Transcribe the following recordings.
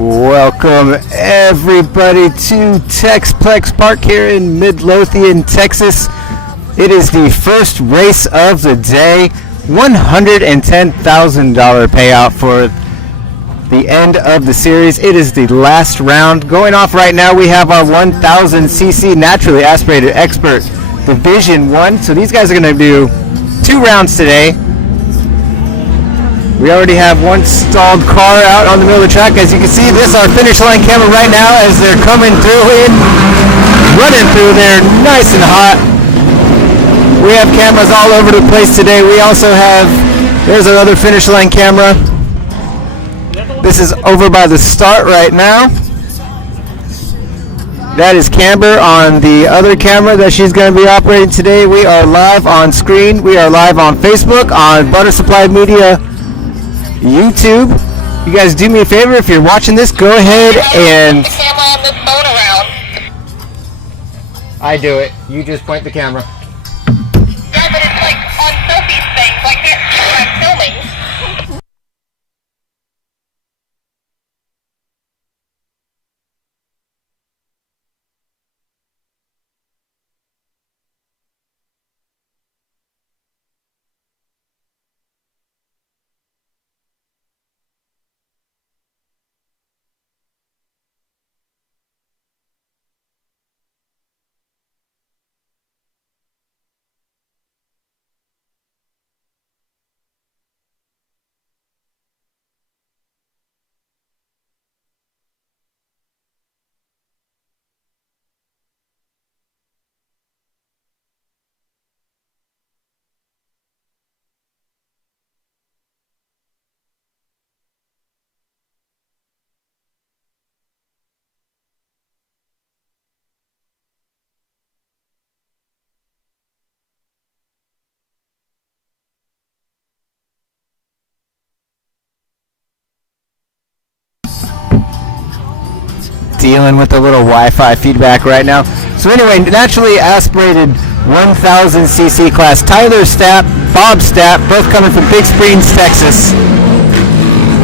Welcome everybody to TEXPLEX Park here in Midlothian, Texas. It is the first race of the day. $110,000 payout for the end of the series. It is the last round. Going off right now, we have our 1000cc naturally aspirated expert Division 1. So these guys are going to do 2 rounds today. We already have one stalled car out on the middle of the track. As you can see, this is our finish line camera right now as they're coming through running through there nice and hot. We have cameras all over the place today. We also have, there's another finish line camera. This is over by the start right now. That is Camber on the other camera that she's going to be operating today. We are live on screen. We are live on Facebook, on Butter Supply Media, YouTube. You guys do me a favor, if you're watching this, go ahead and... the camera on this phone around. I do it. You just point the camera. Yeah, but it's like on Sophie's thing, so I can't see what I'm filming. Dealing with a little Wi-Fi feedback right now. So anyway, naturally aspirated 1000cc class. Tyler Stapp, Bob Stapp, both coming from Big Springs, Texas.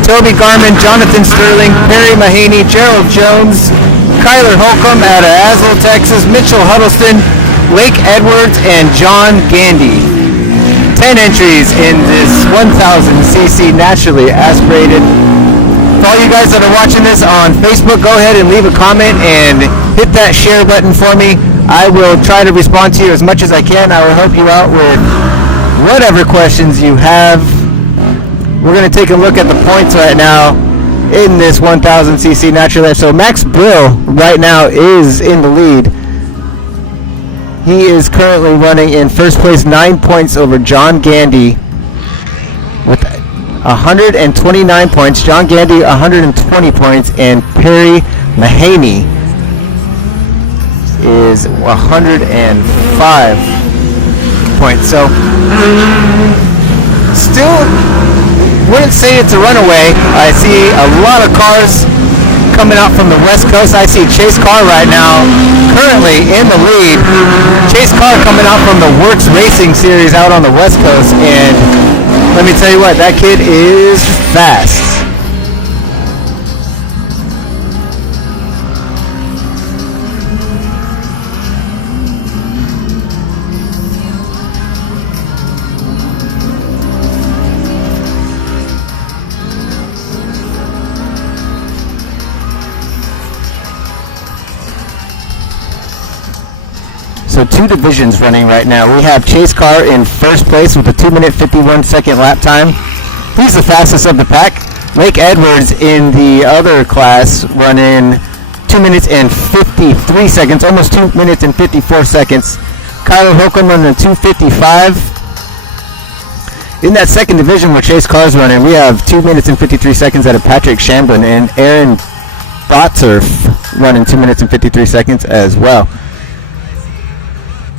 Toby Garman, Jonathan Sterling, Perry Mahaney, Gerald Jones, Kyler Holcomb out of Azle, Texas, Mitchell Huddleston, Blake Edwards, and John Gandy. 10 entries in this 1000cc naturally aspirated. For all you guys that are watching this on Facebook, go ahead and leave a comment and hit that share button for me. I will try to respond to you as much as I can. I will help you out with whatever questions you have. We're going to take a look at the points right now in this 1000cc naturally. So Max Brill right now is in the lead. He is currently running in first place, 9 points over John Gandy with 129 points. John Gandy 120 points, and Perry Mahaney is 105 points. So still wouldn't say it's a runaway. I see a lot of cars coming out from the West Coast. I see Chase Carr right now currently in the lead. Chase Carr coming out from the Works Racing Series out on the West Coast, and let me tell you what, that kid is fast. So 2 divisions running right now. We have Chase Carr in first place with a 2-minute 51-second lap time. He's the fastest of the pack. Blake Edwards in the other class running 2 minutes and 53 seconds, almost 2 minutes and 54 seconds. Kyler Holcomb running a 2:55. In that second division where Chase Carr's running, we have 2 minutes and 53 seconds out of Patrick Shamblin, and Aaron Botsurf running 2 minutes and 53 seconds as well.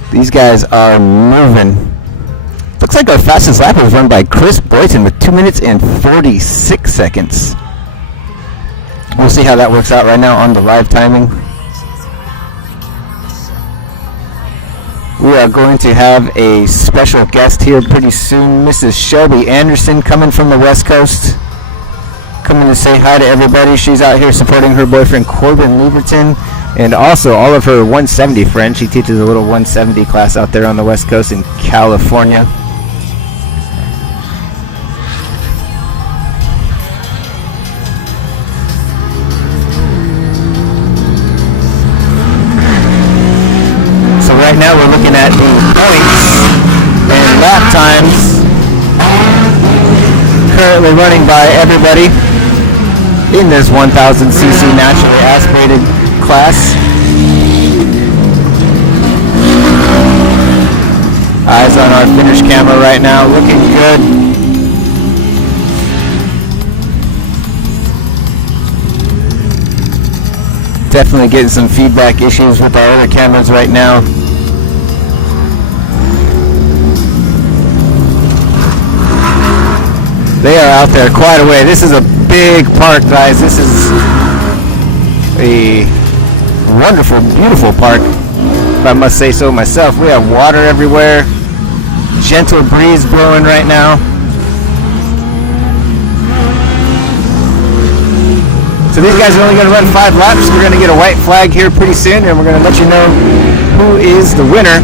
These guys are moving. Looks like our fastest lap was run by Chris Boyton with 2 minutes and 46 seconds. We'll see how that works out right now on the live timing. We are going to have a special guest here pretty soon. Mrs. Shelby Anderson coming from the West Coast. coming to say hi to everybody. She's out here supporting her boyfriend Corbin Leverton and also all of her 170 friends. She teaches a little 170 class out there on the West Coast in California. So right now we're looking at the points and lap times currently running by everybody in this 1000cc naturally aspirated class. Eyes on our finish camera right now, looking good. Definitely getting some feedback issues with our other cameras right now. They are out there quite a way. This is a big park, guys. This is a wonderful, beautiful park, if I must say so myself. We have water everywhere. Gentle breeze blowing right now. So these guys are only going to run 5 laps. We're going to get a white flag here pretty soon, and we're going to let you know who is the winner.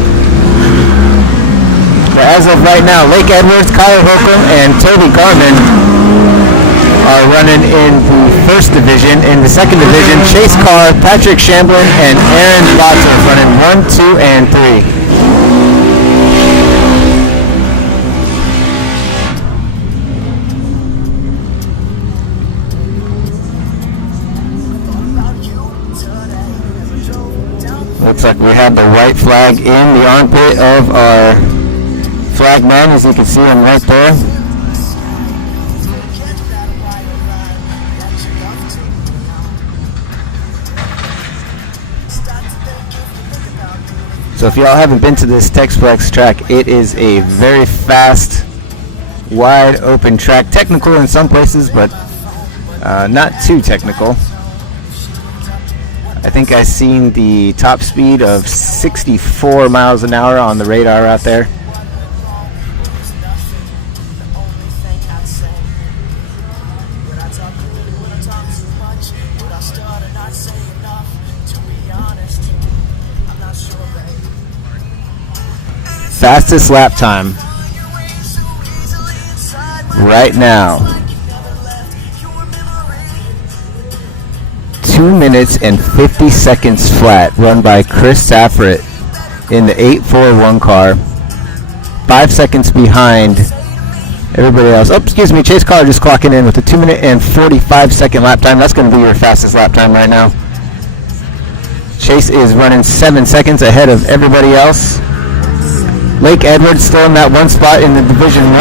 But as of right now, Lake Edwards, Kyle Holcomb, and Toby Garman are running in the first division. In the second division, Chase Carr, Patrick Shamblin, and Aaron Lotter running 1, 2, and 3. Looks like we have the white flag in the armpit of our flag man, as you can see him right there. So if y'all haven't been to this TEXPLEX track, it is a very fast, wide open track. Technical in some places, but not too technical. I think I seen the top speed of 64 miles an hour on the radar out there. Fastest lap time right now, 2 minutes and 50 seconds flat, run by Chris Saffert in the 841 car, 5 seconds behind everybody else. Oh, excuse me, Chase Carr just clocking in with a 2 minute and 45 second lap time. That's going to be your fastest lap time right now. Chase is running 7 seconds ahead of everybody else. Lake Edwards still in that one spot in the Division 1.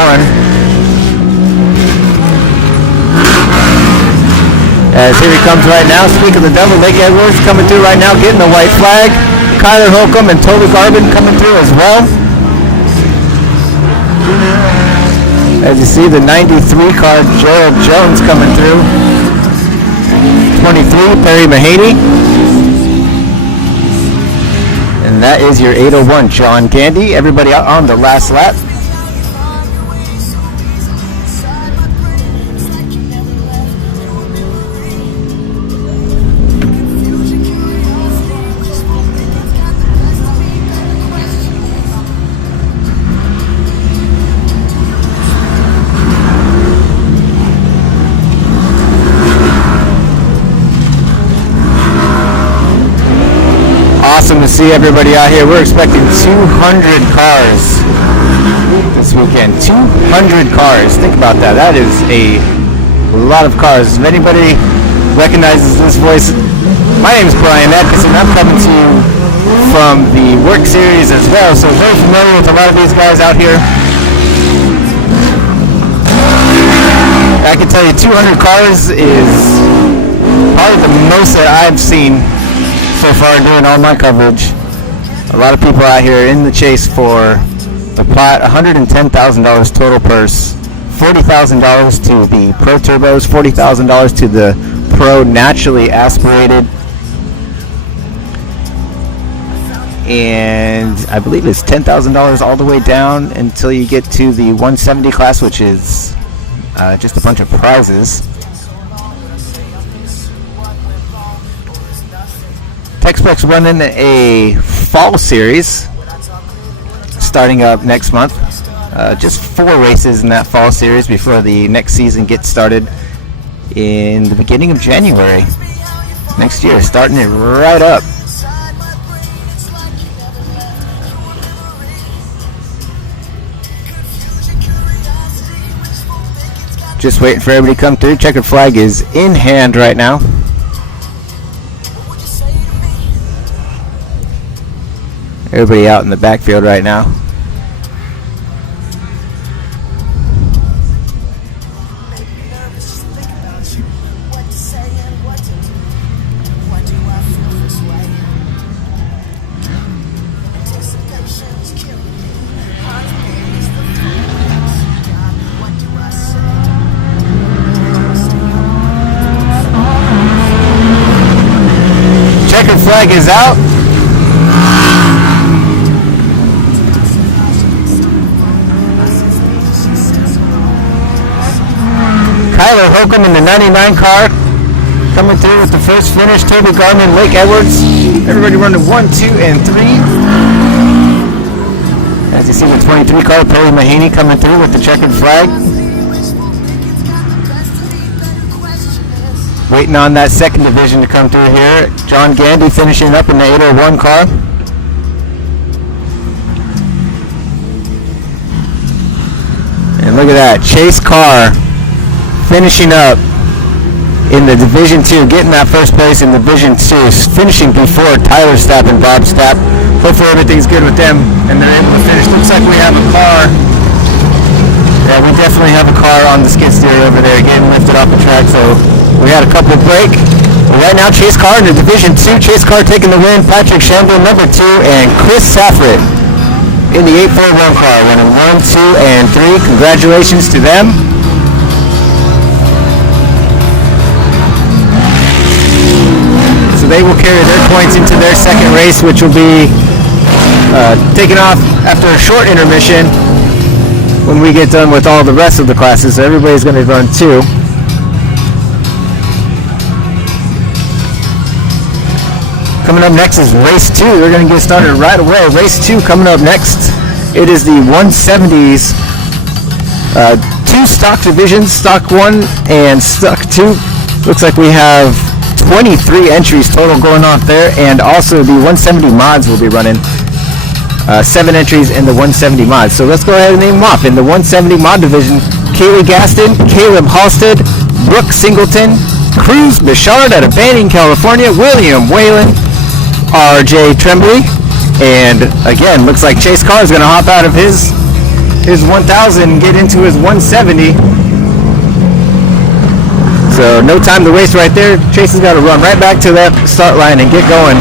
As here he comes right now, speak of the devil, Lake Edwards coming through right now, getting the white flag. Kyler Holcomb and Toby Garvin coming through as well. As you see, the 93 car, Gerald Jones coming through. 23, Perry Mahaney. And that is your 801, John Gandy. Everybody out on the last lap. Awesome to see everybody out here. We're expecting 200 cars this weekend. 200 cars. Think about that. That is a lot of cars. If anybody recognizes this voice, my name is Brian Atkinson. I'm coming to you from the Work Series as well, so very familiar with a lot of these guys out here. I can tell you 200 cars is probably the most that I've seen so far doing all my coverage. A lot of people out here in the chase for the pot. $110,000 total purse, $40,000 to the Pro Turbos, $40,000 to the Pro Naturally Aspirated, and I believe it's $10,000 all the way down until you get to the 170 class, which is just a bunch of prizes. TEXPLEX running a fall series starting up next month. Just 4 races in that fall series before the next season gets started in the beginning of January next year, starting it right up. Just waiting for everybody to come through. Checkered flag is in hand right now. Everybody out in the backfield right now. Checkered flag is out. Tyler Holcomb in the 99 car coming through with the first finish. Toby Garman, Lake Edwards. Everybody running 1, 2, and 3. As you see the 23 car, Perry Mahaney coming through with the checkered flag. Waiting on that second division to come through here. John Gandy finishing up in the 801 car. And look at that, Chase Carr finishing up in the Division 2, getting that first place in Division 2, finishing before Tyler Stapp and Bob Stapp. Hopefully everything's good with them and they're able to finish. Looks like we have a car. Yeah, we definitely have a car on the skid steer over there getting lifted off the track, so we had a couple break. But right now, Chase Carr in the Division 2. Chase Carr taking the win. Patrick Shamble, number 2, and Chris Safford in the 841 car, winning 1, 2, and 3. Congratulations to them. So they will carry their points into their second race, which will be taken off after a short intermission when we get done with all the rest of the classes. So everybody's going to run 2. Coming up next is race 2. We're going to get started right away. Race 2 coming up next. It is the 170s. 2 stock divisions, stock 1 and stock 2. Looks like we have 23 entries total going off there, and also the 170 mods will be running. 7 entries in the 170 mods. So let's go ahead and name them off. In the 170 mod division, Kaylee Gaston, Caleb Halstead, Brooke Singleton, Cruz Bichard out of Banning, California, William Whalen, RJ Tremblay, and again, looks like Chase Carr is going to hop out of his 1000 and get into his 170. So no time to waste right there. Chase has got to run right back to that start line and get going.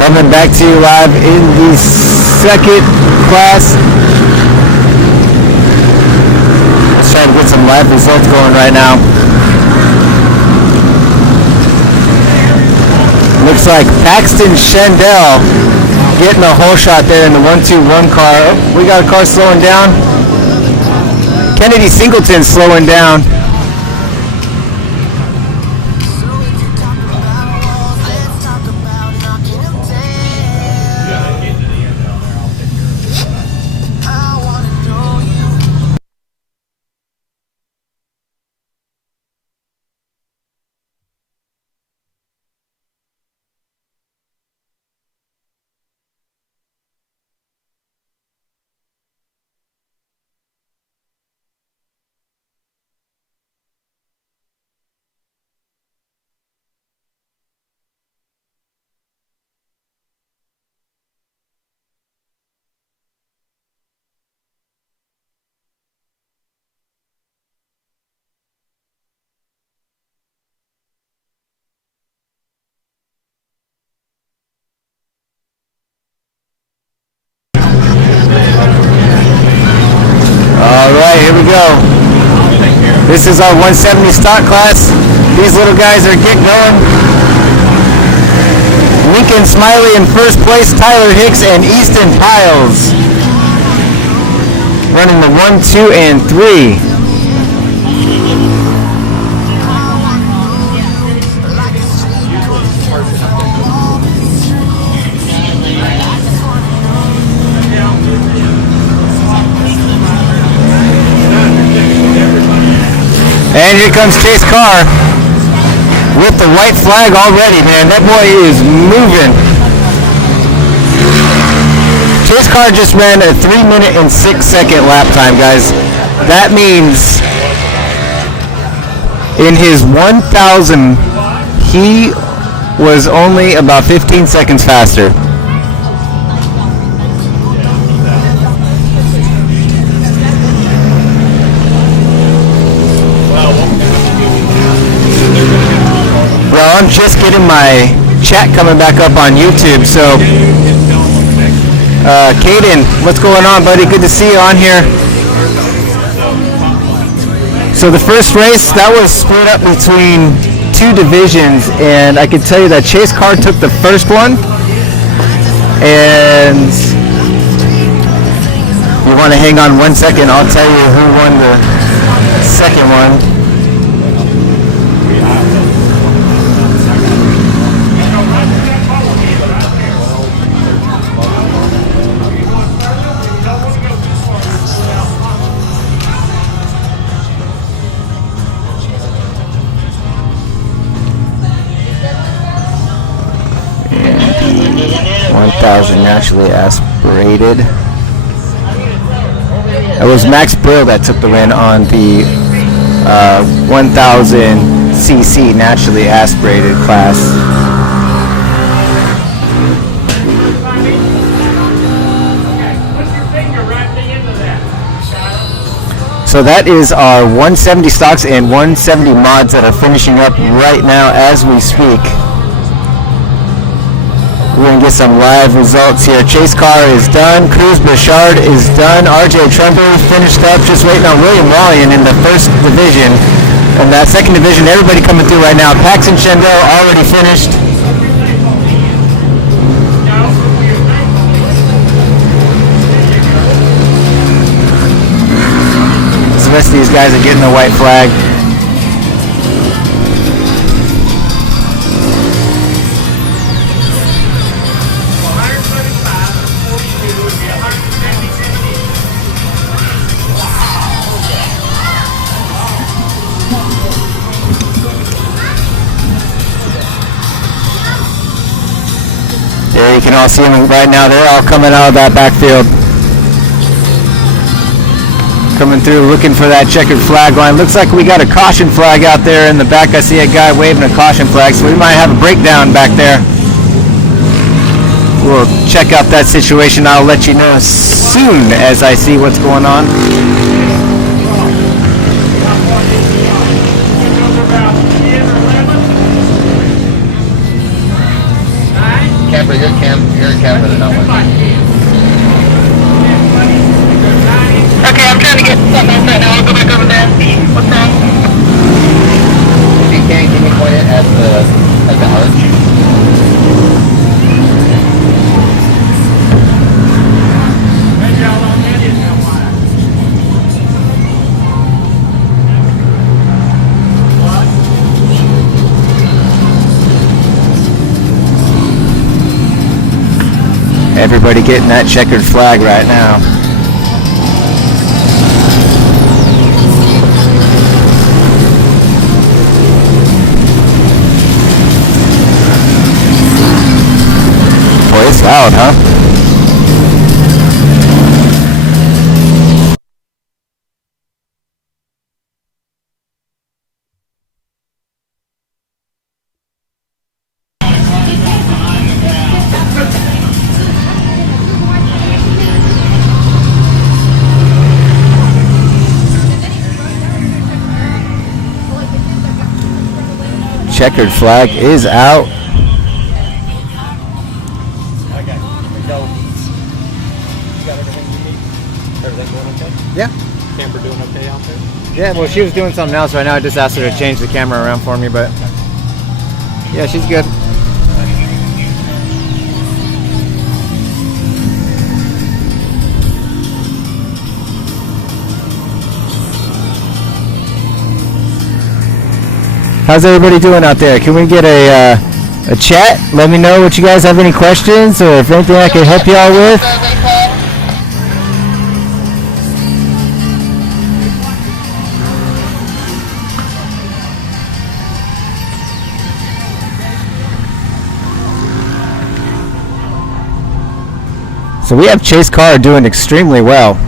Coming back to you live in the second class. Let's try to get some live results going right now. Looks like Paxton Shandell getting a whole shot there in the 121 car. Oh, we got a car slowing down. Kennedy Singleton slowing down. Alright, here we go. This is our 170 stock class. These little guys are getting going. Lincoln Smiley in first place, Tyler Hicks and Easton Piles. running the 1, 2, and 3. And here comes Chase Carr with the white flag already, man. That boy is moving. Chase Carr just ran a 3-minute and 6-second lap time, guys. That means in his 1,000, he was only about 15 seconds faster. Well, I'm just getting my chat coming back up on YouTube, so Caden, what's going on, buddy? Good to see you on here. So the first race, that was split up between 2 divisions, and I can tell you that Chase Carr took the first one, and you want to hang on 1 second, I'll tell you who won the second one. Naturally aspirated. It was Max Brill that took the win on the 1000 cc naturally aspirated class. So that is our 170 stocks and 170 mods that are finishing up right now as we speak. We're going to get some live results here. Chase Carr is done. Cruz Bouchard is done. RJ Trumbull finished up. Just waiting on William Wallian in the first division. And that second division, everybody coming through right now. Paxton Shendell already finished. The rest of these guys are getting the white flag. There you can all see them right now. They're all coming out of that backfield. Coming through looking for that checkered flag line. Looks like we got a caution flag out there in the back. I see a guy waving a caution flag, so we might have a breakdown back there. We'll check out that situation. I'll let you know as soon as I see what's going on. Camper, you're a camper, not one. Okay, I'm trying to get something else right now. I'll go back over there and see what's wrong. If you can, can you point it at the arch? Everybody getting that checkered flag right now. Boy, it's loud, huh? Checkered flag is out. Okay, go. You got everything you need? Everything going okay? Yeah. Camper doing okay out there? Yeah, well, she was doing something else right now. I just asked her to change the camera around for me, but yeah, she's good. How's everybody doing out there? Can we get a chat? Let me know what you guys have any questions or if anything I can help y'all with. So we have Chase Carr doing extremely well.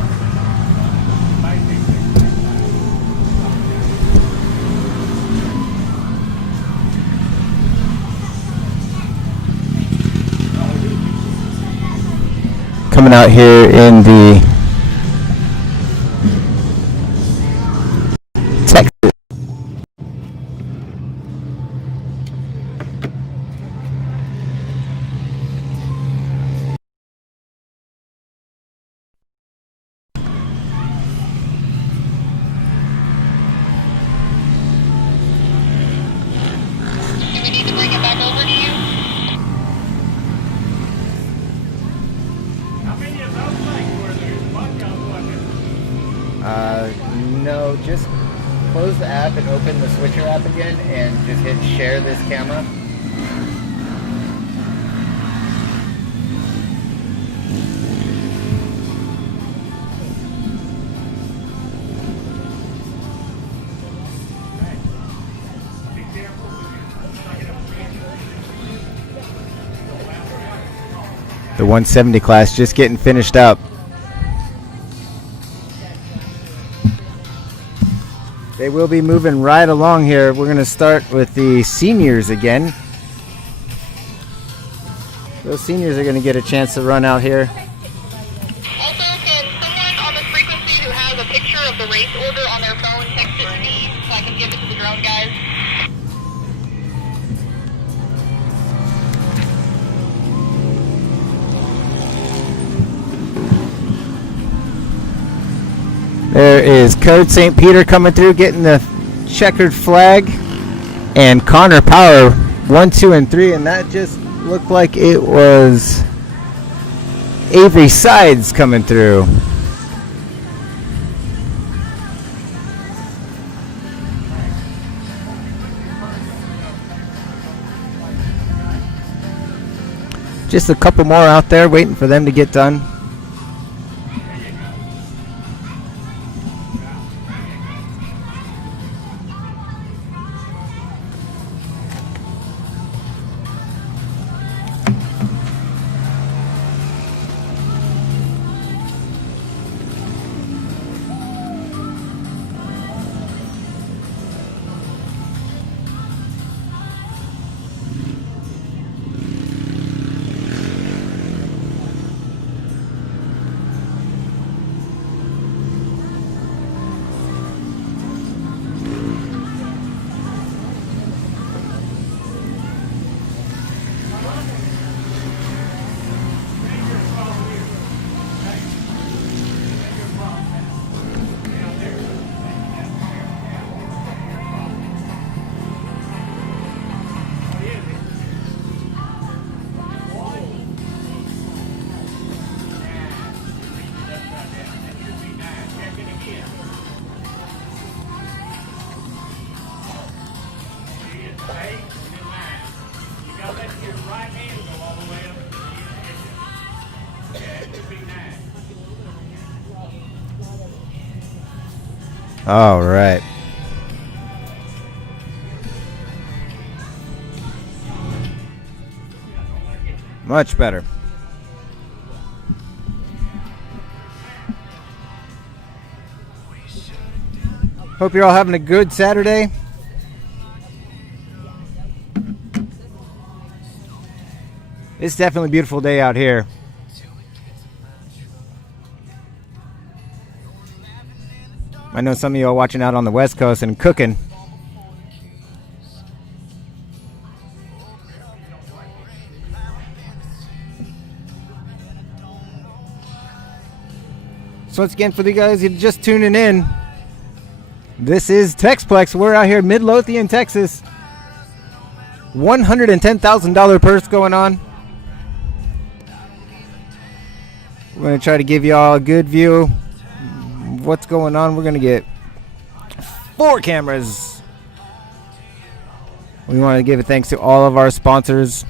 Coming out here in the Texas. Do we need to bring it back over to you? How many of those things were there? A bunch of them, wasn't there? No, just close the app and open the switcher app again and just hit share this camera. The 170 class just getting finished up. They will be moving right along here. We're going to start with the seniors again. Those seniors are going to get a chance to run out here. Also, can someone on the frequency who has a picture of the race order on their phone text it to me so I can give it to the drone guys? There is Code St. Peter coming through, getting the checkered flag. And Connor Power, 1, 2, and 3. And that just looked like it was Avery Sides coming through. Just a couple more out there waiting for them to get done. All right. Much better. Hope you're all having a good Saturday. It's definitely a beautiful day out here. I know some of you are watching out on the West Coast and cooking. So once again, for the guys who are just tuning in, this is TEXPLEX. We're out here in Midlothian, Texas. $110,000 purse going on. We're going to try to give you all a good view of what's going on. We're going to get 4 cameras. We want to give a thanks to all of our sponsors.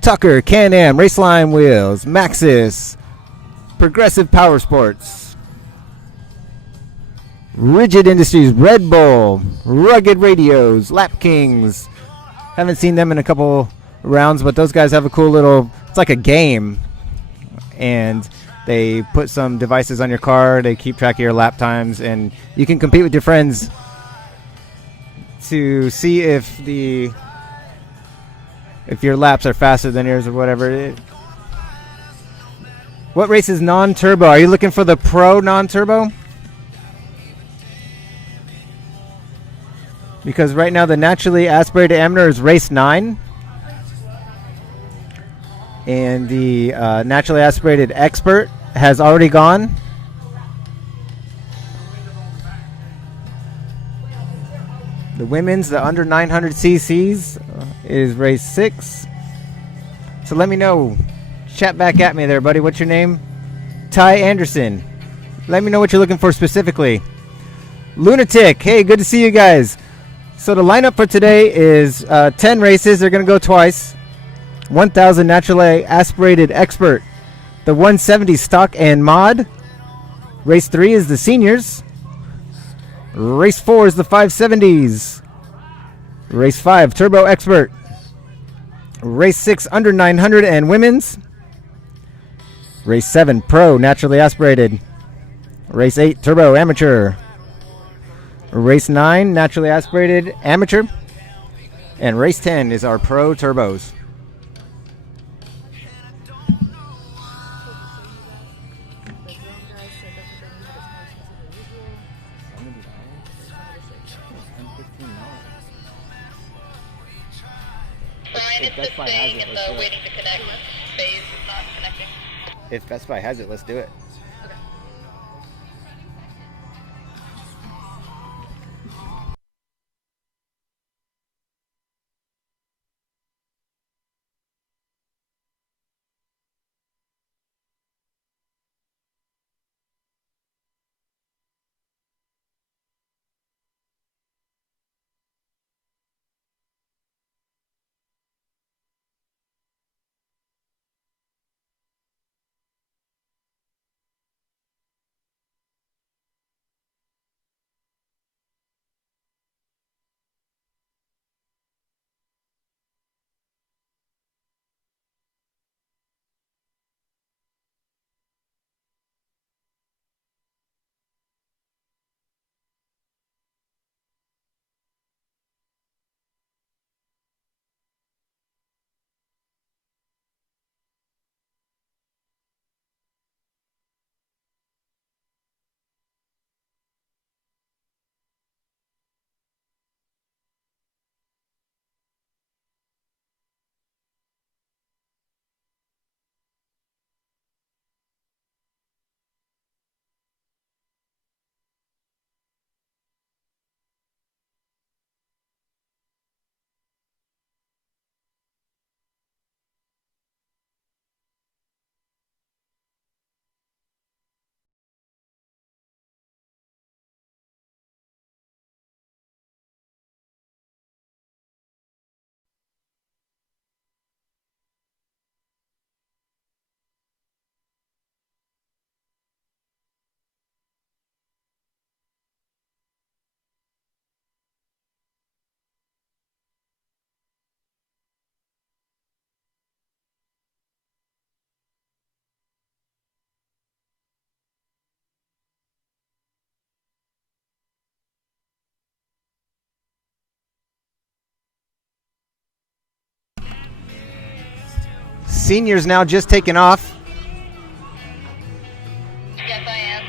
Tucker, Can-Am, Raceline Wheels, Maxxis, Progressive Power Sports, Rigid Industries, Red Bull, Rugged Radios, Lap Kings. Haven't seen them in a couple rounds, but those guys have a cool little, it's like a game. And they put some devices on your car, they keep track of your lap times, and you can compete with your friends to see if your laps are faster than yours or whatever. What race is non-turbo? Are you looking for the pro non-turbo? Because right now the naturally aspirated amateur is race 9. And the naturally aspirated expert has already gone. The women's, the under 900 cc's, is race 6. So let me know. Chat back at me there, buddy. What's your name? Ty Anderson. Let me know what you're looking for specifically. Lunatic. Hey, good to see you guys. So the lineup for today is 10 races. They're going to go twice. 1000 naturally aspirated expert. The 170 stock and mod. Race 3 is the seniors. Race 4 is the 570s. Race 5 turbo expert. Race 6 under 900 and women's. Race 7 pro naturally aspirated. Race 8 turbo amateur. Race 9 naturally aspirated amateur. And race 10 is our pro turbos. Brian, it's just saying in the waiting to connect phase is not connecting. If Best Buy has it, let's do it. Seniors now just taking off. Yes, I am.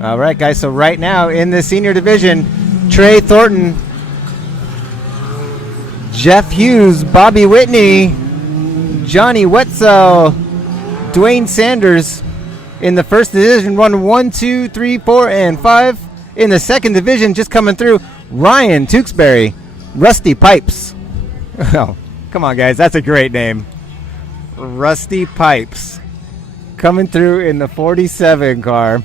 All right, guys. So right now in the senior division, Trey Thornton, Jeff Hughes, Bobby Whitney, Johnny Wetzel, Dwayne Sanders in the first division, run 1, 2, 3, 4, and 5. In the second division, just coming through, Ryan Tewksbury, Rusty Pipes. Oh, come on, guys. That's a great name. Rusty Pipes. Coming through in the 47 car.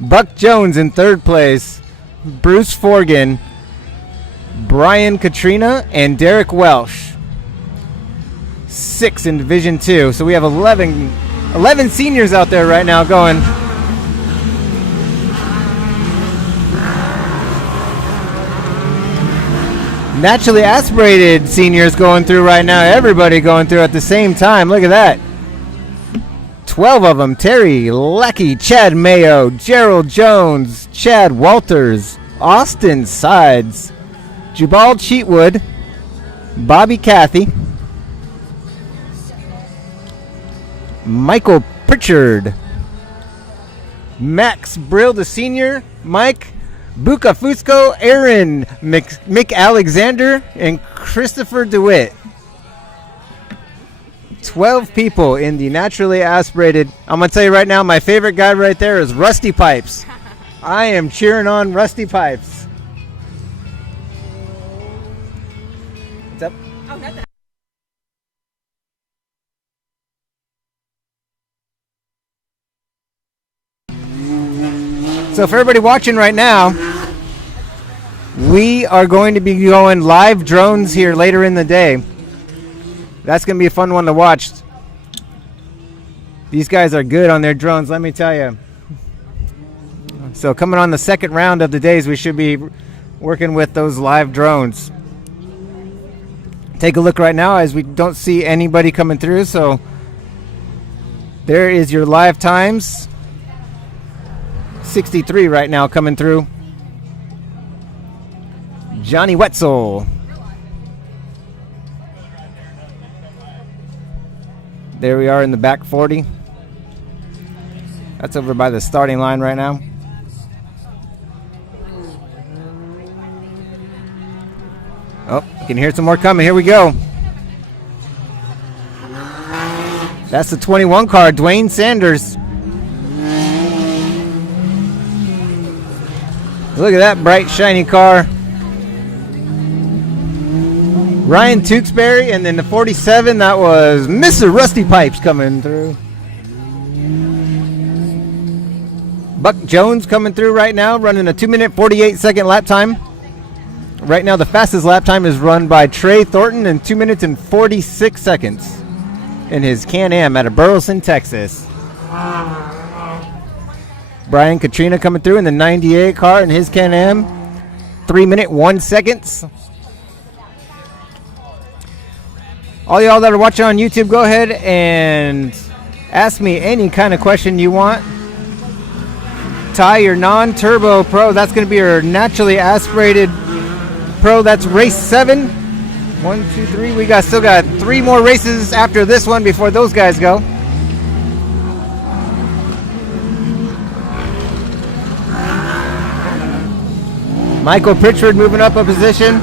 Buck Jones in third place. Bruce Forgan, Brian Katrina, and Derek Welsh. 6 in Division 2. So we have 11 seniors out there right now going. Naturally aspirated seniors going through right now. Everybody going through at the same time. Look at that. 12 of them. Terry Lackey, Chad Mayo, Gerald Jones, Chad Walters, Austin Sides, Jubal Cheatwood, Bobby Cathy, Michael Pritchard, Max Brill the Senior, Mike Buka Fusco, Aaron Mick Alexander, and Christopher DeWitt. 12 people in the naturally aspirated. I'm going to tell you right now, my favorite guy right there is Rusty Pipes. I am cheering on Rusty Pipes. What's up? Oh, nothing. So for everybody watching right now, we are going to be going live drones here later in the day. That's going to be a fun one to watch. These guys are good on their drones, let me tell you. So coming on the second round of the days, we should be working with those live drones. Take a look right now as we don't see anybody coming through. So there is your live times. 63 right now coming through. Johnny Wetzel. There we are in the back 40. That's over by the starting line right now. Oh, you can hear some more coming. Here we go. That's the 21 car, Dwayne Sanders. Look at that bright, shiny car. Ryan Tewksbury, and then the 47, that was Mr. Rusty Pipes coming through. Buck Jones coming through right now, running a 2-minute, 48-second lap time. Right now, the fastest lap time is run by Trey Thornton in 2 minutes and 46 seconds in his Can-Am out of Burleson, Texas. Brian Katrina coming through in the 98 car in his Can-Am. 3 minute, 1 seconds. All y'all that are watching on YouTube, go ahead and ask me any kind of question you want. Ty, your non-turbo pro, that's going to be your naturally aspirated pro. That's race 7. 1, 2, 3. We still got 3 more races after this one before those guys go. Michael Pritchard moving up a position.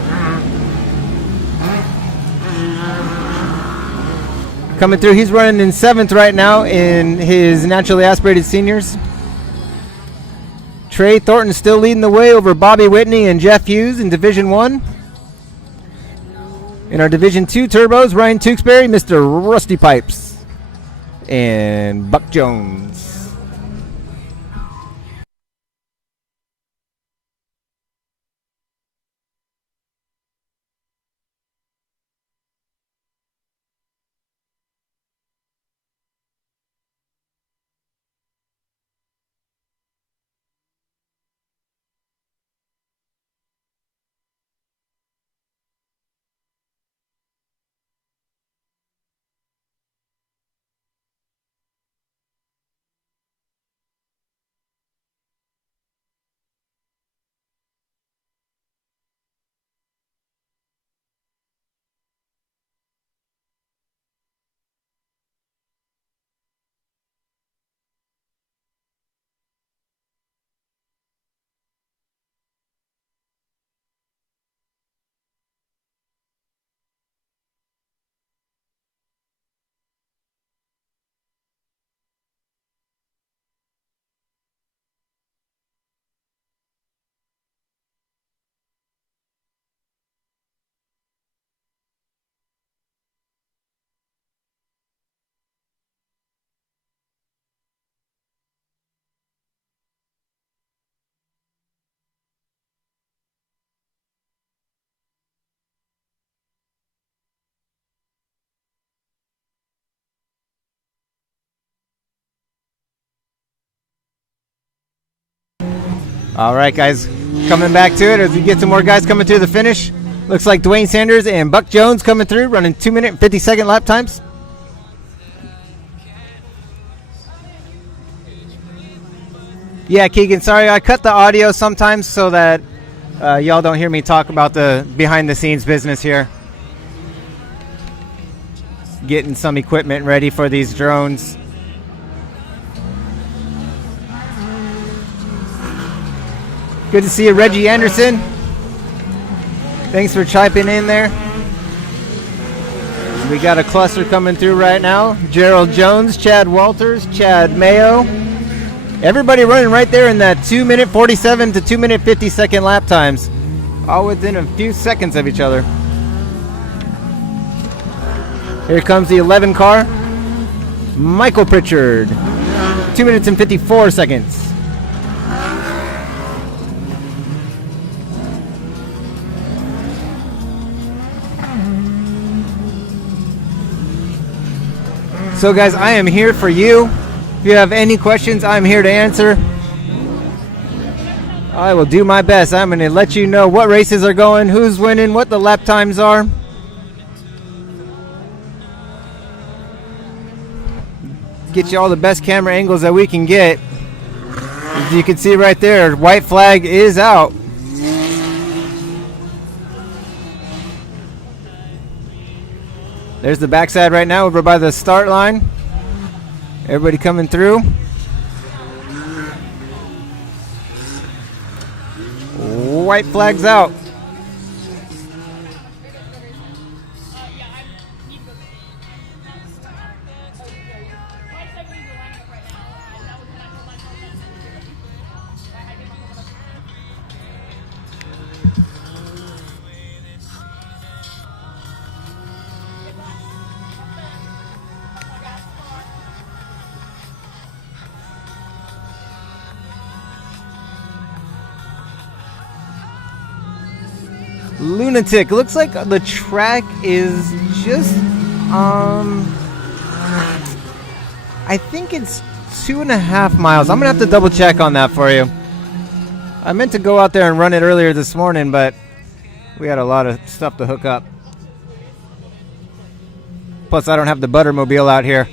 Coming through, he's running in 7th right now in his naturally aspirated seniors. Trey Thornton still leading the way over Bobby Whitney and Jeff Hughes in Division 1. In our Division 2 turbos, Ryan Tewksbury, Mr. Rusty Pipes, and Buck Jones. All right, guys, coming back to it as we get some more guys coming through the finish. Looks like Dwayne Sanders and Buck Jones coming through, running 2 minute and 50-second lap times. Yeah, Keegan, sorry, I cut the audio sometimes so that y'all don't hear me talk about the behind-the-scenes business here. Getting some equipment ready for these drones. Good to see you, Reggie Anderson. Thanks for chiming in there. We got a cluster coming through right now. Gerald Jones, Chad Walters, Chad Mayo. Everybody running right there in that 2 minute 47 to 2 minute 50-second lap times. All within a few seconds of each other. Here comes the 11 car. Michael Pritchard. 2 minutes and 54 seconds. So guys, I am here for you. If you have any questions, I'm here to answer. I will do my best. I'm going to let you know what races are going, who's winning, what the lap times are. Get you all the best camera angles that we can get. As you can see right there, white flag is out. There's the backside right now over by the start line. Everybody coming through. White flag's out. Lunatic. Looks like the track is just I think it's 2.5 miles. I'm gonna have to double check on that for you. I meant to go out there and run it earlier this morning, but we had a lot of stuff to hook up. Plus I don't have the Buttermobile out here.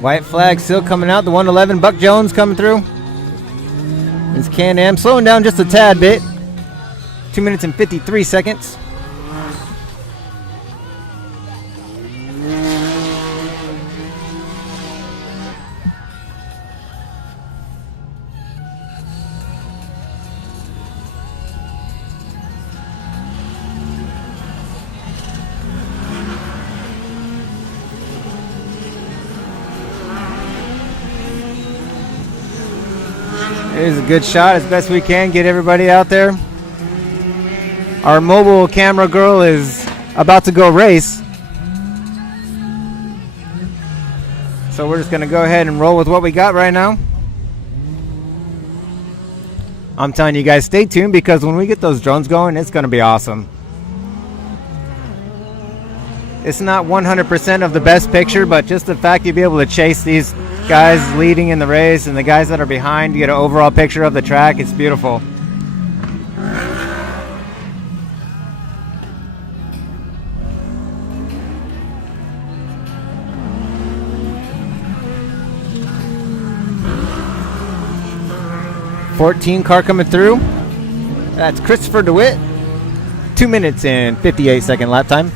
White flag still coming out. The 111 Buck Jones coming through. It's Can-Am slowing down just a tad bit. 2 minutes and 53 seconds. Here's a good shot as best we can. Get everybody out there. Our mobile camera girl is about to go race. So we're just going to go ahead and roll with what we got right now. I'm telling you guys, stay tuned because when we get those drones going, it's going to be awesome. It's not 100% of the best picture, but just the fact you'll be able to chase these guys leading in the race and the guys that are behind, you get an overall picture of the track. It's beautiful. '14 car coming through. That's Christopher DeWitt. 2 minutes and 58-second lap time.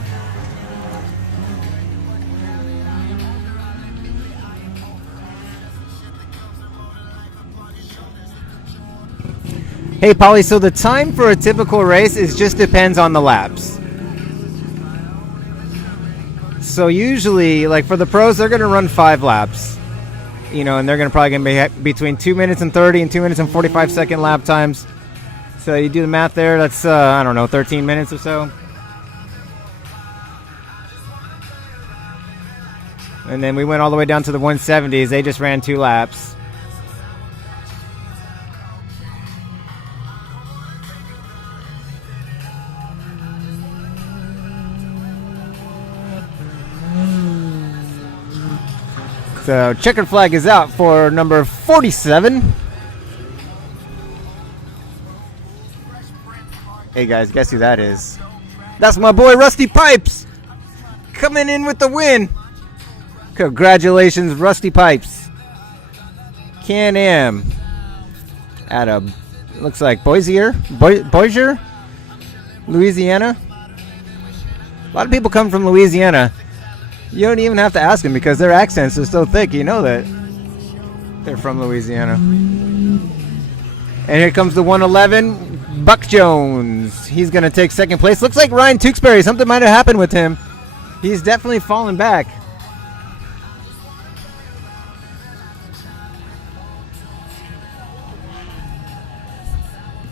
Hey, Polly, so the time for a typical race is just depends on the laps. So usually, like for the pros, they're going to run 5 laps. You know, and they're probably going to be between 2 minutes and 30 and 2 minutes and 45-second lap times. So you do the math there, that's, I don't know, 13 minutes or so. And then we went all the way down to the 170s. They just ran 2 laps. So checkered flag is out for number 47. Hey guys, guess who that is? That's my boy Rusty Pipes coming in with the win. Congratulations, Rusty Pipes. Can-Am at a, looks like Bossier, Louisiana. A lot of people come from Louisiana. You don't even have to ask them because their accents are so thick. You know that they're from Louisiana. And here comes the 111, Buck Jones. He's going to take second place. Looks like Ryan Tewksbury. Something might have happened with him. He's definitely fallen back.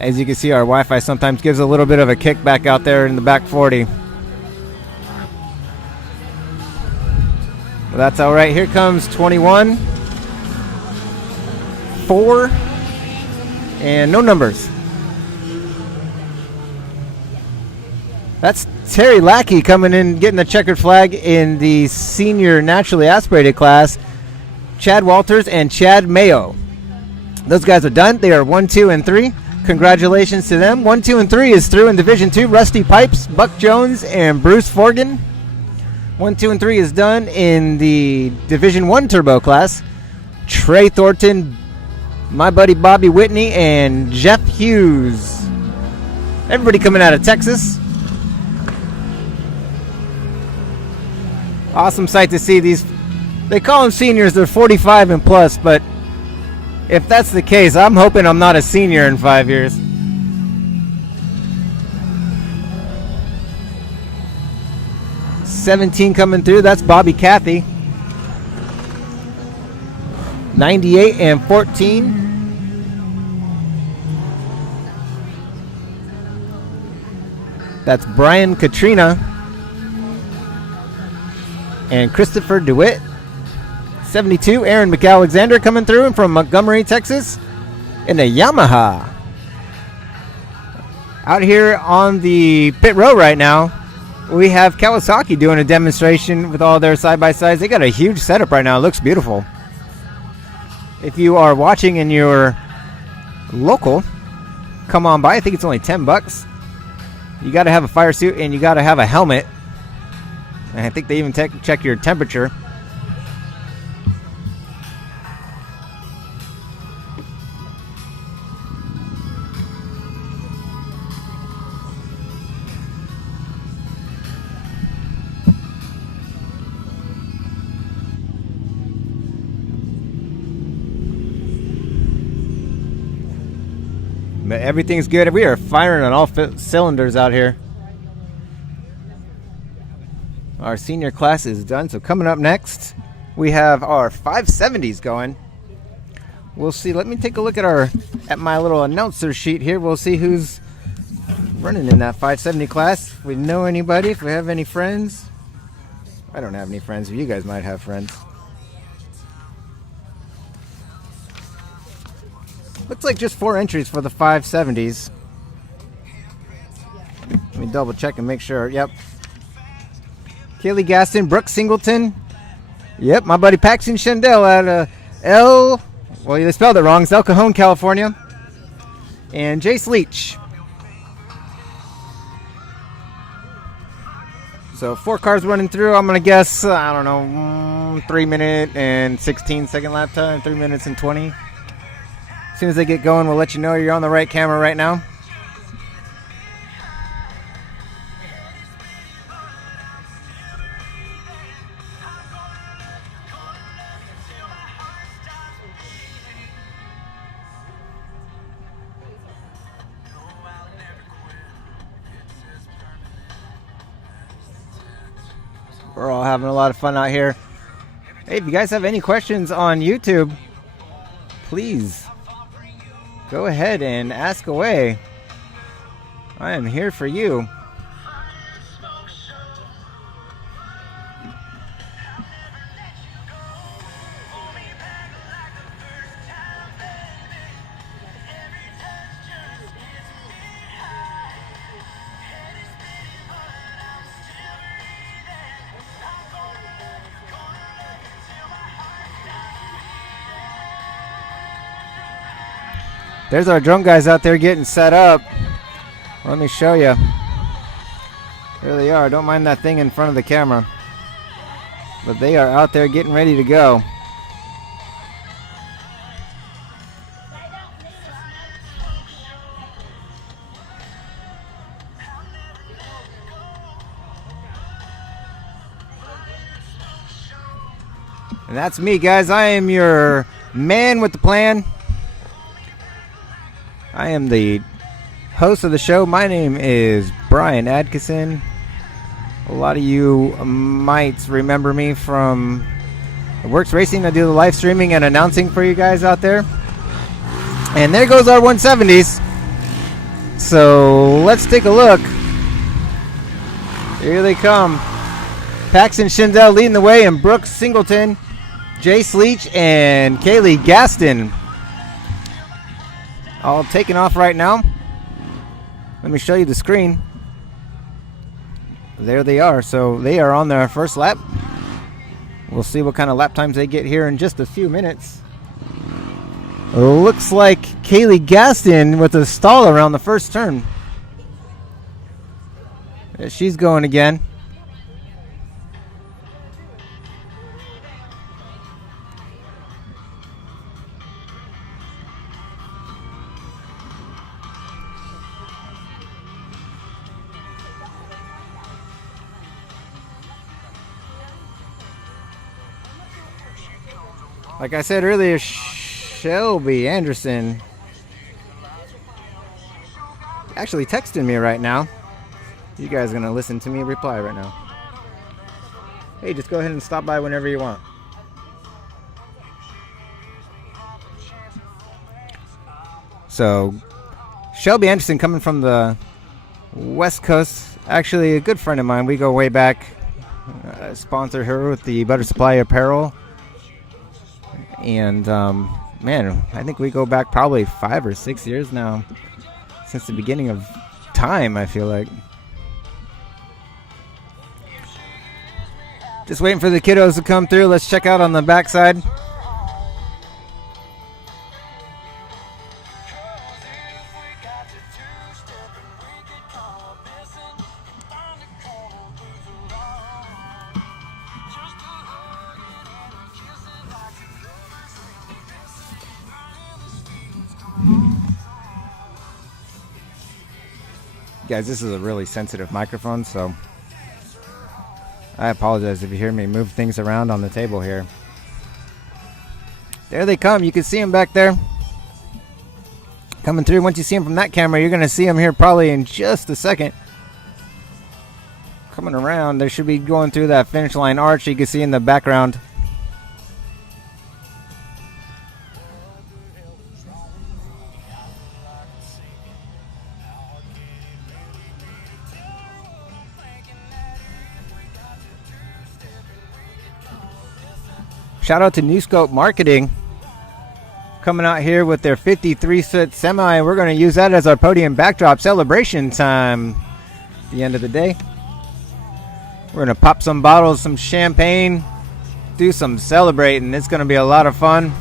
As you can see, our Wi-Fi sometimes gives a little bit of a kickback out there in the back 40. Well, that's all right. Here comes 21, 4, and no numbers. That's Terry Lackey coming in, getting the checkered flag in the senior naturally aspirated class. Chad Walters and Chad Mayo. Those guys are done. They are 1, 2, and 3. Congratulations to them. 1, 2, and 3 is through in Division 2. Rusty Pipes, Buck Jones, and Bruce Forgan. 1, 2, and 3 is done in the Division 1 Turbo class. Trey Thornton, my buddy Bobby Whitney, and Jeff Hughes. Everybody coming out of Texas. Awesome sight to see these. They call them seniors. They're 45 and plus, but if that's the case, I'm hoping I'm not a senior in 5 years. '17 coming through. That's Bobby Cathy. 98 and 14. That's Brian Katrina and Christopher DeWitt. 72, Aaron McAlexander coming through from Montgomery, Texas, in a Yamaha. Out here on the pit row right now, we have Kawasaki doing a demonstration with all their side-by-sides. They got a huge setup right now. It looks beautiful. If you are watching and you're local, come on by. I think it's only $10. You got to have a fire suit and you got to have a helmet. And I think they even check your temperature. But everything's good. We are firing on all cylinders out here. Our senior class is done. So coming up next, we have our 570s going. We'll see. Let me take a look at my little announcer sheet here. We'll see who's running in that 570 class. If we know anybody, if we have any friends. I don't have any friends, but you guys might have friends. Looks like just 4 entries for the 570s. Let me double check and make sure. Yep. Kaylee Gaston, Brooke Singleton. Yep, my buddy Paxton Shendell at well, they spelled it wrong. It's El Cajon, California. And Jace Leach. So 4 cars running through. I'm going to guess, I don't know, 3 minute and 16 second lap time, 3 minutes and 20. As soon as they get going, we'll let you know you're on the right camera right now. We're all having a lot of fun out here. Hey, if you guys have any questions on YouTube, please go ahead and ask away. I am here for you. There's our drone guys out there getting set up. Let me show you. There they are. Don't mind that thing in front of the camera. But they are out there getting ready to go. And that's me, guys. I am your man with the plan. I am the host of the show. My name is Brian Adkison. A lot of you might remember me from Works Racing. I do the live streaming and announcing for you guys out there. And there goes our 170s. So let's take a look. Here they come. Paxton Schindel leading the way, and Brooks Singleton, Jace Leach, and Kaylee Gaston all taking off right now. Let me show you the screen. There they are. So they are on their first lap. We'll see what kind of lap times they get here in just a few minutes. Looks like Kaylee Gaston with a stall around the first turn. There she's going again. Like I said earlier, Shelby Anderson actually texting me right now. You guys are going to listen to me reply right now. Hey, just go ahead and stop by whenever you want. So, Shelby Anderson coming from the West Coast. Actually, a good friend of mine. We go way back. Sponsored her with the Butter Supply apparel. And, man, I think we go back probably 5 or 6 years now. Since the beginning of time, I feel like. Just waiting for the kiddos to come through. Let's check out on the backside. Guys, this is a really sensitive microphone, so I apologize if you hear me move things around on the table here. There they come. You can see them back there coming through. Once you see them from that camera, you're going to see them here probably in just a second. Coming around, they should be going through that finish line arch you can see in the background. Shout out to New Scope Marketing coming out here with their 53-foot semi. We're going to use that as our podium backdrop. Celebration time at the end of the day. We're going to pop some bottles, some champagne, do some celebrating. It's going to be a lot of fun.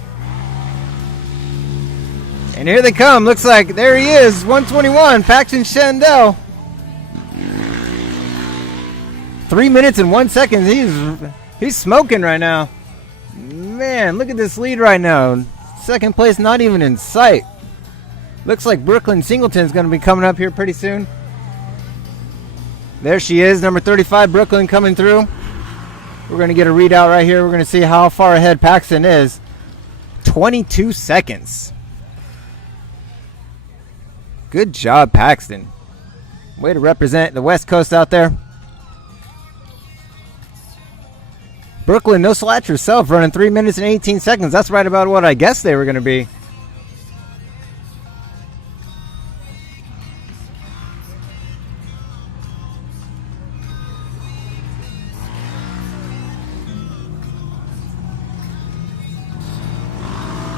And here they come. Looks like there he is, 121, Paxton Schindel. 3 minutes and 1 second. He's smoking right now. Man, look at this lead right now. Second place not even in sight. Looks like Brooklyn Singleton's going to be coming up here pretty soon. There she is, number 35, Brooklyn coming through. We're going to get a readout right here. We're going to see how far ahead Paxton is. 22 seconds. Good job, Paxton. Way to represent the West Coast out there. Brooklyn, no slouch herself, running 3 minutes and 18 seconds. That's right about what I guessed they were going to be.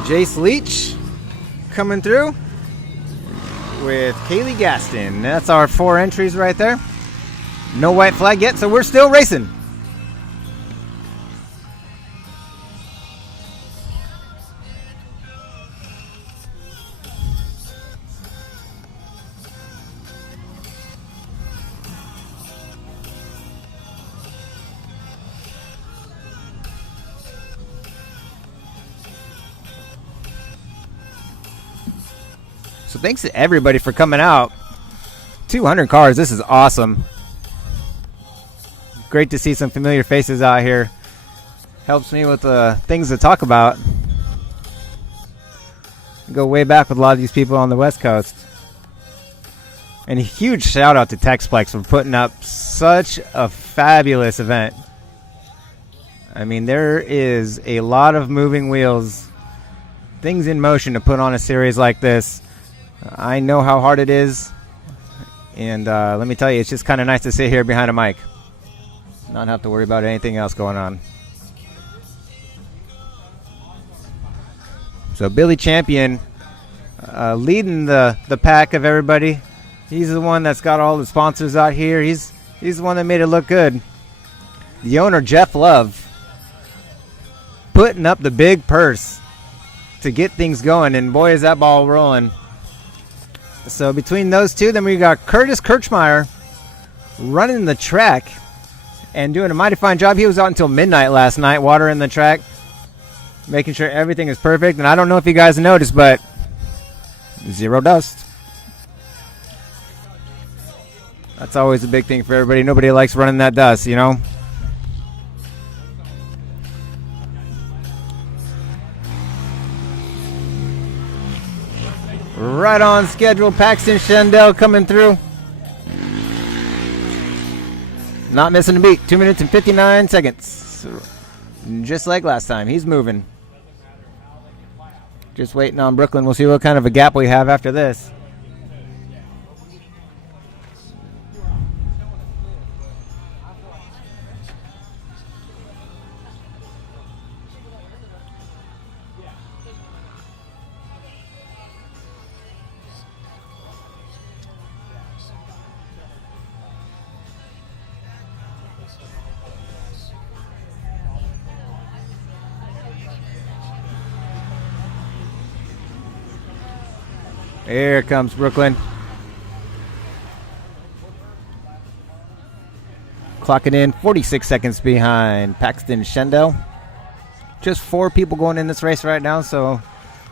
Jace Leach coming through with Kaylee Gaston. That's our 4 entries right there. No white flag yet, so we're still racing. So thanks to everybody for coming out. 200 cars. This is awesome. Great to see some familiar faces out here. Helps me with things to talk about. Go way back with a lot of these people on the West Coast. And a huge shout out to TEXPLEX for putting up such a fabulous event. I mean, there is a lot of moving wheels, things in motion to put on a series like this. I know how hard it is. And let me tell you, it's just kind of nice to sit here behind a mic. Not have to worry about anything else going on. So Billy Champion leading the pack of everybody. He's the one that's got all the sponsors out here. He's the one that made it look good. The owner, Jeff Love, putting up the big purse to get things going, and boy is that ball rolling. So between those two, then we got Curtis Kirchmeyer running the track and doing a mighty fine job. He was out until midnight last night watering the track, making sure everything is perfect. And I don't know if you guys noticed, but zero dust. That's always a big thing for everybody. Nobody likes running that dust, you know. Right on schedule. Paxton Shendell coming through. Not missing a beat. 2 minutes and 59 seconds. Just like last time. He's moving. Just waiting on Brooklyn. We'll see what kind of a gap we have after this. Here comes Brooklyn. Clocking in 46 seconds behind Paxton Shendell. Just 4 people going in this race right now, so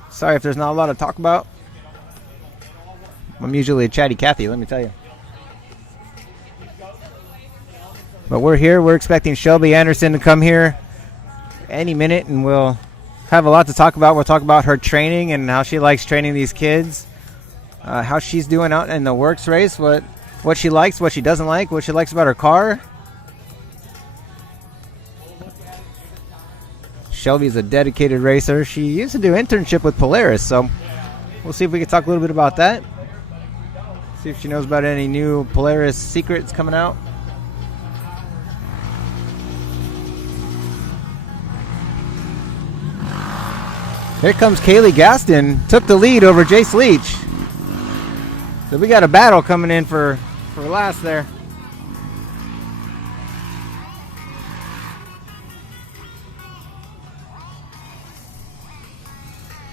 sorry if there's not a lot to talk about. I'm usually a chatty Cathy, let me tell you. But we're here. We're expecting Shelby Anderson to come here any minute, and we'll have a lot to talk about. We'll talk about her training and how she likes training these kids. How she's doing out in the works race, what she likes, what she doesn't like, what she likes about her car. Shelby's a dedicated racer. She used to do internship with Polaris, so we'll see if we can talk a little bit about that. See if she knows about any new Polaris secrets coming out. Here comes Kaylee Gaston. Took the lead over Jace Leach. So we got a battle coming in for last there.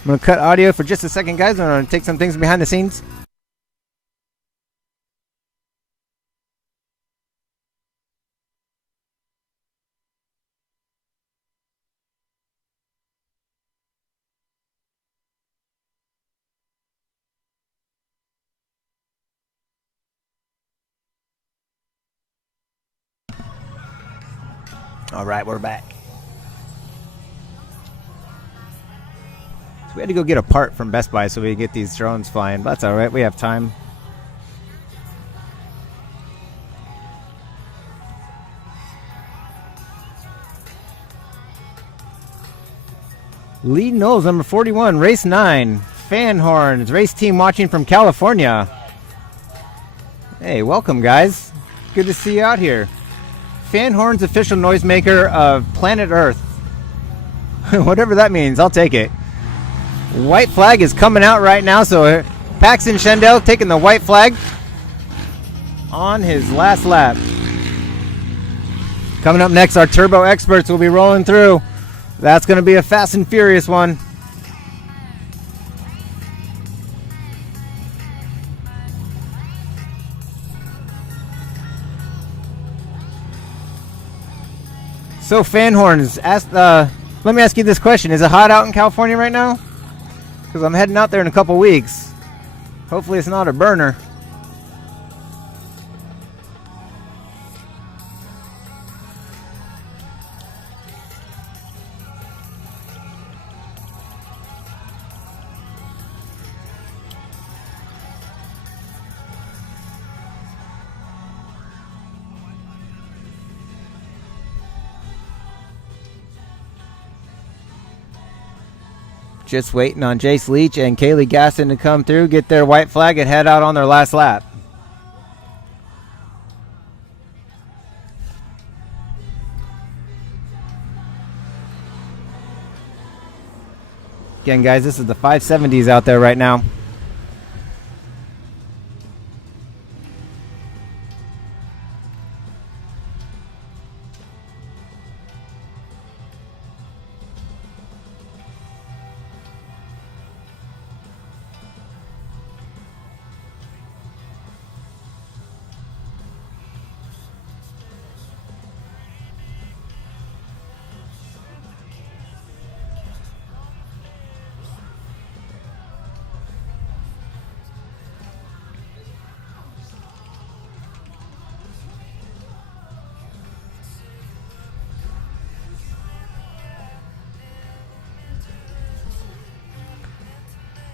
I'm going to cut audio for just a second, guys. I'm going to take some things behind the scenes. All right, we're back. So we had to go get a part from Best Buy so we could get these drones flying. But that's all right. We have time. Lee Knowles, number 41, race 9. Fan horns, race team watching from California. Hey, welcome, guys. Good to see you out here. Fan horns, official noisemaker of planet Earth. Whatever that means, I'll take it. White flag is coming out right now, so Paxton Shendell taking the white flag on his last lap. Coming up next, our turbo experts will be rolling through. That's going to be a fast and furious one. So, fan horns, let me ask you this question. Is it hot out in California right now? Because I'm heading out there in a couple weeks. Hopefully it's not a burner. Just waiting on Jace Leach and Kaylee Gasson to come through, get their white flag, and head out on their last lap. Again, guys, this is the 570s out there right now.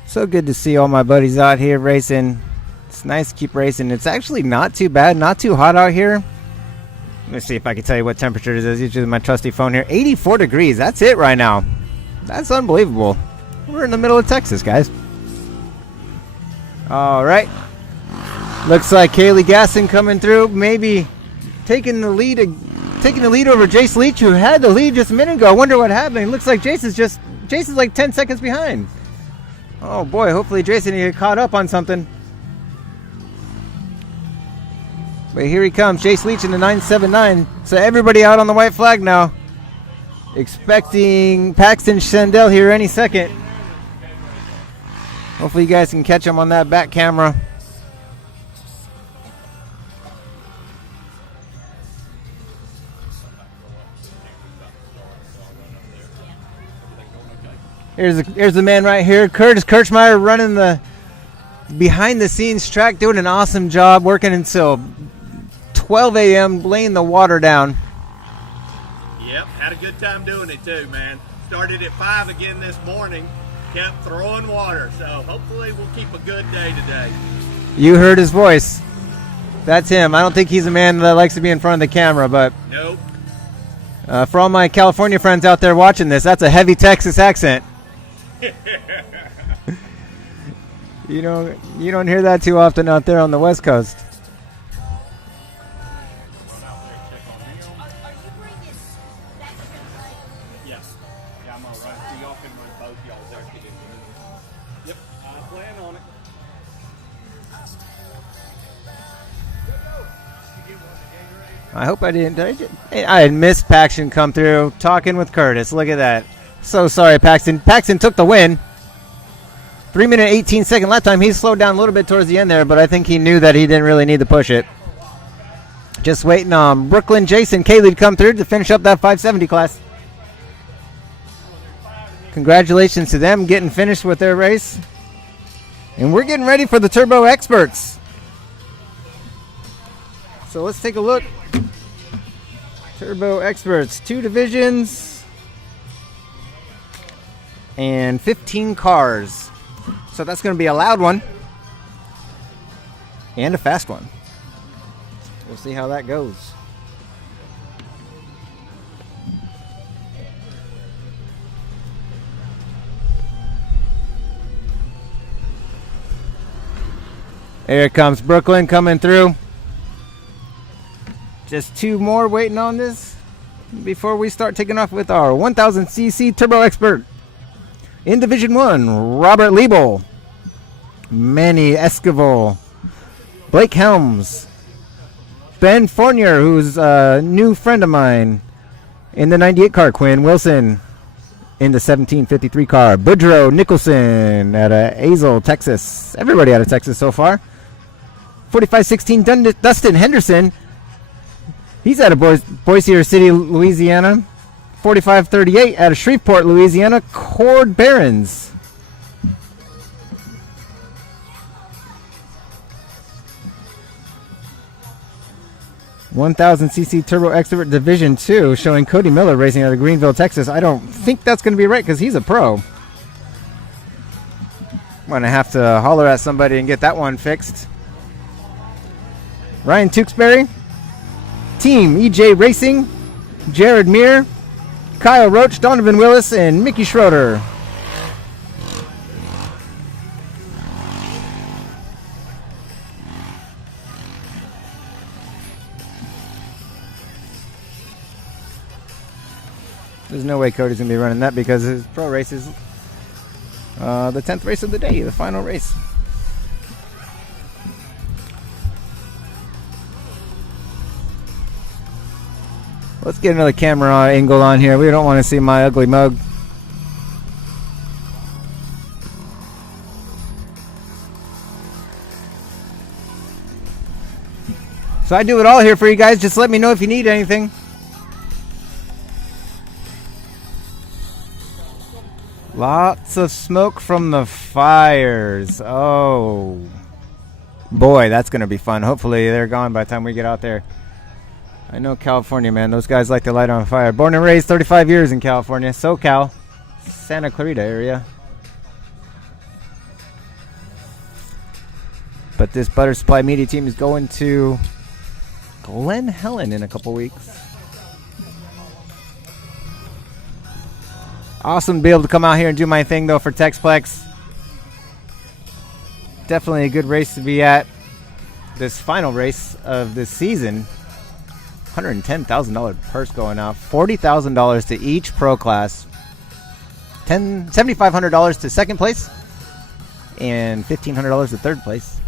So good to see all my buddies out here racing. It's nice to keep racing. It's actually not too bad, not too hot out here. Let me see if I can tell you what temperature it is. Using my trusty phone here. 84 degrees. That's it right now. That's unbelievable. We're in the middle of Texas, guys. All right. Looks like Kaylee Gasson coming through, maybe taking the lead over Jace Leach, who had the lead just a minute ago. I wonder what happened. Looks like Jace is like 10 seconds behind. Oh boy, hopefully Jason can get caught up on something. But here he comes, Jace Leach in the 979. So everybody out on the white flag now. Expecting Paxton Shandell here any second. Hopefully you guys can catch him on that back camera. Here's the man right here, Curtis Kirchmeyer, running the behind-the-scenes track, doing an awesome job, working until 12 a.m., laying the water down. Yep, had a good time doing it too, man. Started at 5 again this morning, kept throwing water, so hopefully we'll keep a good day today. You heard his voice. That's him. I don't think he's a man that likes to be in front of the camera, but Nope. For all my California friends out there watching this, that's a heavy Texas accent. You don't hear that too often out there on the West Coast. Yes. Yeah, I'm all right. So y'all can run both y'all there. Yep, I plan on it. I hope I didn't. I had missed Paxton come through, talking with Curtis. Look at that. So sorry, Paxton. Paxton took the win. 3 minute 18-second lap time. He slowed down a little bit towards the end there, but I think he knew that he didn't really need to push it. Just waiting on Brooklyn, Jason, Kaylee to come through to finish up that 570 class. Congratulations to them getting finished with their race. And we're getting ready for the Turbo Experts. So let's take a look. Turbo Experts, 2 divisions and 15 cars. So that's going to be a loud one and a fast one. We'll see how that goes. Here comes Brooklyn coming through. Just 2 more waiting on this before we start taking off with our 1000cc Turbo Expert. In Division 1, Robert Liebel, Manny Esquivel, Blake Helms, Ben Fournier, who's a new friend of mine. In the 98 car, Quinn Wilson. In the 1753 car, Boudreaux Nicholson out of Azle, Texas. Everybody out of Texas so far. 4516, Dustin Henderson. He's out of Boise City, Louisiana. 4538 out of Shreveport, Louisiana, Cord Barons. 1000cc Turbo Expert Division 2 showing Cody Miller racing out of Greenville, Texas. I don't think that's going to be right because he's a pro. I'm going to have to holler at somebody and get that one fixed. Ryan Tewksbury, Team EJ Racing, Jared Meir, Kyle Roach, Donovan Willis, and Mickey Schroeder. There's no way Cody's going to be running that because his pro race is the 10th race of the day, the final race. Let's get another camera angle on here. We don't want to see my ugly mug. So I do it all here for you guys. Just let me know if you need anything. Lots of smoke from the fires. Oh, boy, that's going to be fun. Hopefully they're gone by the time we get out there. I know California, man. Those guys like to light on fire. Born and raised 35 years in California. SoCal. Santa Clarita area. But this Butter Supply Media team is going to Glen Helen in a couple weeks. Awesome to be able to come out here and do my thing, though, for TEXPLEX. Definitely a good race to be at. This final race of this season. $110,000 purse going out. $40,000 to each pro class. $7,500 to second place. And $1,500 to third place.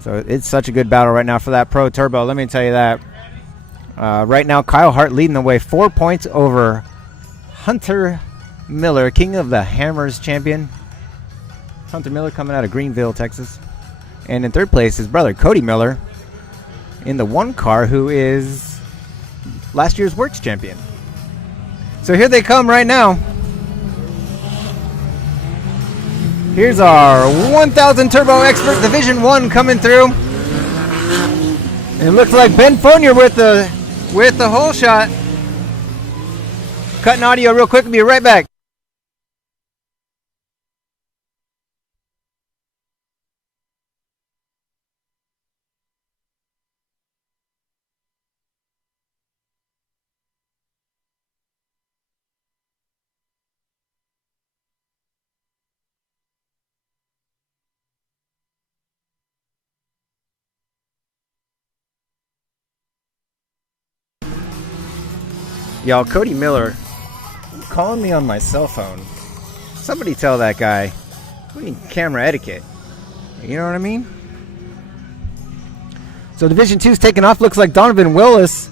So it's such a good battle right now for that Pro Turbo. Let me tell you that. Right now, Kyle Hart leading the way. 4 points over Hunter Miller, King of the Hammers champion. Hunter Miller coming out of Greenville, Texas. And in third place, his brother, Cody Miller, in the one car, who is last year's Works champion. So here they come right now. Here's our 1000 Turbo Expert Division 1 coming through. And it looks like Ben Fournier with the whole shot. Cutting audio real quick and be right back. Y'all, Cody Miller calling me on my cell phone. Somebody tell that guy we need camera etiquette. You know what I mean? So Division 2's taking off. Looks like Donovan Willis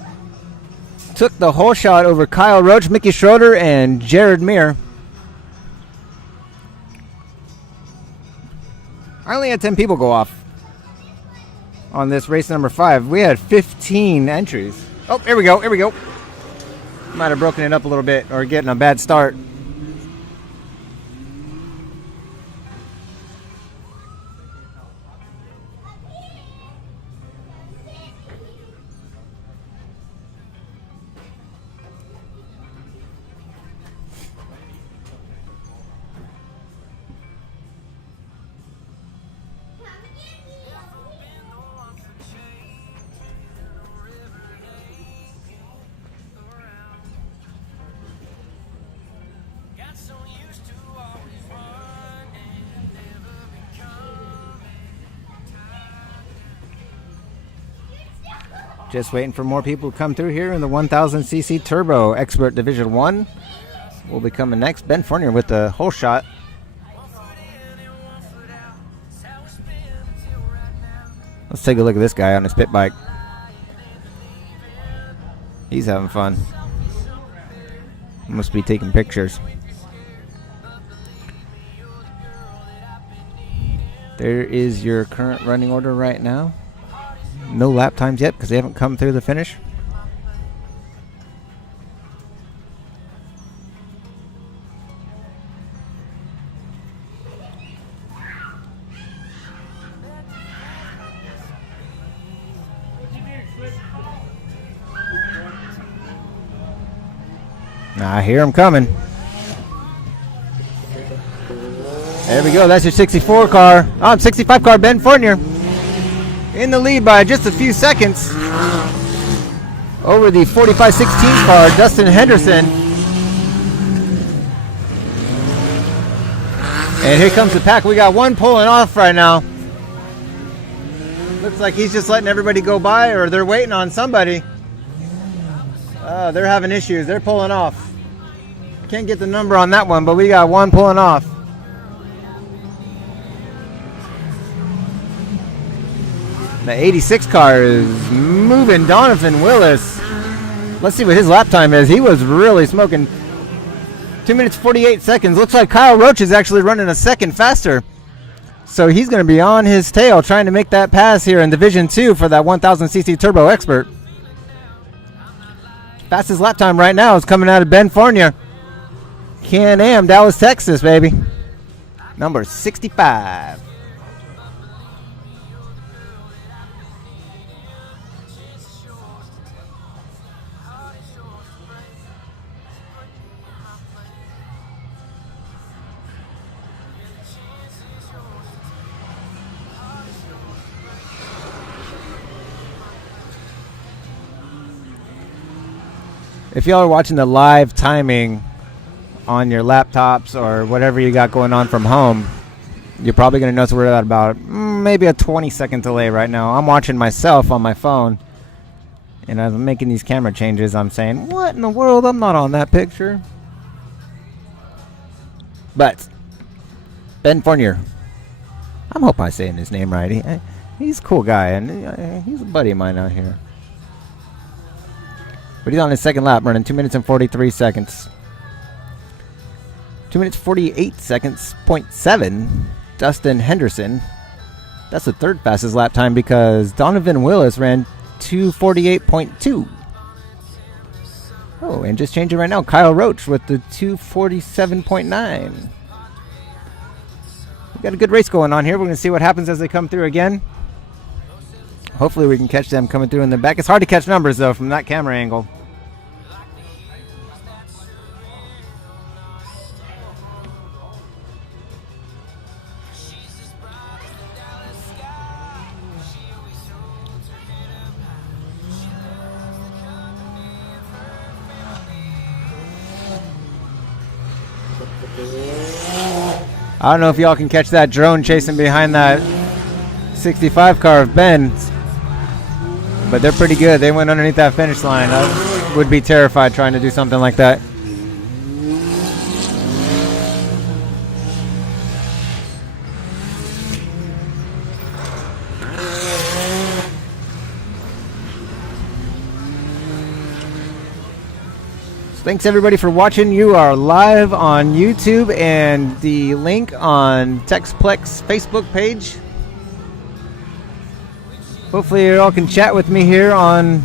took the whole shot over Kyle Roach, Mickey Schroeder, and Jared Meir. I only had 10 people go off on this race number 5. We had 15 entries. Oh, here we go. Here we go. Might have broken it up a little bit or getting a bad start. Just waiting for more people to come through here in the 1000cc Turbo Expert Division 1. Will be coming next. Ben Fournier with the whole shot. Let's take a look at this guy on his pit bike. He's having fun. Must be taking pictures. There is your current running order right now. No lap times yet because they haven't come through the finish. I hear him coming. There we go. That's your 64 car. 65 car, Ben Fournier. In the lead by just a few seconds over the 45-16 car, Dustin Henderson. And here comes the pack. We got one pulling off right now. Looks like he's just letting everybody go by, or they're waiting on somebody. They're having issues. They're pulling off. Can't get the number on that one, but we got one pulling off. The 86 car is moving. Donovan Willis. Let's see what his lap time is. He was really smoking. 2 minutes 48 seconds. Looks like Kyle Roach is actually running a second faster. So he's going to be on his tail trying to make that pass here in Division 2 for that 1000cc Turbo Expert. Fastest lap time right now is coming out of Ben Fournier. Can-Am, Dallas, Texas, baby. Number 65. If y'all are watching the live timing on your laptops or whatever you got going on from home, you're probably going to notice we're at about maybe a 20-second delay right now. I'm watching myself on my phone, and as I'm making these camera changes, I'm saying, what in the world? I'm not on that picture. But Ben Fournier, I hope I'm saying his name right. He's a cool guy, and he's a buddy of mine out here. But he's on his second lap, running 2 minutes and 43 seconds. 2 minutes 48 seconds, 0.7. Dustin Henderson. That's the third fastest lap time because Donovan Willis ran 2:48.2. Oh, and just changing right now, Kyle Roach with the 2:47.9. We got a good race going on here. We're going to see what happens as they come through again. Hopefully we can catch them coming through in the back. It's hard to catch numbers, though, from that camera angle. I don't know if y'all can catch that drone chasing behind that 65 car of Ben's, but they're pretty good. They went underneath that finish line. I would be terrified trying to do something like that. Thanks everybody for watching. You are live on YouTube and the link on TEXPLEX Facebook page. Hopefully you all can chat with me here on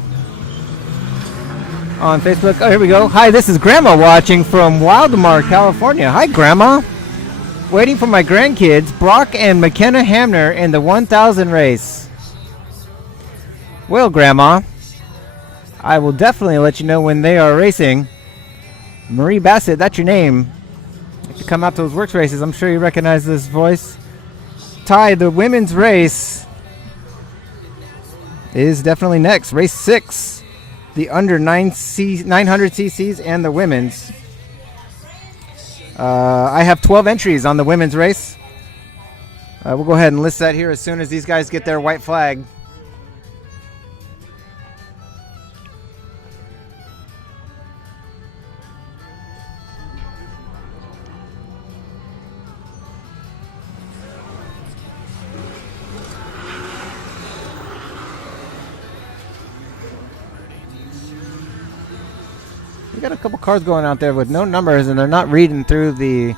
Facebook. Oh, here we go. Hi, this is Grandma watching from Wildemar, California. Hi, Grandma. Waiting for my grandkids, Brock and McKenna Hamner, in the 1000 race. Well, Grandma, I will definitely let you know when they are racing. Marie Bassett, that's your name. If you come out to those works races, I'm sure you recognize this voice. Ty, the women's race is definitely next. Race 6, the under 900 cc's and the women's. I have 12 entries on the women's race. We'll go ahead and list that here as soon as these guys get their white flag. Got a couple cars going out there with no numbers, and they're not reading through the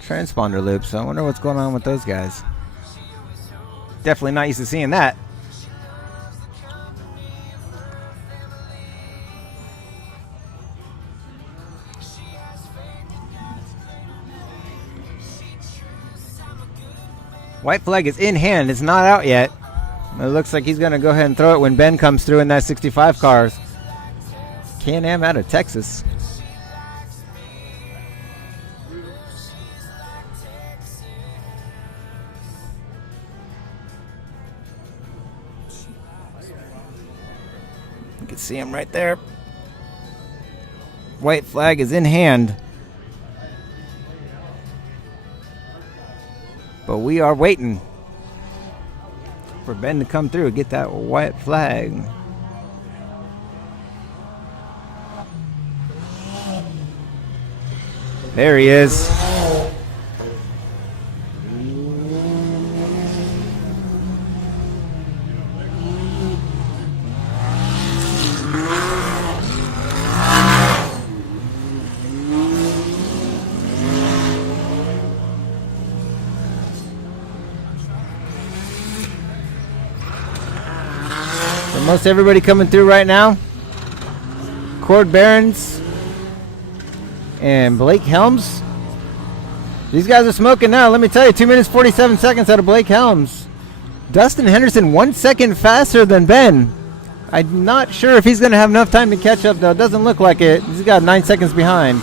transponder loop, so I wonder what's going on with those guys. Definitely not used to seeing that. White flag is in hand. It's not out yet. It looks like he's going to go ahead and throw it when Ben comes through in that 65 cars. Can-Am out of Texas. see him right there. White flag is in hand. But we are waiting for Ben to come through and get that white flag. There he is. Most everybody coming through right now. Cord Barons and Blake Helms. These guys are smoking now. Let me tell you, 2 minutes 47 seconds out of Blake Helms. Dustin Henderson 1 second faster than Ben. I'm not sure if he's going to have enough time to catch up, though. It doesn't look like it. He's got 9 seconds behind.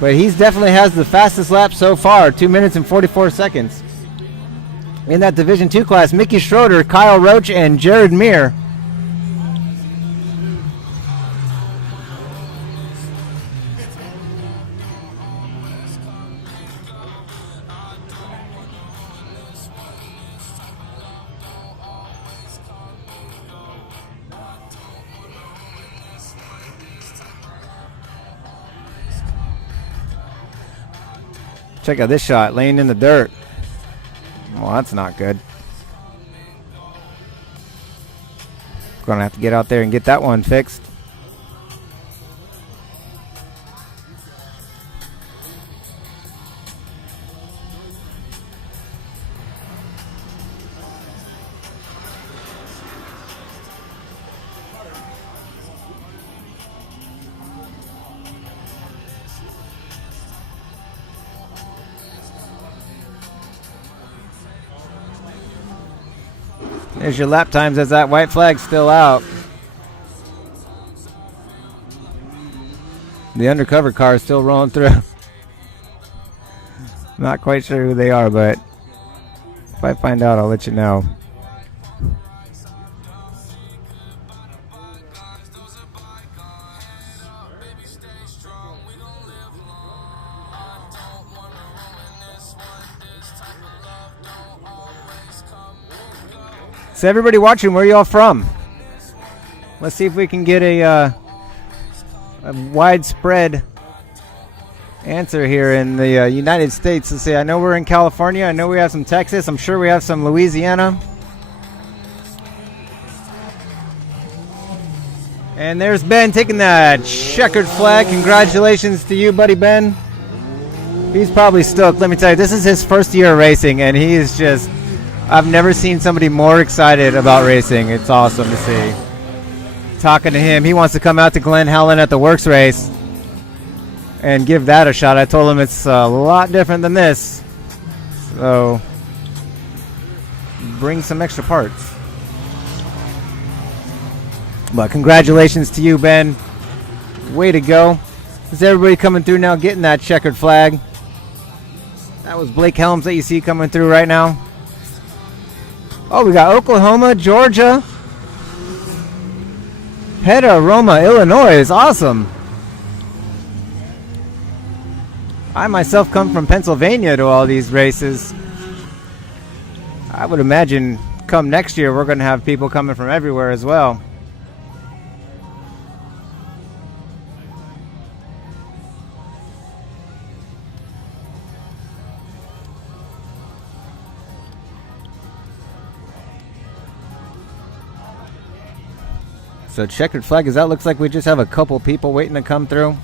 But he's definitely has the fastest lap so far, 2 minutes and 44 seconds. In that Division II class, Mickey Schroeder, Kyle Roach, and Jared Meir. Check out this shot, laying in the dirt. Well, that's not good. Gonna have to get out there and get that one fixed. There's your lap times as that white flag's still out. The undercover car is still rolling through. Not quite sure who they are, but if I find out, I'll let you know. So everybody watching, where are y'all from? Let's see if we can get a widespread answer here in the United States. Let's see, I know we're in California. I know we have some Texas. I'm sure we have some Louisiana. And there's Ben taking that checkered flag. Congratulations to you, buddy Ben. He's probably stoked. Let me tell you, this is his first year of racing, and he is just... I've never seen somebody more excited about racing. It's awesome to see. Talking to him, he wants to come out to Glen Helen at the Works race and give that a shot. I told him it's a lot different than this. So, bring some extra parts. But congratulations to you, Ben. Way to go. Is everybody coming through now getting that checkered flag? That was Blake Helms that you see coming through right now. Oh, we got Oklahoma, Georgia, Peta, Roma, Illinois is awesome. I myself come from Pennsylvania to all these races. I would imagine come next year we're going to have people coming from everywhere as well. So checkered flag is out. Looks like we just have a couple people waiting to come through.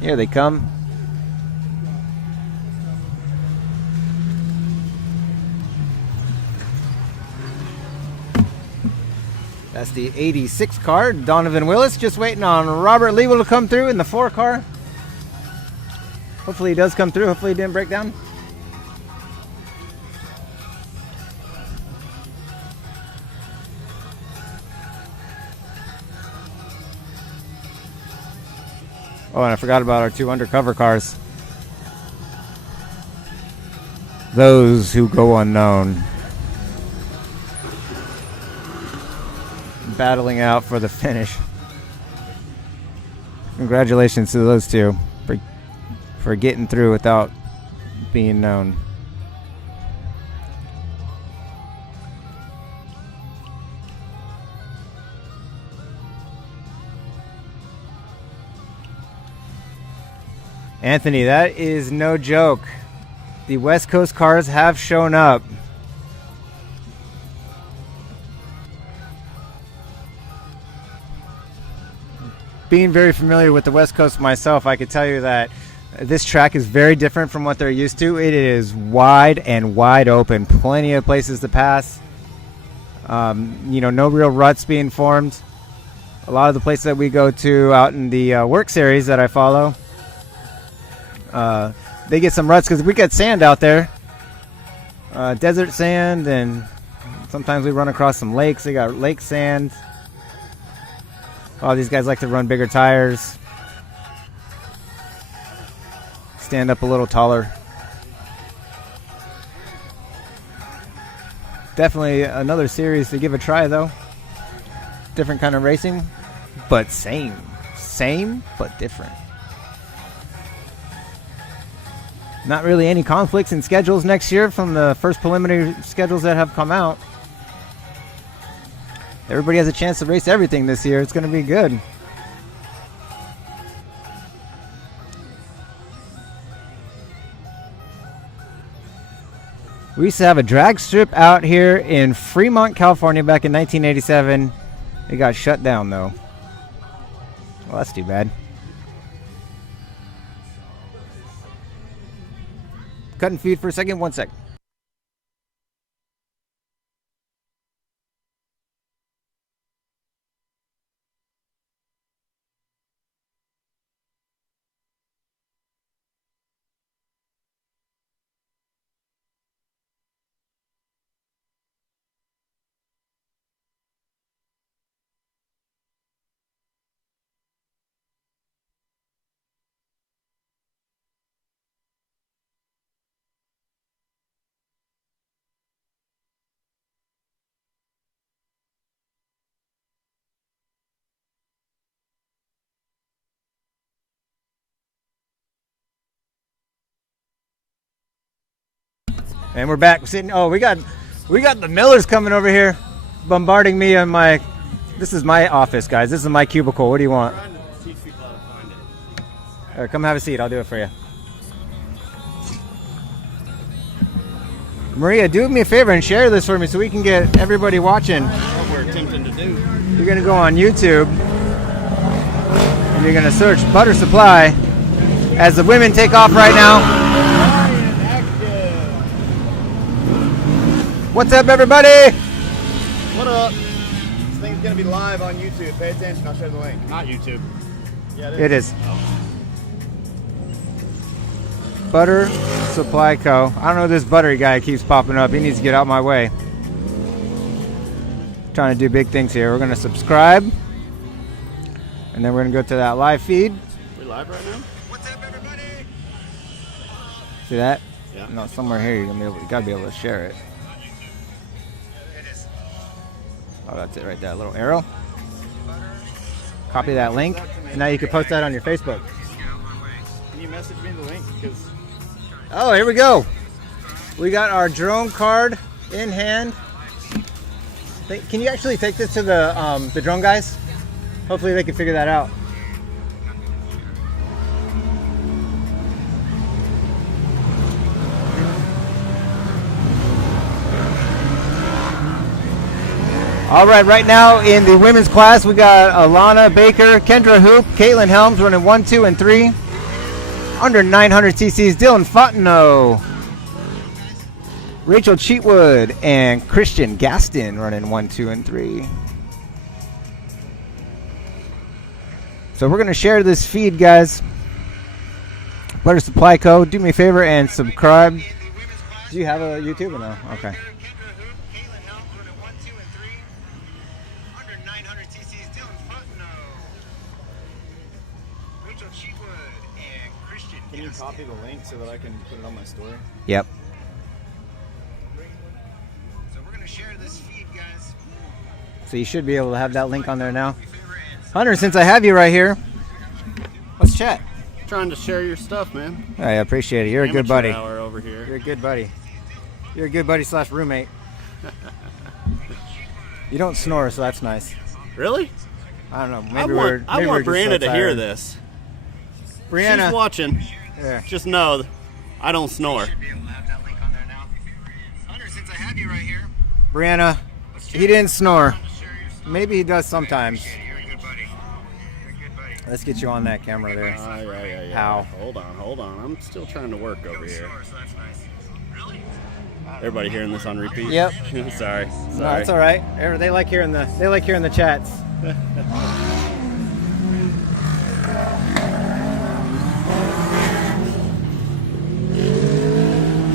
Here they come. That's the 86 car. Donovan Willis just waiting on Robert Legal to come through in the 4 car. Hopefully he does come through. Hopefully he didn't break down. Oh, and I forgot about our 2 undercover cars. those who go unknown. Battling out for the finish. Congratulations to those two for getting through without being known. Anthony, that is no joke. The West Coast cars have shown up. Being very familiar with the West Coast myself, I could tell you that this track is very different from what they're used to. It is wide and wide open. Plenty of places to pass. No real ruts being formed. A lot of the places that we go to out in the work series that I follow, they get some ruts because we get sand out there. Desert sand, and sometimes we run across some lakes. They got lake sand. Oh, these guys like to run bigger tires. Stand up a little taller. Definitely another series to give a try, though. Different kind of racing, but same. Same, but different. Not really any conflicts in schedules next year from the first preliminary schedules that have come out. Everybody has a chance to race everything this year. It's going to be good. We used to have a drag strip out here in Fremont, California back in 1987. It got shut down, though. Well, that's too bad. Cut and feed for a second. 1 sec. And we're back sitting. Oh, we got the Millers coming over here, bombarding me on my. This is my office, guys. This is my cubicle. What do you want? Trying to teach people how to find it. All right, come have a seat. I'll do it for you. Maria, do me a favor and share this for me so we can get everybody watching. What we're attempting to do. You're gonna go on YouTube and you're gonna search Butter Supply as the women take off right now. What's up, everybody? What up? This thing's gonna be live on YouTube. Pay attention. I'll share the link. Not YouTube. Yeah, It is. Butter Supply Co. I don't know who this buttery guy keeps popping up. He needs to get out my way. Trying to do big things here. We're gonna subscribe, and then we're gonna go to that live feed. We live right now? What's up, everybody? See that? Yeah. No, somewhere here you gotta be able to share it. Oh, that's it right there. A little arrow. Copy that link, and now you can post that on your Facebook. Can you message me the link? Because Oh, here we go. We got our drone card in hand. Can you actually take this to the drone guys? Hopefully they can figure that out. All right now in the women's class, we got Alana Baker, Kendra Hoop, Caitlin Helms running 1, 2, and 3. Under 900 cc's, Dylan Fontenot, Rachel Cheatwood, and Christian Gaston running 1, 2, and 3. So we're going to share this feed, guys. Butter Supply Co. Do me a favor and subscribe. Do you have a YouTube or no? Okay. can you copy the link so that I can put it on my story? Yep. So you should be able to have that link on there now. Hunter, since I have you right here, let's chat. Trying to share your stuff, man. I appreciate it. You're a good buddy. Amateur hour over here. You're a good buddy. You're a good buddy / roommate. You don't snore, so that's nice. Really? I don't know. Maybe I want just Brianna so to hear tired. this. Brianna, She's watching. Yeah. Just know I don't snore. Brianna, he didn't snore. Maybe he does sometimes. Let's get you on that camera there. Yeah. How? Hold on. I'm still trying to work over here. Everybody hearing this on repeat? Yep. Sorry. No, it's all right. They like hearing the chats.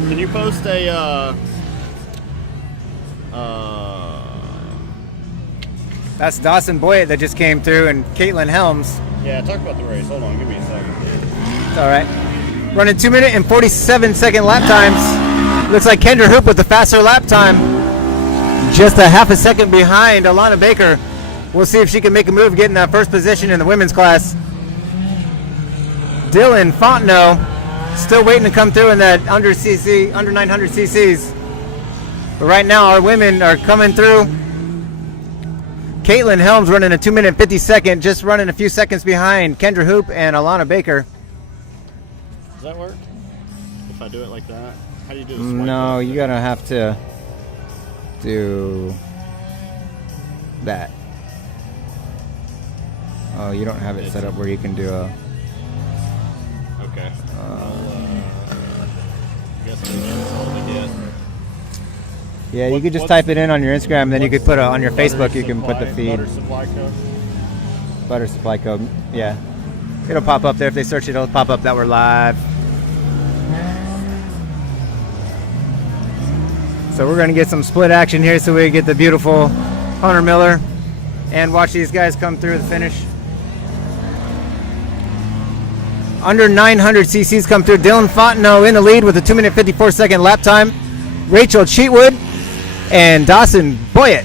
Can you post a That's Dawson Boyd that just came through, and Caitlin Helms. Yeah, talk about the race. Hold on, give me a second. It's all right. Running 2 minute and 47-second lap times. Looks like Kendra Hoop with the faster lap time. Just a half a second behind Alana Baker. We'll see if she can make a move, get in that first position in the women's class. Dylan Fontenot still waiting to come through in that under 900 cc's. But right now our women are coming through. Caitlin Helms running a 2 minute 50-second, just running a few seconds behind Kendra Hoop and Alana Baker. Does that work? If I do it like that? How do you do this? No, you gotta have to do that. Oh, you don't have it set up where you can do a. Okay. I guess that's all they did. Yeah, you could just type it in on your Instagram, then you could put it on your Facebook. You can put the feed. Butter supply code. Butter supply code. Yeah, it'll pop up there. If they search it, it'll pop up that we're live. So we're gonna get some split action here, so we get the beautiful Hunter Miller and watch these guys come through the finish. Under 900 cc's come through. Dylan Fontenot in the lead with a 2 minute 54-second lap time. Rachel Cheatwood and Dawson Boyett.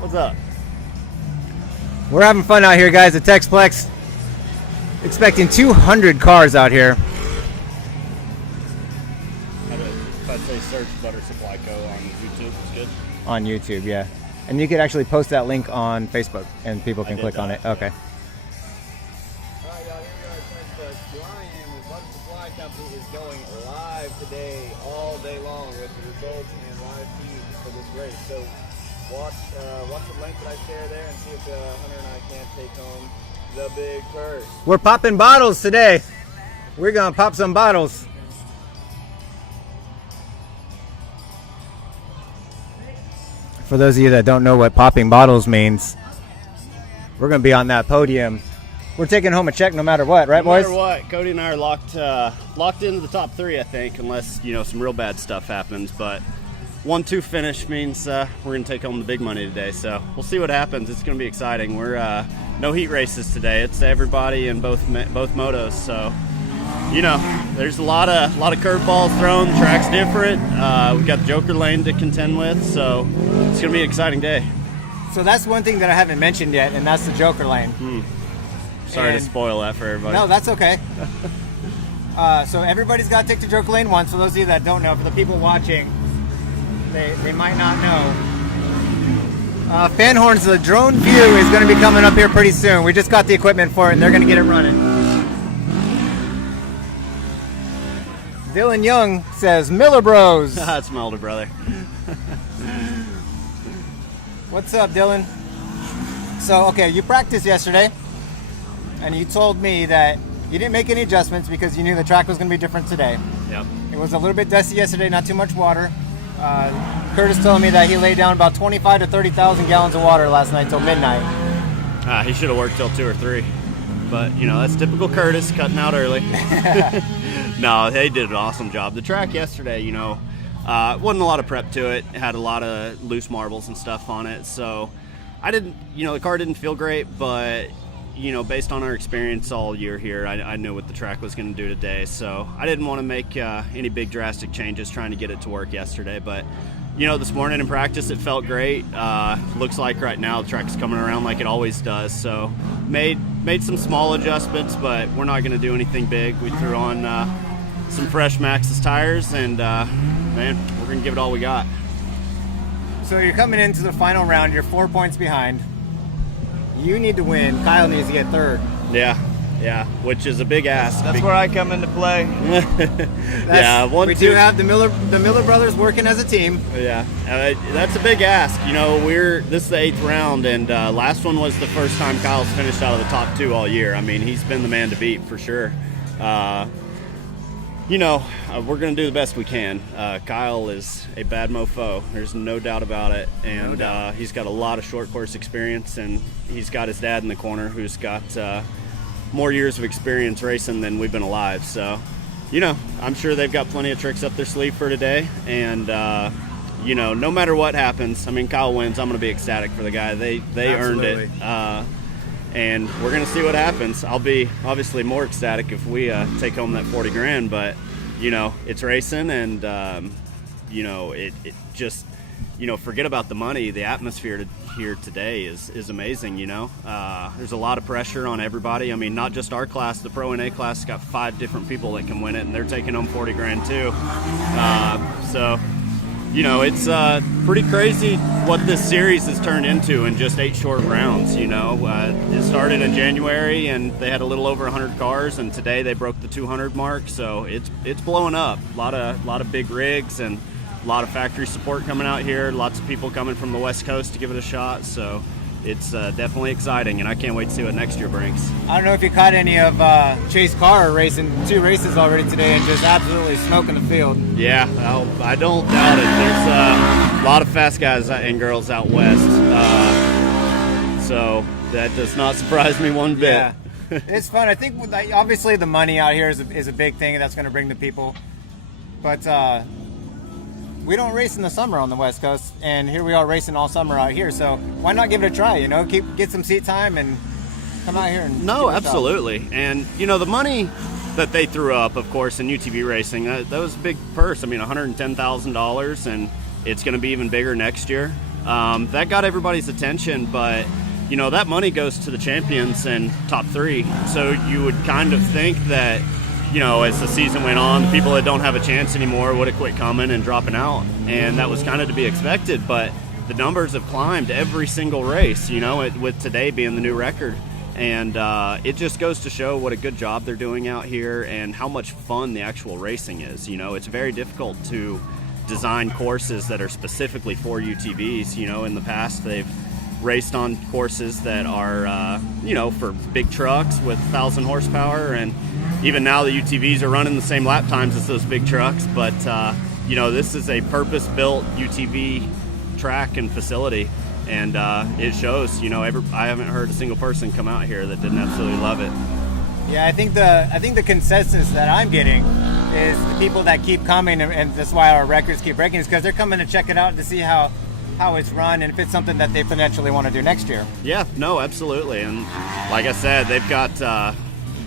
What's up? We're having fun out here, guys, at TEXPLEX. Expecting 200 cars out here. If I say search butter supply code on YouTube, it's good. On YouTube, yeah. And you could actually post that link on Facebook, and people can click on it. Okay. Alright, y'all, here we are at TEXPLEX. Brian with Butter Supply Company is going live today, all day long, with the results and live feeds for this race. So watch the link that I share there and see if Hunter and I can't take home the big purse. We're popping bottles today. We're gonna pop some bottles. For those of you that don't know what popping bottles means, we're gonna be on that podium. We're taking home a check no matter what, right, boys? No matter what, Cody and I are locked into the top 3, I think, unless some real bad stuff happens. But 1-2 finish means we're gonna take home the big money today. So we'll see what happens. It's gonna be exciting. We're no heat races today. It's everybody in both motos. So there's a lot of curveballs thrown. The track's different. We've got the Joker lane to contend with. So it's gonna be an exciting day. So that's one thing that I haven't mentioned yet, and that's the Joker lane. Sorry And- to spoil that for everybody. No, that's okay. So everybody's got to take the Joker lane once. For those of you that don't know, for the people watching, they might not know. Fan horns, the drone view is going to be coming up here pretty soon. We just got the equipment for it, and they're going to get it running. Dylan Young says, Miller Bros. That's my older brother. What's up, Dylan? So, okay, you practiced yesterday, and you told me that you didn't make any adjustments because you knew the track was going to be different today. Yep. It was a little bit dusty yesterday, not too much water. Curtis told me that he laid down about 25 to 30,000 gallons of water last night till midnight. He should have worked till 2 or 3. But, that's typical Curtis, cutting out early. No, they did an awesome job. The track yesterday, wasn't a lot of prep to it. It had a lot of loose marbles and stuff on it. So the car didn't feel great, but, based on our experience all year here, I knew what the track was going to do today. So I didn't want to make any big drastic changes trying to get it to work yesterday. But this morning in practice it felt great. Looks like right now the track's coming around like it always does. So made some small adjustments, but we're not going to do anything big. We threw on some fresh Maxxis tires, and man, we're going to give it all we got. So you're coming into the final round. You're 4 points behind. You need to win. Kyle needs to get third. Yeah, which is a big ask. That's where I come into play. We do have the Miller brothers working as a team. Yeah, that's a big ask. This is the 8th round, and last one was the first time Kyle's finished out of the top 2 all year. I mean, he's been the man to beat for sure. We're going to do the best we can. Kyle is a bad mofo. There's no doubt about it. And he's got a lot of short course experience, and he's got his dad in the corner who's got more years of experience racing than we've been alive. So, I'm sure they've got plenty of tricks up their sleeve for today. And, no matter what happens, I mean, Kyle wins, I'm going to be ecstatic for the guy. They earned it. And we're going to see what happens. I'll be obviously more ecstatic if we take home that 40 grand, but it's racing, and it just forget about the money. The atmosphere here today is amazing. There's a lot of pressure on everybody. I mean, not just our class. The Pro NA class has got 5 different people that can win it, and they're taking home 40 grand too. So it's pretty crazy what this series has turned into in just 8 short rounds. It started in January, and they had a little over 100 cars, and today they broke the 200 mark. So it's blowing up. A lot of big rigs and a lot of factory support coming out here. Lots of people coming from the West Coast to give it a shot. So it's definitely exciting, and I can't wait to see what next year brings. I don't know if you caught any of Chase Carr racing 2 races already today and just absolutely smoking the field. Yeah, I don't doubt it. There's a lot of fast guys and girls out west, so that does not surprise me one bit. Yeah. It's fun. I think obviously the money out here is a big thing that's going to bring the people, but we don't race in the summer on the West Coast, and here we are racing all summer out here. So why not give it a try? Get some seat time and come out here and no, absolutely. And the money that they threw up, of course, in UTV racing, that was a big purse. I mean, $110,000, and it's going to be even bigger next year. That got everybody's attention, but that money goes to the champions and top 3. So you would kind of think that as the season went on, the people that don't have a chance anymore would have quit coming and dropping out. And that was kind of to be expected, but the numbers have climbed every single race, with today being the new record. And it just goes to show what a good job they're doing out here and how much fun the actual racing is. It's very difficult to design courses that are specifically for UTVs. In the past, they've raced on courses that are, for big trucks with 1,000 horsepower, and even now the UTVs are running the same lap times as those big trucks. But this is a purpose-built UTV track and facility, and it shows. I haven't heard a single person come out here that didn't absolutely love it. Yeah, I think the consensus that I'm getting is the people that keep coming, and that's why our records keep breaking, is because they're coming to check it out to see how it's run and if it's something that they potentially want to do next year. Yeah, no, absolutely. And like I said, they've got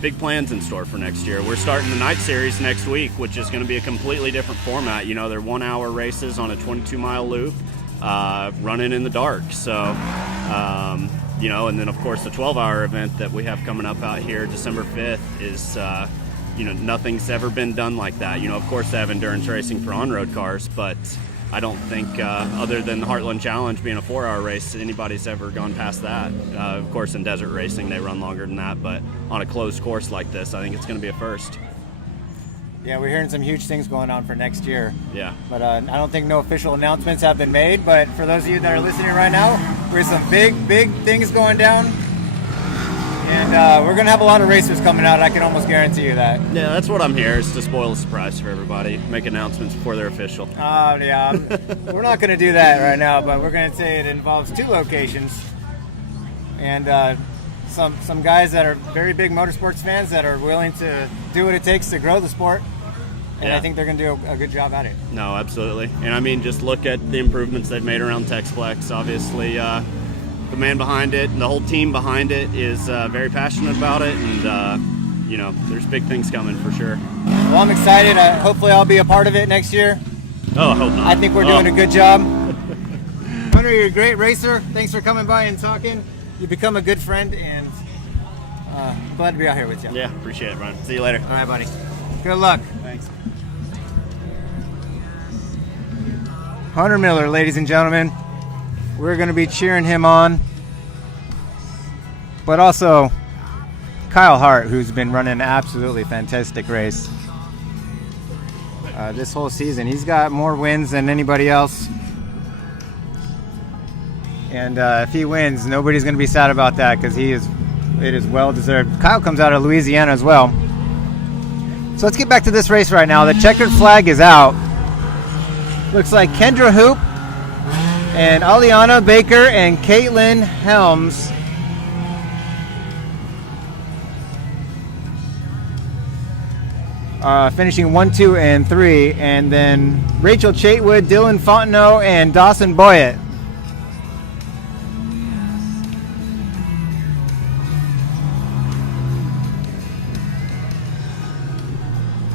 big plans in store for next year. We're starting the night series next week, which is going to be a completely different format. They're 1-hour races on a 22-mile loop, running in the dark. So, and then of course the 12-hour event that we have coming up out here December 5th is, nothing's ever been done like that. Of course they have endurance racing for on-road cars, but I don't think, other than the Heartland Challenge being a 4-hour race, anybody's ever gone past that. Of course, in desert racing, they run longer than that, but on a closed course like this, I think it's going to be a first. Yeah, we're hearing some huge things going on for next year. Yeah. But I don't think no official announcements have been made, but for those of you that are listening right now, there's some big things going down. And we're going to have a lot of racers coming out. I can almost guarantee you that. Yeah, that's what I'm here, is to spoil the surprise for everybody. Make announcements before they're official. Yeah. We're not going to do that right now, but we're going to say it involves 2 locations. And some guys that are very big motorsports fans that are willing to do what it takes to grow the sport. And yeah. I think they're going to do a good job at it. No, absolutely. And I mean, just look at the improvements they've made around TEXPLEX. Obviously, the man behind it and the whole team behind it is very passionate about it, and there's big things coming for sure. Well, I'm excited. Hopefully I'll be a part of it next year. Oh, I hope not. I think we're doing a good job. Hunter, you're a great racer. Thanks for coming by and talking. You've become a good friend, and I'm glad to be out here with you. Yeah, appreciate it, Brian. See you later. All right, buddy. Good luck. Thanks. Hunter Miller, ladies and gentlemen. We're going to be cheering him on. But also Kyle Hart, who's been running an absolutely fantastic race this whole season. He's got more wins than anybody else. And if he wins, nobody's going to be sad about that because it is well deserved. Kyle comes out of Louisiana as well. So let's get back to this race right now. The checkered flag is out. Looks like Kendra Hoop and Aliana Baker and Caitlin Helms finishing 1, 2, and 3. And then Rachel Chatewood, Dylan Fontenot, and Dawson Boyett.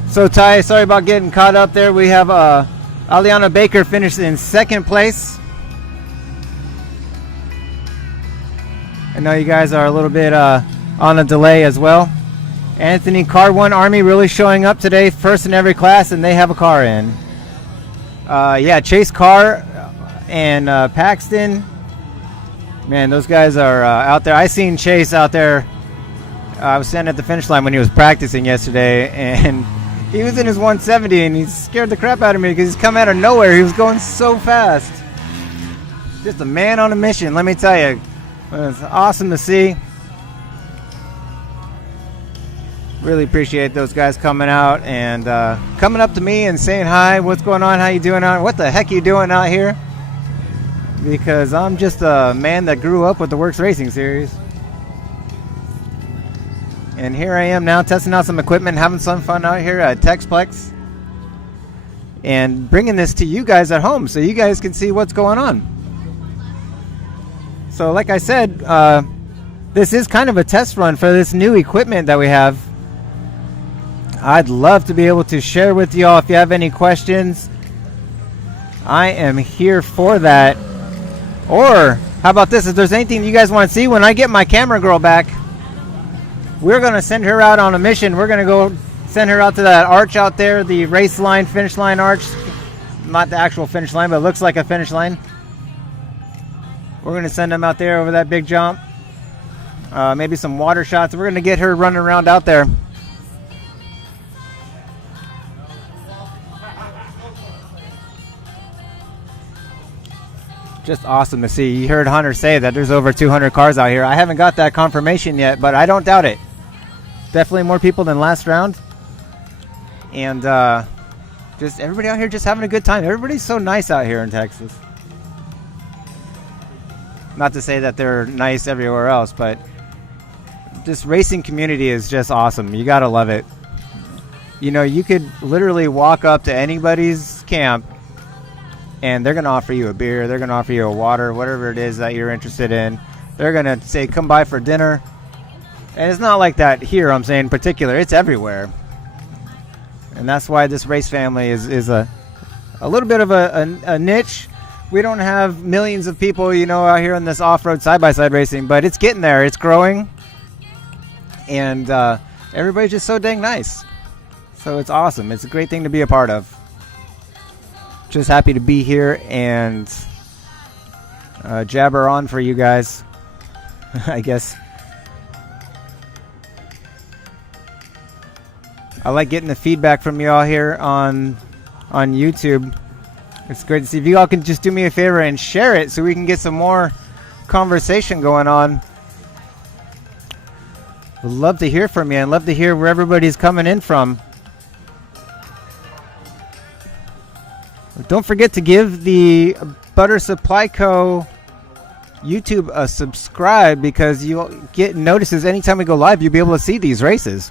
So Ty, sorry about getting caught up there. We have Aliana Baker finished in 2nd place. I know you guys are a little bit on a delay as well. Anthony Car 1 Army really showing up today, first in every class, and they have a car in. Yeah, Chase Carr and Paxton. Man, those guys are out there. I seen Chase out there. I was standing at the finish line when he was practicing yesterday, and he was in his 170, and he scared the crap out of me because he's come out of nowhere. He was going so fast. Just a man on a mission, let me tell you. It's awesome to see. Really appreciate those guys coming out and coming up to me and saying hi. What's going on? How you doing out? What the heck are you doing out here? Because I'm just a man that grew up with the Works Racing Series. And here I am now testing out some equipment, having some fun out here at TEXPLEX. And bringing this to you guys at home so you guys can see what's going on. So like I said, this is kind of a test run for this new equipment that we have. I'd love to be able to share with y'all if you have any questions. I am here for that. Or how about this? If there's anything you guys want to see, when I get my camera girl back, we're going to send her out on a mission. We're going to go send her out to that arch out there, the race line, finish line arch. Not the actual finish line, but it looks like a finish line. We're going to send them out there over that big jump. Maybe some water shots. We're going to get her running around out there. Just awesome to see. You heard Hunter say that there's over 200 cars out here. I haven't got that confirmation yet, but I don't doubt it. Definitely more people than last round. And just everybody out here just having a good time. Everybody's so nice out here in Texas. Not to say that they're nice everywhere else, but this racing community is just awesome. You gotta love it. You know, you could literally walk up to anybody's camp and they're gonna offer you a beer, they're gonna offer you a water, whatever it is that you're interested in. They're gonna say, come by for dinner. And it's not like that here, I'm saying in particular, it's everywhere. And that's why this race family is a little bit of a niche. We don't have millions of people, you know, out here in this off-road side-by-side racing, but it's getting there, it's growing. And everybody's just so dang nice. So it's awesome. It's a great thing to be a part of. Just happy to be here and jabber on for you guys, I guess. I like getting the feedback from you all here on YouTube. It's great to see. If you all can just do me a favor and share it so we can get some more conversation going on. Would love to hear from you and love to hear where everybody's coming in from. Don't forget to give the Butter Supply Co. YouTube a subscribe because you'll get notices anytime we go live. You'll be able to see these races.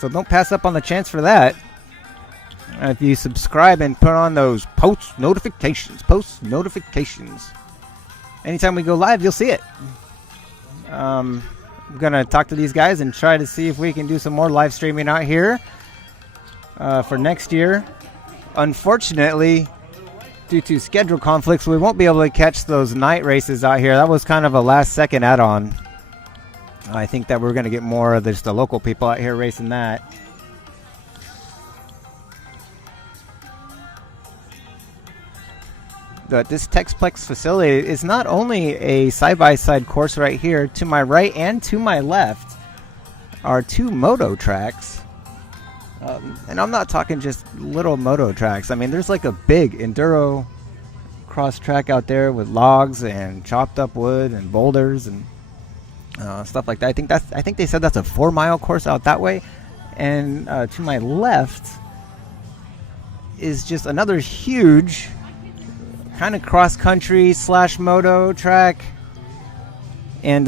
So don't pass up on the chance for that. If you subscribe and put on those post notifications. Anytime we go live, you'll see it. I'm going to talk to these guys and try to see if we can do some more live streaming out here. for next year. Unfortunately, due to schedule conflicts, we won't be able to catch those night races out here. That was kind of a last-second add-on. I think that we're going to get more of just the local people out here racing that. This TEXPLEX facility is not only a side-by-side course right here. To my right and to my left are 2 moto tracks. And I'm not talking just little moto tracks. I mean, there's like a big enduro cross track out there with logs and chopped up wood and boulders and stuff like that. I think they said that's a 4-mile course out that way. And to my left is just another huge kind of cross country / moto track. And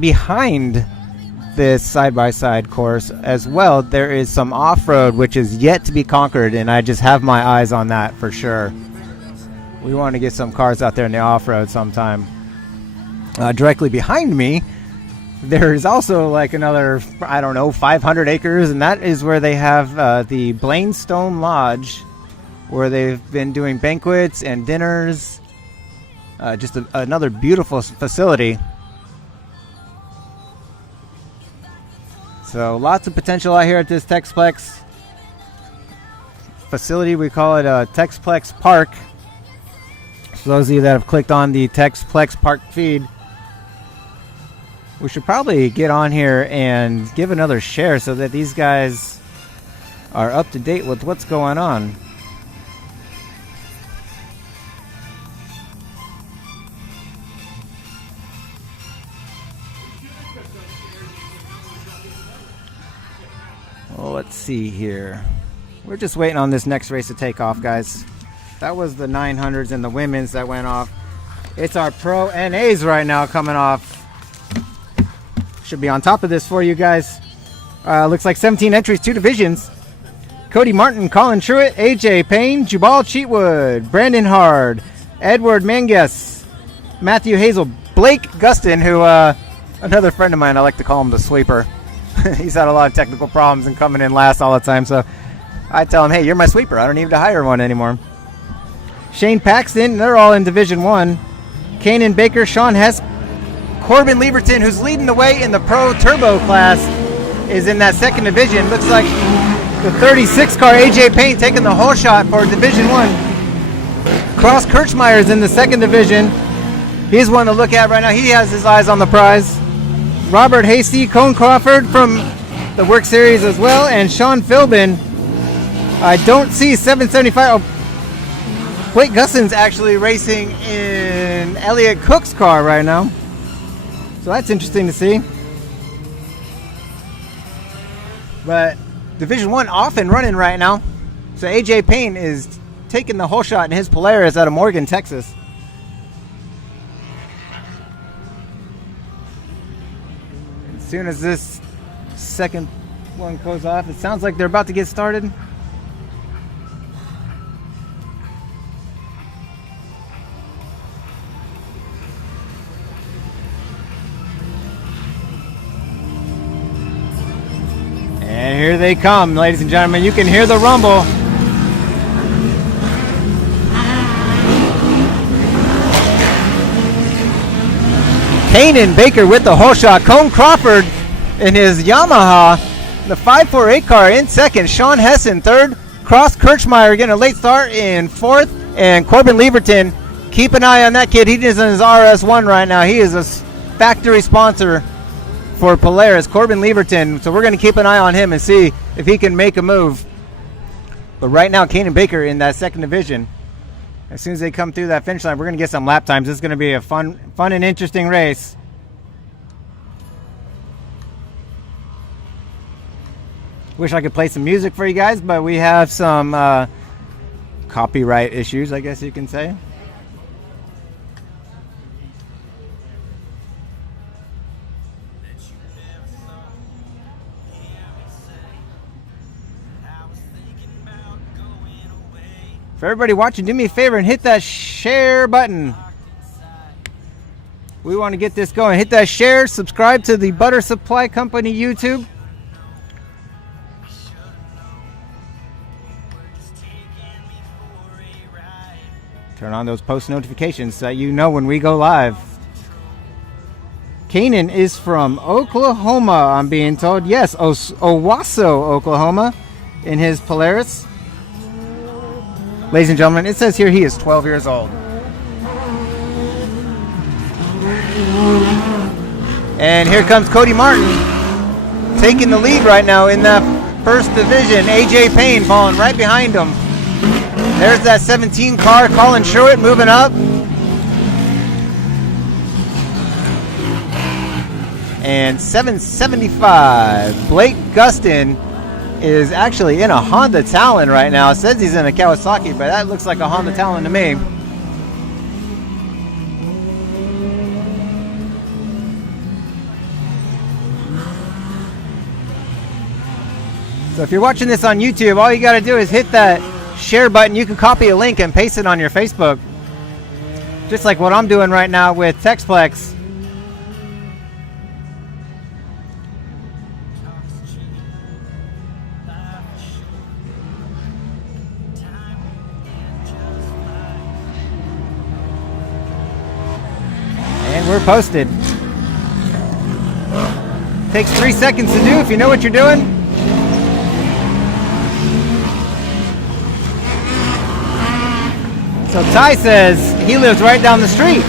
behind this side-by-side course as well, there is some off-road which is yet to be conquered, and I just have my eyes on that for sure. We want to get some cars out there in the off-road sometime. Directly behind me, there is also like another, I don't know, 500 acres, and that is where they have the Blainstone Lodge, where they've been doing banquets and dinners. Just another beautiful facility. So lots of potential out here at this TEXPLEX facility. We call it a TEXPLEX Park. For those of you that have clicked on the TEXPLEX Park feed, we should probably get on here and give another share so that these guys are up to date with what's going on. Well, let's see here. We're just waiting on this next race to take off, guys. That was the 900s and the women's that went off. It's our Pro NAs right now coming off. Should be on top of this for you guys. Looks like 17 entries, 2 divisions. Cody Martin, Colin Truitt, AJ Payne, Jubal Cheatwood, Brandon Hard, Edward Mangus, Matthew Hazel, Blake Gustin, who another friend of mine, I like to call him the sweeper. He's had a lot of technical problems and coming in last all the time, so I tell him, hey, you're my sweeper. I don't need to hire one anymore. Shane Paxton, they're all in Division 1. Kanan Baker, Sean Hess, Corbin Lieberton, who's leading the way in the Pro Turbo class, is in that 2nd division. Looks like the 36 car, AJ Payne, taking the whole shot for Division 1. Cross Kirchmeyer's in the 2nd division. He's one to look at right now. He has his eyes on the prize. Robert Hasty, Cone Crawford from the Work Series as well, and Sean Philbin. I don't see 775. Oh, Blake Gustin's actually racing in Elliot Cook's car right now. So that's interesting to see. But Division 1 off and running right now. So AJ Payne is taking the whole shot in his Polaris out of Morgan, Texas. As soon as this second one goes off, it sounds like they're about to get started. And here they come, ladies and gentlemen. You can hear the rumble. Kanan Baker with the whole shot. Cone Crawford in his Yamaha. The 548 car in 2nd. Sean Hess in 3rd. Cross Kirchmeyer getting a late start in 4th. And Corbin Lieberton, keep an eye on that kid. He is in his RS1 right now. He is a factory sponsor for Polaris. Corbin Lieberton. So we're going to keep an eye on him and see if he can make a move. But right now, Kanan Baker in that 2nd division. As soon as they come through that finish line, we're going to get some lap times. This is going to be a fun and interesting race. Wish I could play some music for you guys, but we have some copyright issues, I guess you can say. For everybody watching, do me a favor and hit that share button. We want to get this going. Hit that share, subscribe to the Butter Supply Company YouTube. Turn on those post notifications so that you know when we go live. Kanan is from Oklahoma, I'm being told. Yes, Owasso, Oklahoma, in his Polaris. Ladies and gentlemen, it says here he is 12 years old. And here comes Cody Martin, taking the lead right now in that first division. AJ Payne falling right behind him. There's that 17 car, Colin Sherwood moving up. And 775, Blake Gustin is actually in a Honda Talon right now. It says he's in a Kawasaki, but that looks like a Honda Talon to me. So if you're watching this on YouTube, all you got to do is hit that share button. You can copy a link and paste it on your Facebook. Just like what I'm doing right now with TEXPLEX. And we're posted. Takes 3 seconds to do if you know what you're doing. So Ty says he lives right down the street.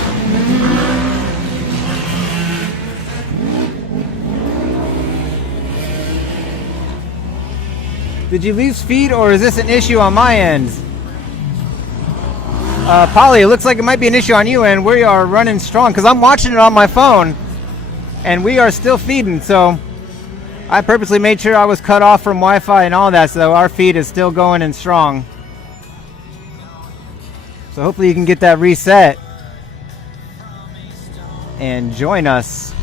Did you lose feed or is this an issue on my end? Polly, it looks like it might be an issue on you and we are running strong because I'm watching it on my phone and we are still feeding. So I purposely made sure I was cut off from Wi-Fi and all that, so our feed is still going and strong. So hopefully you can get that reset and join us.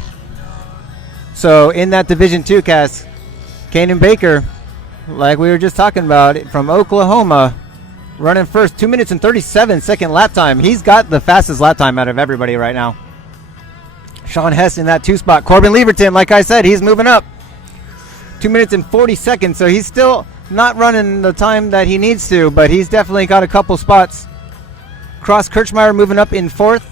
So in that Division 2 cast, Kanan Baker, like we were just talking about, from Oklahoma, running first, 2 minutes and 37-second lap time. He's got the fastest lap time out of everybody right now. Sean Hess in that 2 spot. Corbin Leverton, like I said, he's moving up. 2 minutes and 40 seconds, so he's still not running the time that he needs to, but he's definitely got a couple spots. Cross Kirchmeyer moving up in 4th.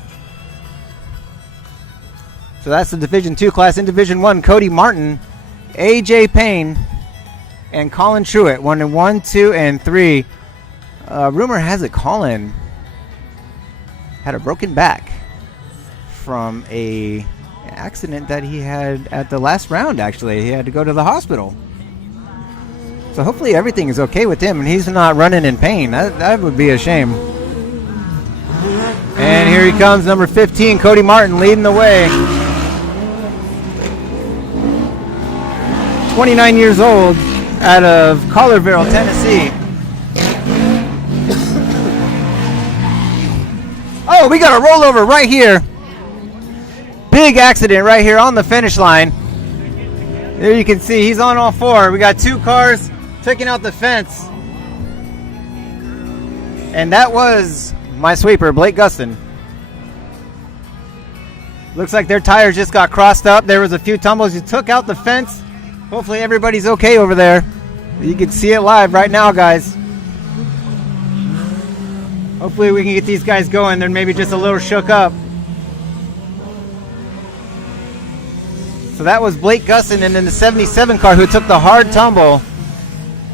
So that's the Division 2 class. In Division 1, Cody Martin, AJ Payne, and Colin Truitt. 1, 2, and 3. Rumor has it Colin had a broken back from an accident that he had at the last round, actually. He had to go to the hospital. So hopefully everything is okay with him and he's not running in pain. That would be a shame. And here he comes, number 15, Cody Martin, leading the way. 29 years old, out of Collierville, Tennessee. Oh, we got a rollover right here. Big accident right here on the finish line. There you can see he's on all four. We got 2 cars taking out the fence. And that was my sweeper, Blake Gustin. Looks like their tires just got crossed up. There was a few tumbles. He took out the fence. Hopefully everybody's okay over there. You can see it live right now, guys. Hopefully we can get these guys going. They're maybe just a little shook up. So that was Blake Gustin, and then the 77 car who took the hard tumble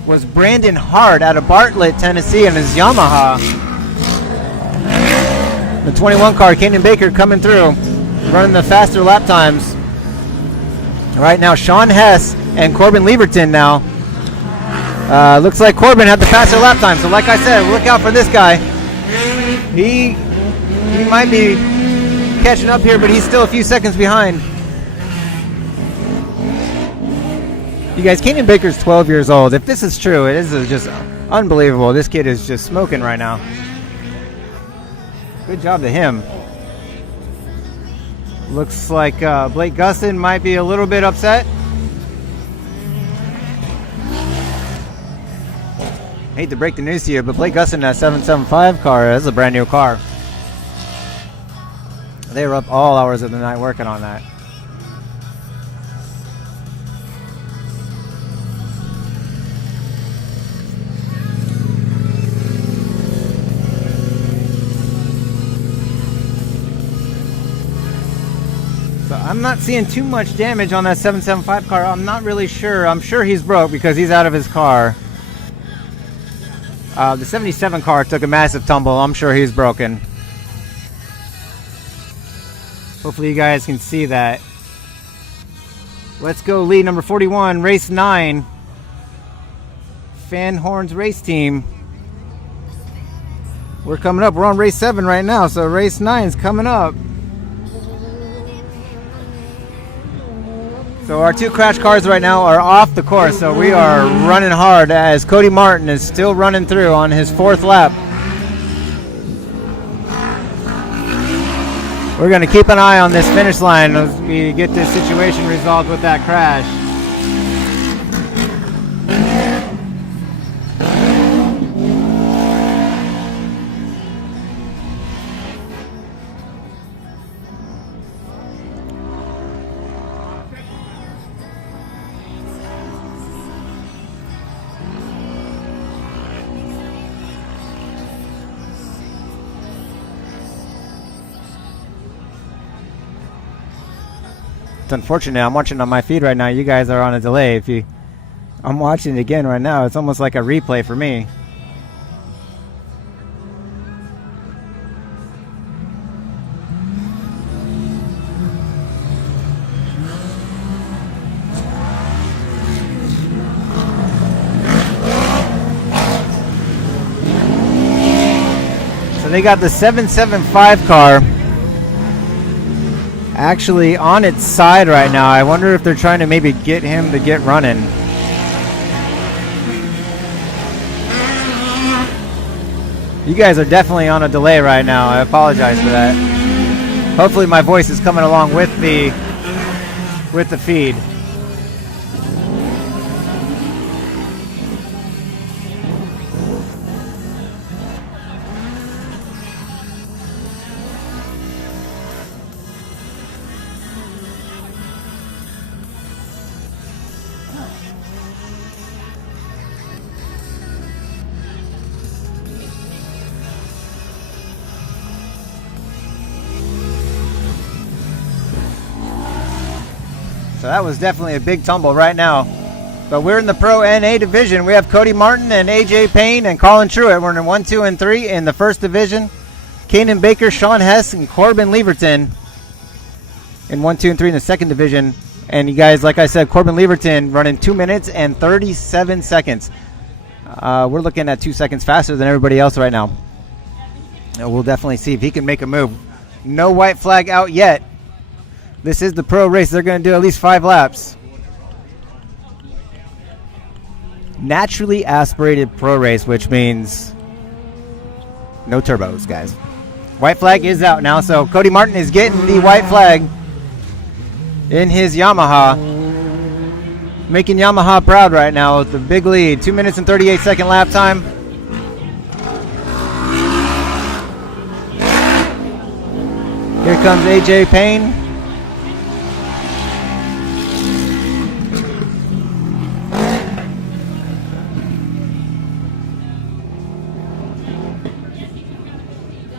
was Brandon Hart out of Bartlett, Tennessee, in his Yamaha. The 21 car, Kanan Baker, coming through, running the faster lap times. Right now, Sean Hess and Corbin Leverton now. Looks like Corbin had the faster lap time, so like I said, look out for this guy. He might be catching up here, but he's still a few seconds behind. You guys, Kanan Baker's 12 years old. If this is true, it is just unbelievable. This kid is just smoking right now. Good job to him. Looks like Blake Gustin might be a little bit upset. Hate to break the news to you, but Blake Gustin, that 775 car, is a brand new car. They were up all hours of the night working on that. I'm not seeing too much damage on that 775 car. I'm not really sure. I'm sure he's broke because he's out of his car. The 77 car took a massive tumble. I'm sure he's broken. Hopefully you guys can see that. Let's go lead number 41, race 9. Fan Horns race team. We're coming up. We're on race 7 right now, so race 9 is coming up. So our 2 crash cars right now are off the course, so we are running hard as Cody Martin is still running through on his 4th lap. We're going to keep an eye on this finish line as we get this situation resolved with that crash. It's unfortunate. I'm watching on my feed right now. You guys are on a delay. I'm watching it again right now. It's almost like a replay for me. So they got the 775 car actually on its side right now. I wonder if they're trying to maybe get him to get running. You guys are definitely on a delay right now. I apologize for that. Hopefully my voice is coming along with the feed. So that was definitely a big tumble right now. But we're in the Pro NA division. We have Cody Martin and AJ Payne and Colin Truitt. We're in 1, 2, and 3 in the first division. Kanan Baker, Sean Hess, and Corbin Leverton in 1, 2, and 3 in the second division. And you guys, like I said, Corbin Leverton running 2 minutes and 37 seconds. We're looking at 2 seconds faster than everybody else right now. And we'll definitely see if he can make a move. No white flag out yet. This is the pro race. They're going to do at least 5 laps. Naturally aspirated pro race, which means no turbos, guys. White flag is out now, so Cody Martin is getting the white flag in his Yamaha. Making Yamaha proud right now with the big lead. 2 minutes and 38 second lap time. Here comes AJ Payne.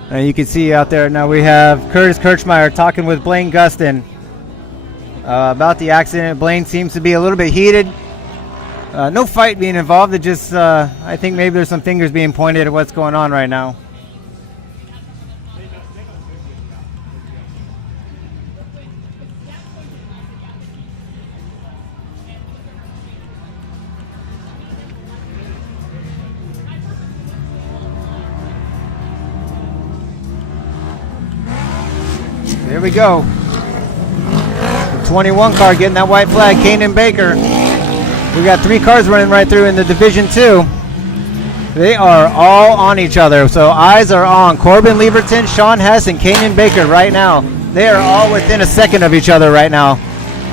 And you can see out there now we have Curtis Kirchmeyer talking with Blaine Gustin about the accident. Blaine seems to be a little bit heated. No fight being involved. It just, I think maybe there's some fingers being pointed at what's going on right now. Here we go. The 21 car getting that white flag, Kanan Baker. We got 3 cars running right through in the Division 2. They are all on each other. So eyes are on Corbin Leverton, Sean Hess, and Kanan Baker right now. They are all within a second of each other right now,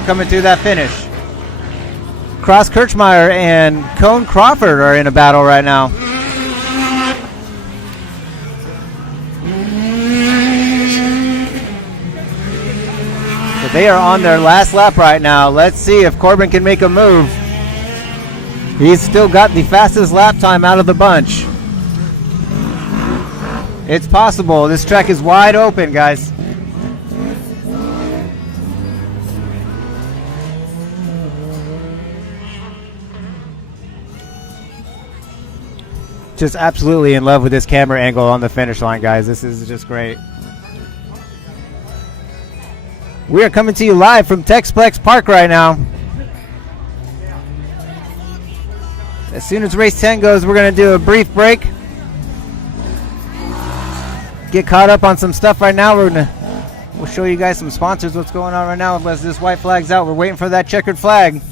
coming through that finish. Cross Kirchmeyer and Cone Crawford are in a battle right now. They are on their last lap right now. Let's see if Corbin can make a move. He's still got the fastest lap time out of the bunch. It's possible. This track is wide open, guys. Just absolutely in love with this camera angle on the finish line, guys. This is just great. We are coming to you live from TEXPLEX Park right now. As soon as race 10 goes, we're going to do a brief break. Get caught up on some stuff right now. We'll show you guys some sponsors, what's going on right now. As this white flag's out, we're waiting for that checkered flag.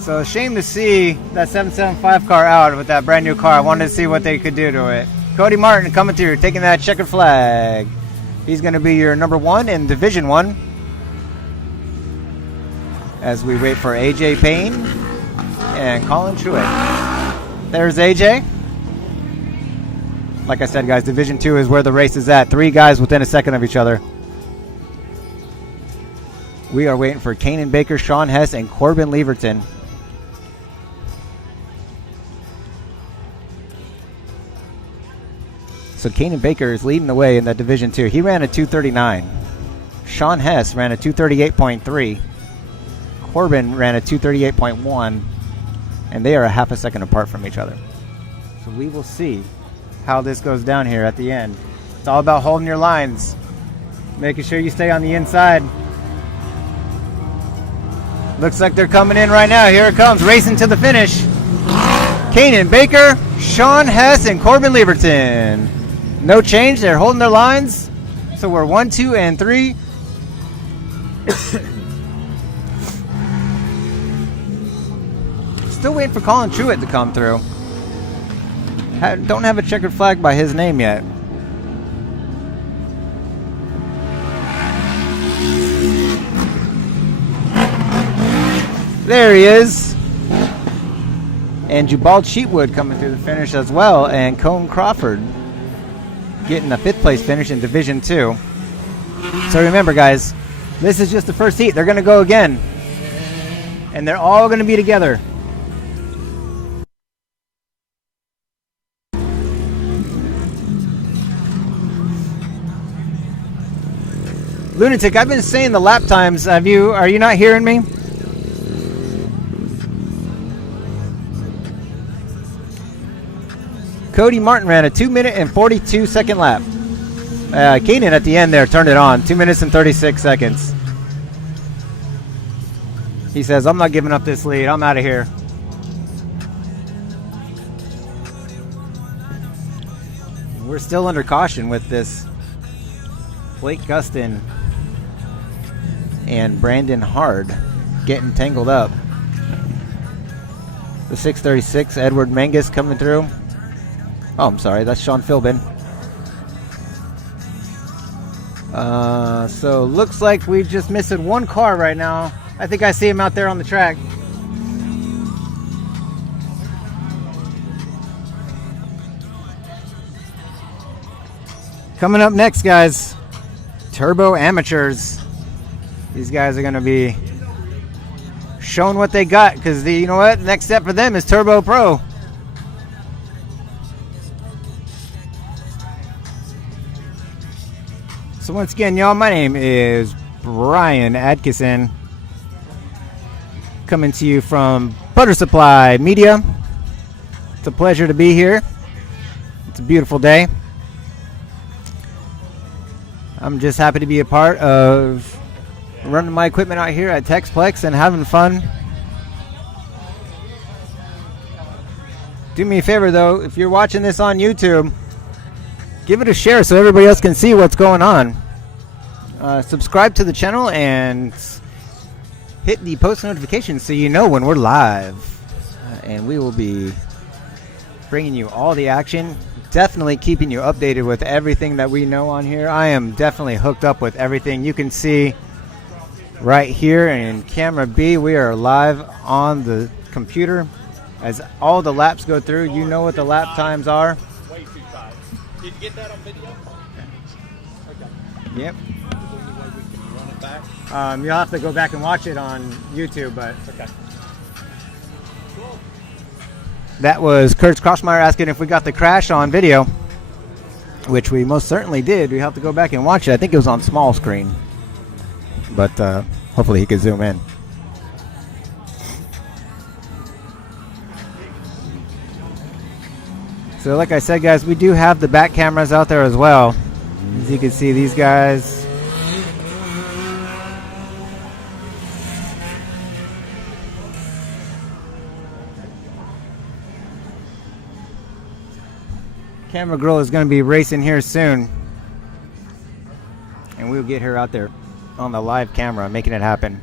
So shame to see that 775 car out with that brand new car. I wanted to see what they could do to it. Cody Martin coming through, taking that checkered flag. He's going to be your number 1 in Division 1. As we wait for AJ Payne and Colin Truitt. There's AJ. Like I said, guys, Division 2 is where the race is at. 3 guys within a second of each other. We are waiting for Kanan Baker, Sean Hess, and Corbin Leverton. So Kanan Baker is leading the way in that Division 2. He ran a 2:39. Sean Hess ran a 2:38.3. Corbin ran a 2:38.1. And they are a half a second apart from each other. So we will see how this goes down here at the end. It's all about holding your lines. Making sure you stay on the inside. Looks like they're coming in right now. Here it comes, racing to the finish. Kanan Baker, Sean Hess, and Corbin Leverton. No change. They're holding their lines. So we're 1, 2, and 3. Still waiting for Colin Truitt to come through. Don't have a checkered flag by his name yet. There he is. And Jubal Cheatwood coming through the finish as well. And Cone Crawford getting a 5th place finish in Division 2. So remember, guys, this is just the first heat. They're going to go again. And they're all going to be together. Lunatic, I've been saying the lap times. Are you not hearing me? Cody Martin ran a 2-minute and 42-second lap. Kanan at the end there turned it on. 2 minutes and 36 seconds. He says, I'm not giving up this lead. I'm out of here. We're still under caution with this. Blake Gustin and Brandon Hard getting tangled up. The 636, Edward Mangus coming through. Oh, I'm sorry, that's Sean Philbin. So looks like we're just missing one car right now. I think I see him out there on the track. Coming up next, guys, Turbo Amateurs. These guys are going to be showing what they got, because you know what? Next step for them is Turbo Pro. So once again, y'all, my name is Brian Adkison, coming to you from Butter Supply Media. It's a pleasure to be here. It's a beautiful day. I'm just happy to be a part of running my equipment out here at TEXPLEX and having fun. Do me a favor, though, if you're watching this on YouTube, give it a share so everybody else can see what's going on. Subscribe to the channel and hit the post notifications so you know when we're live. And we will be bringing you all the action. Definitely keeping you updated with everything that we know on here. I am definitely hooked up with everything. You can see right here in camera B, we are live on the computer. As all the laps go through, you know what the lap times are. Way too tight. Did you get that on video? Okay. Yep. Is there any way we can run it back? You'll have to go back and watch it on YouTube, but Okay. Cool. That was Kurt Kroschmeyer asking if we got the crash on video, which we most certainly did. We have to go back and watch it. I think it was on small screen, but hopefully he could zoom in. So like I said, guys, we do have the back cameras out there as well. As you can see, these guys. Camera girl is going to be racing here soon, and we'll get her out there on the live camera making it happen.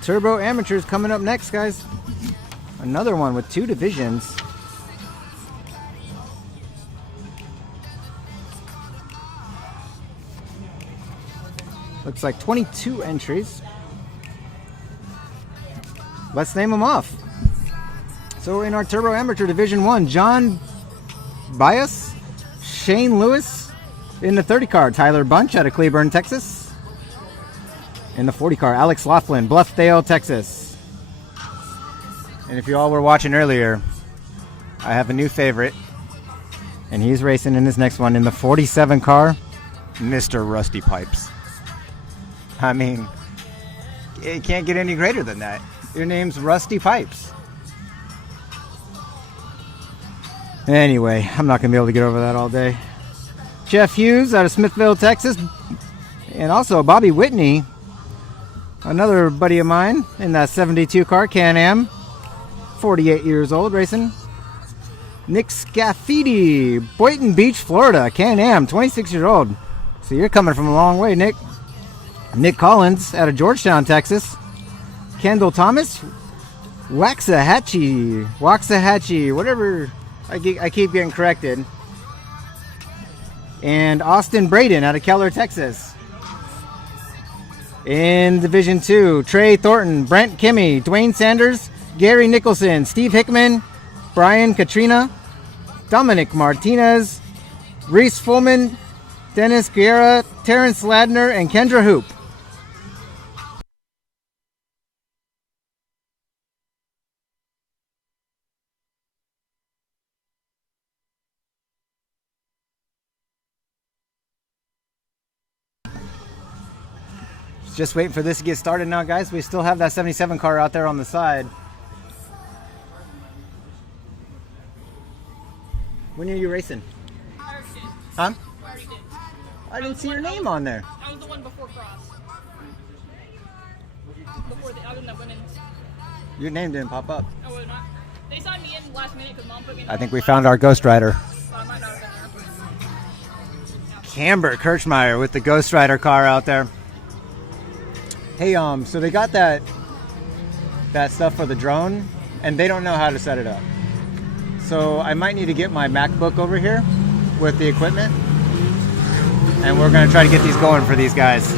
Turbo Amateurs coming up next, guys. Another one with 2 divisions. Looks like 22 entries. Let's name them off. So in our Turbo Amateur Division 1, John Bias, Shane Lewis. In the 30 car, Tyler Bunch out of Cleburne, Texas. In the 40 car, Alex Laughlin, Bluffdale, Texas. And if you all were watching earlier, I have a new favorite, and he's racing in his next one in the 47 car, Mr. Rusty Pipes. I mean, it can't get any greater than that. Your name's Rusty Pipes. Anyway, I'm not going to be able to get over that all day. Jeff Hughes out of Smithville, Texas. And also Bobby Whitney, another buddy of mine in that 72 car, Can-Am, 48 years old, racing. Nick Scaffidi, Boynton Beach, Florida, Can-Am, 26 years old. So you're coming from a long way, Nick. Nick Collins out of Georgetown, Texas. Kendall Thomas, Waxahachie, whatever, I keep getting corrected. And Austin Braden out of Keller, Texas. In Division 2, Trey Thornton, Brent Kimmy, Dwayne Sanders, Gary Nicholson, Steve Hickman, Brian Katrina, Dominic Martinez, Reese Fullman, Dennis Guerra, Terrence Ladner, and Kendra Hoop. Just waiting for this to get started now, guys. We still have that 77 car out there on the side. When are you racing? I already did. Huh? I already did. I didn't see your name on there. I was the one before Cross. Before I was in the women's. Your name didn't pop up. Oh, was it not? They signed me in last minute because Mom put me in. I think we found our Ghost Rider. So I might not have been there. Camber Kirchmeyer with the Ghost Rider car out there. Hey, so they got that stuff for the drone, and they don't know how to set it up. So I might need to get my MacBook over here with the equipment, and we're gonna try to get these going for these guys.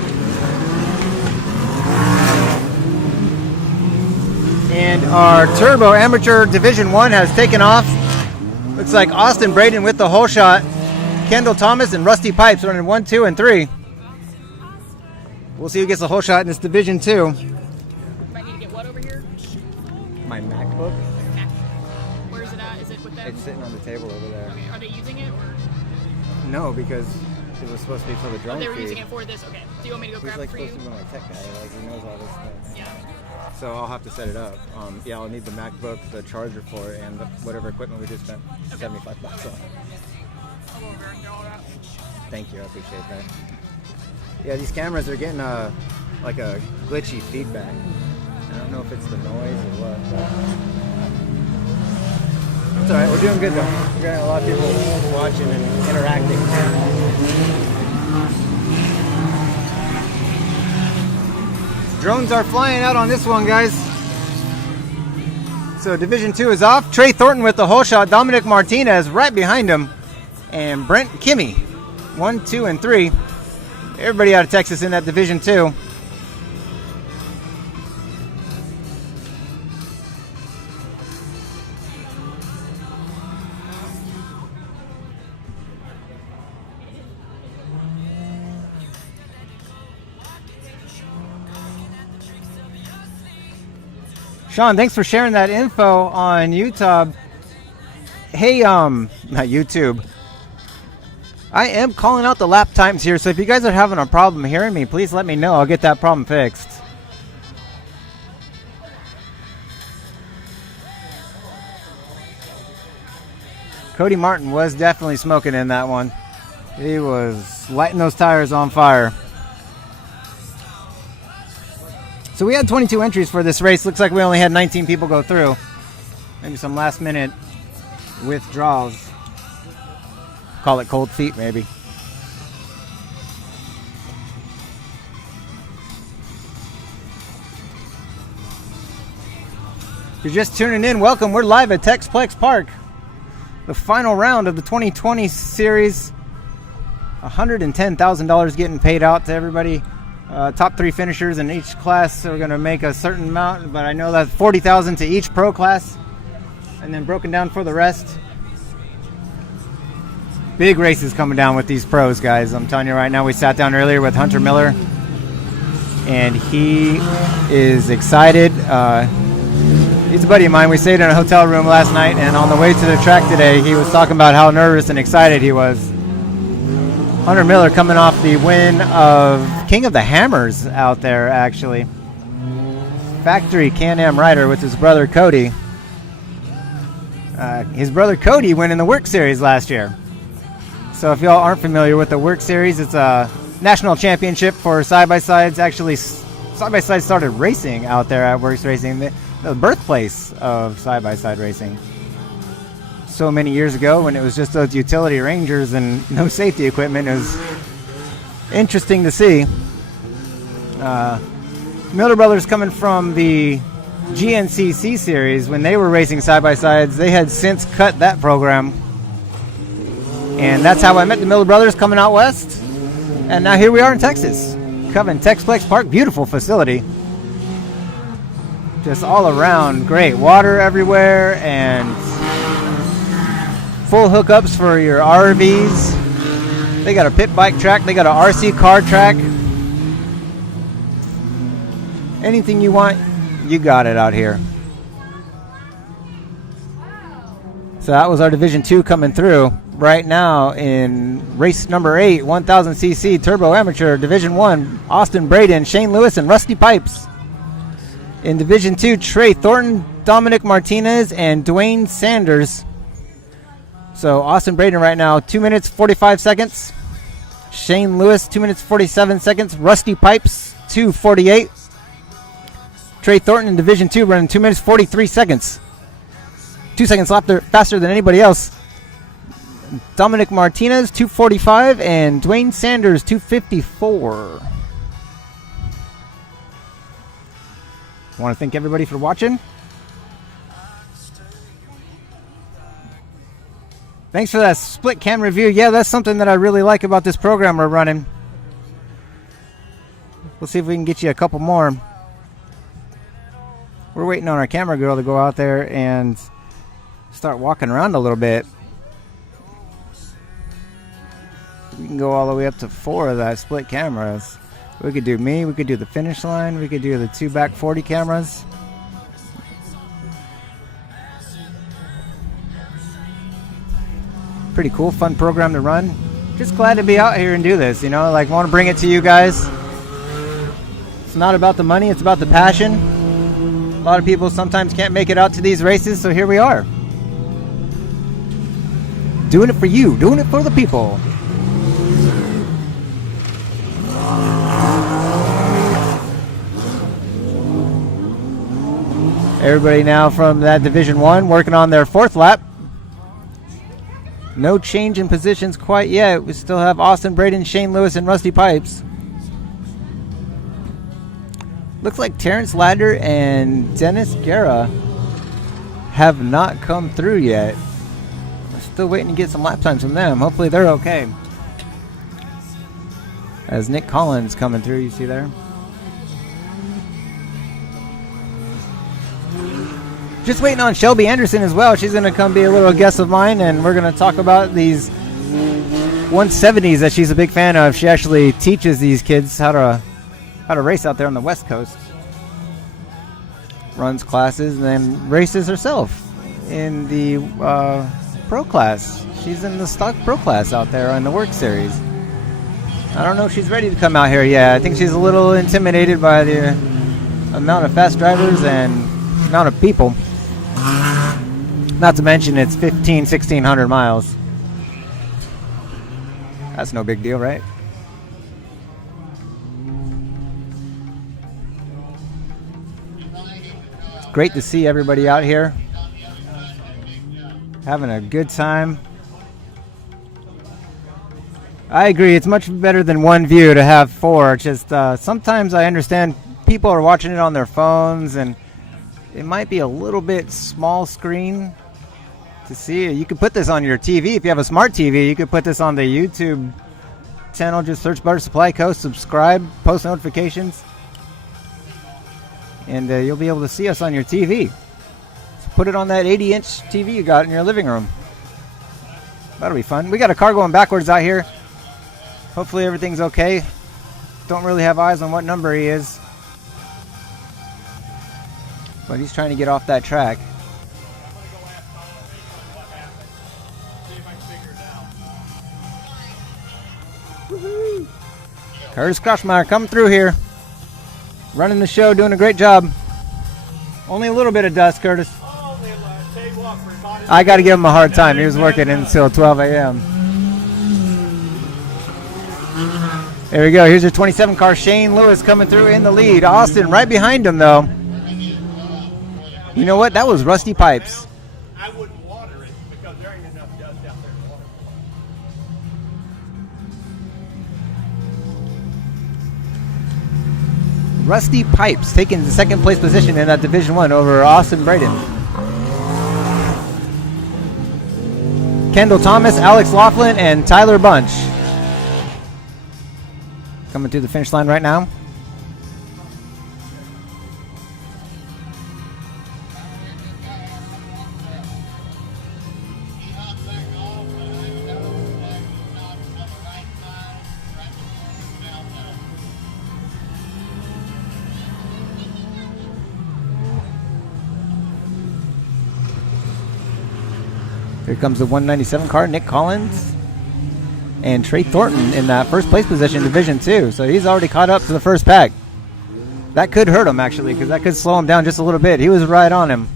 And our Turbo Amateur Division 1 has taken off. Looks like Austin Braden with the whole shot, Kendall Thomas and Rusty Pipes running 1, 2, and 3. We'll see who gets the whole shot in this Division 2. Might need to get what over here? My MacBook. Where is it at? Is it with them? It's sitting on the table over there. Okay. Are they using it or? No, because it was supposed to be for the Oh, drone they were feed. using it for this. Okay. Do you want me to go He's grab like it for you? supposed to be my tech guy. Like he knows all this stuff. Yeah. So I'll have to set it up. Yeah, I'll need the MacBook, the charger for it, and whatever equipment we just spent $75 on. I'll go over and get all that. Thank you, I appreciate that. Yeah, these cameras are getting like a glitchy feedback. I don't know if it's the noise or what. It's alright, we're doing good though. We got a lot of people watching and interacting. Drones are flying out on this one, guys. So Division 2 is off. Trey Thornton with the whole shot. Dominic Martinez right behind him. And Brent Kimmy, 1, 2, and 3. Everybody out of Texas in that Division 2. Sean, thanks for sharing that info on YouTube. Hey, not YouTube. I am calling out the lap times here, so if you guys are having a problem hearing me, please let me know. I'll get that problem fixed. Cody Martin was definitely smoking in that one. He was lighting those tires on fire. So we had 22 entries for this race. Looks like we only had 19 people go through. Maybe some last minute withdrawals. Call it cold feet, maybe. If you're just tuning in, welcome. We're live at TEXPLEX Park. The final round of the 2020 series. $110,000 getting paid out to everybody. Top 3 finishers in each class are going to make a certain amount, but I know that's $40,000 to each pro class, and then broken down for the rest. Big races coming down with these pros, guys. I'm telling you right now, we sat down earlier with Hunter Miller, and he is excited. He's a buddy of mine. We stayed in a hotel room last night, and on the way to the track today, he was talking about how nervous and excited he was. Hunter Miller coming off the win of King of the Hammers out there, actually. Factory Can-Am rider with his brother Cody. His brother Cody went in the Work Series last year. So if y'all aren't familiar with the Work Series, it's a national championship for side-by-sides. Actually, side-by-sides started racing out there at Works Racing, the birthplace of side-by-side racing. So many years ago when it was just those utility Rangers and no safety equipment. It was interesting to see. Miller Brothers coming from the GNCC series, when they were racing side-by-sides, they had since cut that program. And that's how I met the Miller Brothers coming out west. And now here we are in Texas. Coming TEXPLEX Park, beautiful facility. Just all around great. Water everywhere and full hookups for your RVs. They got a pit bike track. They got an RC car track. Anything you want, you got it out here. So that was our Division 2 coming through. Right now in race number 8, 1000cc Turbo Amateur, Division 1, Austin Braden, Shane Lewis, and Rusty Pipes. In Division 2, Trey Thornton, Dominic Martinez, and Dwayne Sanders. So Austin Braden right now, 2 minutes, 45 seconds. Shane Lewis, 2 minutes, 47 seconds. Rusty Pipes, 2:48. Trey Thornton in Division 2 running 2 minutes, 43 seconds. 2 seconds faster than anybody else. Dominic Martinez, 2:45, and Dwayne Sanders, 2:54. I want to thank everybody for watching. Thanks for that split cam review. Yeah, that's something that I really like about this program we're running. We'll see if we can get you a couple more. We're waiting on our camera girl to go out there and start walking around a little bit. We can go all the way up to 4 of that split cameras. We could do me, we could do the finish line, we could do the 2 back 40 cameras. Pretty cool, fun program to run. Just glad to be out here and do this, you know, like want to bring it to you guys. It's not about the money, it's about the passion. A lot of people sometimes can't make it out to these races, so here we are. Doing it for you, doing it for the people. Everybody now from that Division 1 working on their 4th lap. No change in positions quite yet. We still have Austin Braden, Shane Lewis, and Rusty Pipes. Looks like Terrence Ladder and Dennis Guerra have not come through yet. We're still waiting to get some lap times from them. Hopefully they're okay. As Nick Collins coming through, you see there. Just waiting on Shelby Anderson as well. She's going to come be a little guest of mine, and we're going to talk about these 170s that she's a big fan of. She actually teaches these kids how to race out there on the West Coast. Runs classes and then races herself in the pro class. She's in the stock pro class out there on the Work Series. I don't know if she's ready to come out here yet. I think she's a little intimidated by the amount of fast drivers and amount of people. Not to mention it's 1,600 miles. That's no big deal, right? It's great to see everybody out here having a good time. I agree. It's much better than one view to have four. Just sometimes I understand people are watching it on their phones, and it might be a little bit small screen to see. You could put this on your TV. If you have a smart TV, you could put this on the YouTube channel. Just search Butter Supply Co. Subscribe, post notifications, and you'll be able to see us on your TV. So put it on that 80-inch TV you got in your living room. That'll be fun. We got a car going backwards out here. Hopefully everything's okay. Don't really have eyes on what number he is, but he's trying to get off that track. Curtis Kroschmeyer coming through here, running the show, doing a great job. Only a little bit of dust, Curtis. I got to give him a hard time. He was working until 12 a.m. There we go. Here's your 27 car, Shane Lewis, coming through in the lead. Austin right behind him, though. You know what? That was Rusty Pipes. I wouldn't water it because there ain't enough dust out there to water. Rusty Pipes taking the second place position in that Division 1 over Austin Braden. Kendall Thomas, Alex Laughlin, and Tyler Bunch coming through the finish line right now. Here comes the 197 car, Nick Collins and Trey Thornton in that first place position, Division 2. So he's already caught up to the first pack. That could hurt him, actually, because that could slow him down just a little bit. He was right on him.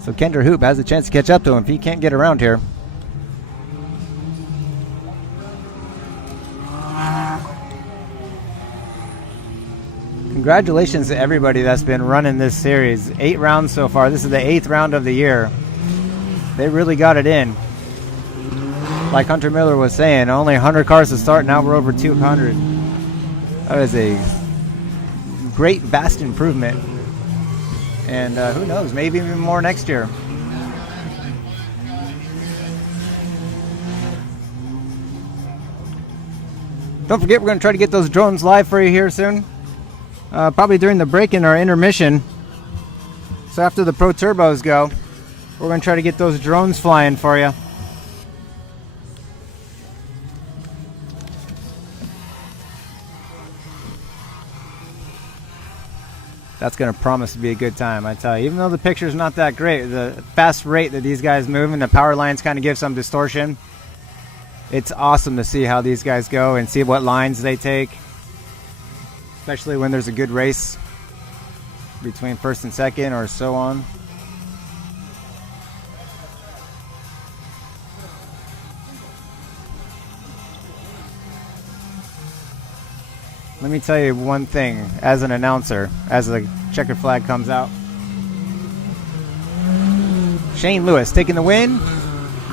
So Kendra Hoop has a chance to catch up to him if he can't get around here. Congratulations to everybody that's been running this series. 8 rounds so far. This is the 8th round of the year. They really got it in. Like Hunter Miller was saying, only 100 cars to start. Now we're over 200. That is a great, vast improvement. And who knows, maybe even more next year. Don't forget, we're going to try to get those drones live for you here soon. Probably during the break in our intermission. So after the Pro Turbos go, we're going to try to get those drones flying for you. That's going to promise to be a good time, I tell you. Even though the picture's not that great, the fast rate that these guys move and the power lines kind of give some distortion. It's awesome to see how these guys go and see what lines they take, especially when there's a good race between first and second or so on. Let me tell you one thing as an announcer, as the checkered flag comes out. Shane Lewis taking the win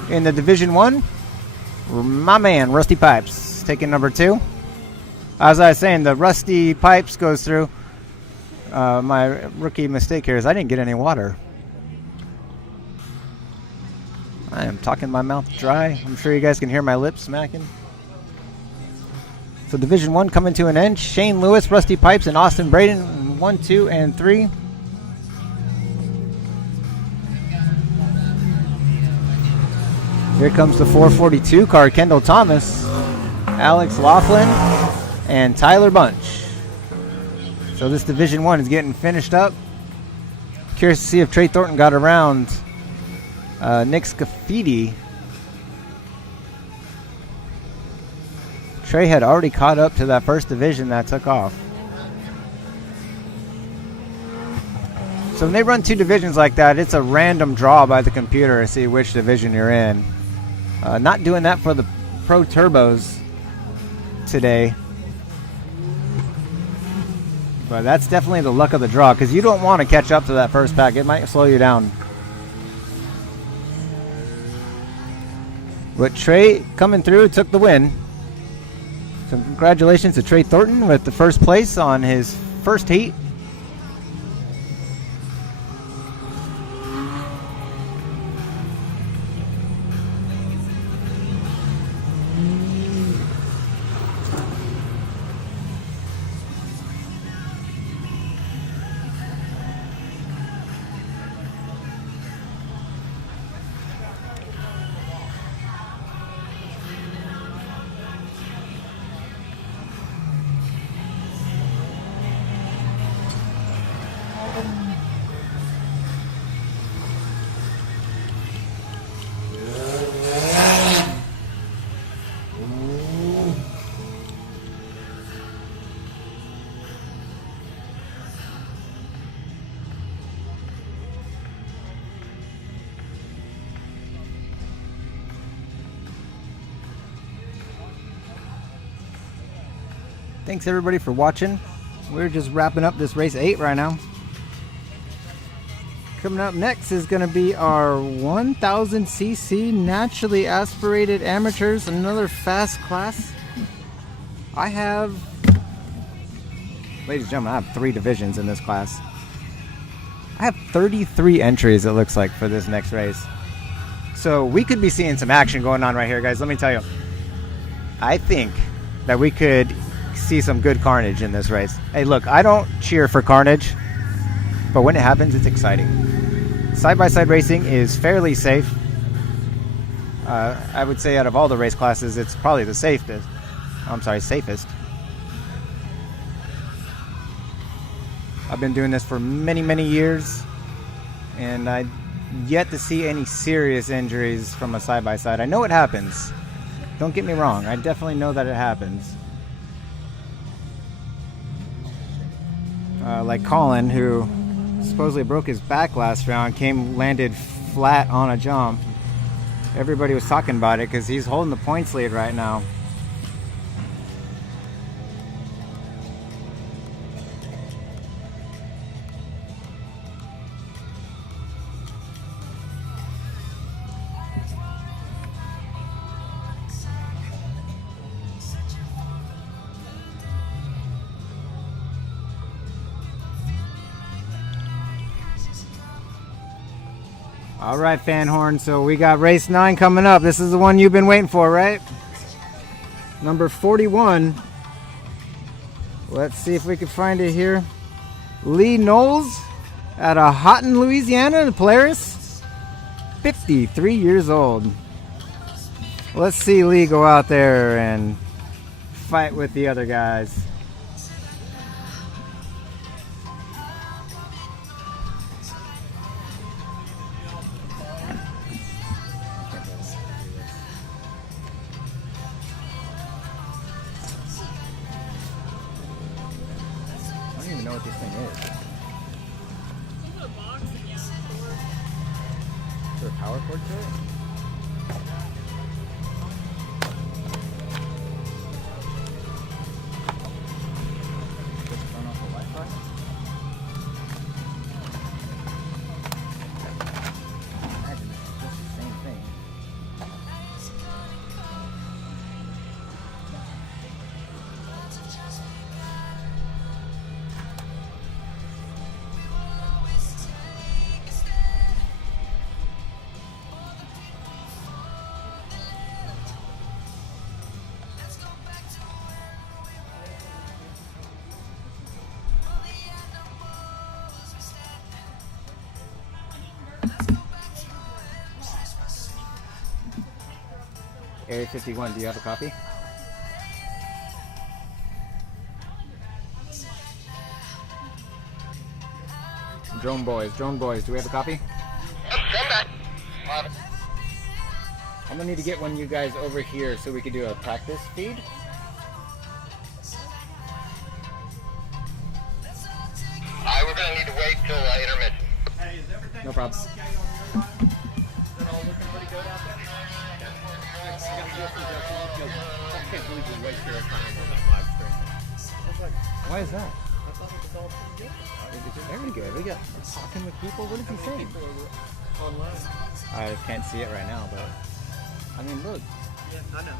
in the Division 1. My man, Rusty Pipes, taking number 2. As I was saying, the Rusty Pipes goes through. My rookie mistake here is I didn't get any water. I am talking my mouth dry. I'm sure you guys can hear my lips smacking. So Division 1 coming to an end. Shane Lewis, Rusty Pipes, and Austin Braden, 1, 2, and 3. Here comes the 442 car, Kendall Thomas, Alex Laughlin, and Tyler Bunch. So this Division 1 is getting finished up. Curious to see if Trey Thornton got around Nick Scafidi. Trey had already caught up to that first division that took off. So when they run 2 divisions like that, it's a random draw by the computer to see which division you're in. Not doing that for the Pro Turbos today. But that's definitely the luck of the draw, because you don't want to catch up to that first pack. It might slow you down. But Trey coming through took the win. So congratulations to Trey Thornton with the first place on his first heat. Thanks everybody for watching. We're just wrapping up this race 8 right now. Coming up next is going to be our 1000cc naturally aspirated amateurs, another fast class. I have, ladies and gentlemen, I have 3 divisions in this class. I have 33 entries, it looks like, for this next race. So we could be seeing some action going on right here, guys. Let me tell you, I think that we could see some good carnage in this race. Hey, look, I don't cheer for carnage, but when it happens, it's exciting. Side-by-side racing is fairly safe. I would say out of all the race classes, it's probably the safest. Safest. I've been doing this for many, many years, and I yet to see any serious injuries from a side-by-side. I know it happens. Don't get me wrong. I definitely know that it happens. Like Colin, who supposedly broke his back last round, landed flat on a jump. Everybody was talking about it because he's holding the points lead right now. All right, Fan Horn, so we got race 9 coming up. This is the one you've been waiting for, right? Number 41. Let's see if we can find it here. Lee Knowles out of Houghton, Louisiana, the Polaris. 53 years old. Let's see Lee go out there and fight with the other guys. I don't even know what this thing is. Is there a power cord to it? Just turn off the Wi-Fi? I imagine it's just the same thing. Area 51, do you have a copy? Drone boys, do we have a copy? I'm gonna need to get one of you guys over here so we can do a practice feed. Alright, we're gonna need to wait till intermission. Hey, is everything No problem. okay on your end? Is it all looking pretty good out there? I gotta go through that one because I can't believe we wasted our time on that live stream. I was like, Why is that? I thought it was all pretty good. Very good. We got talking with people. What is he saying? People are online. I can't see it right now, but I mean, look. Yeah, I know.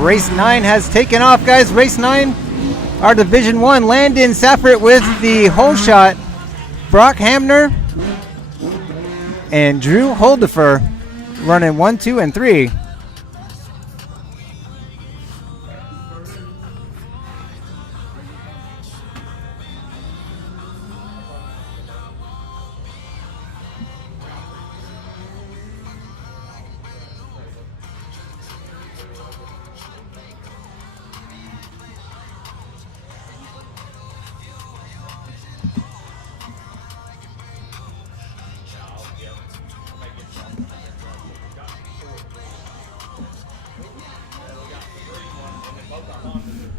Race 9 has taken off, guys. Race 9, our Division 1. Landon Saffert with the hole shot. Brock Hamner and Drew Holdefer running 1, 2, and 3.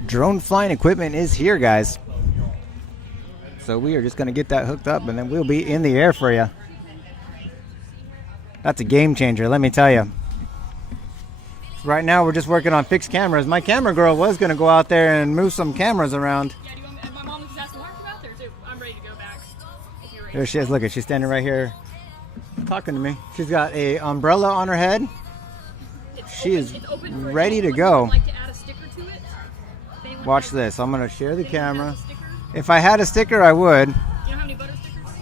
Drone flying equipment is here, guys. So we are just going to get that hooked up and then we'll be in the air for you. That's a game changer, let me tell you. Right now we're just working on fixed cameras. My camera girl was going to go out there and move some cameras around. Yeah, do you want me, my mom just asked to walk you out there too. I'm ready to go back. If you're ready. There she is. Look, she's standing right here talking to me. She's got a umbrella on her head. She is ready to go. Like to add a sticker to it. Watch this. I'm going to share the camera. If I had a sticker, I would. You know how many butter stickers?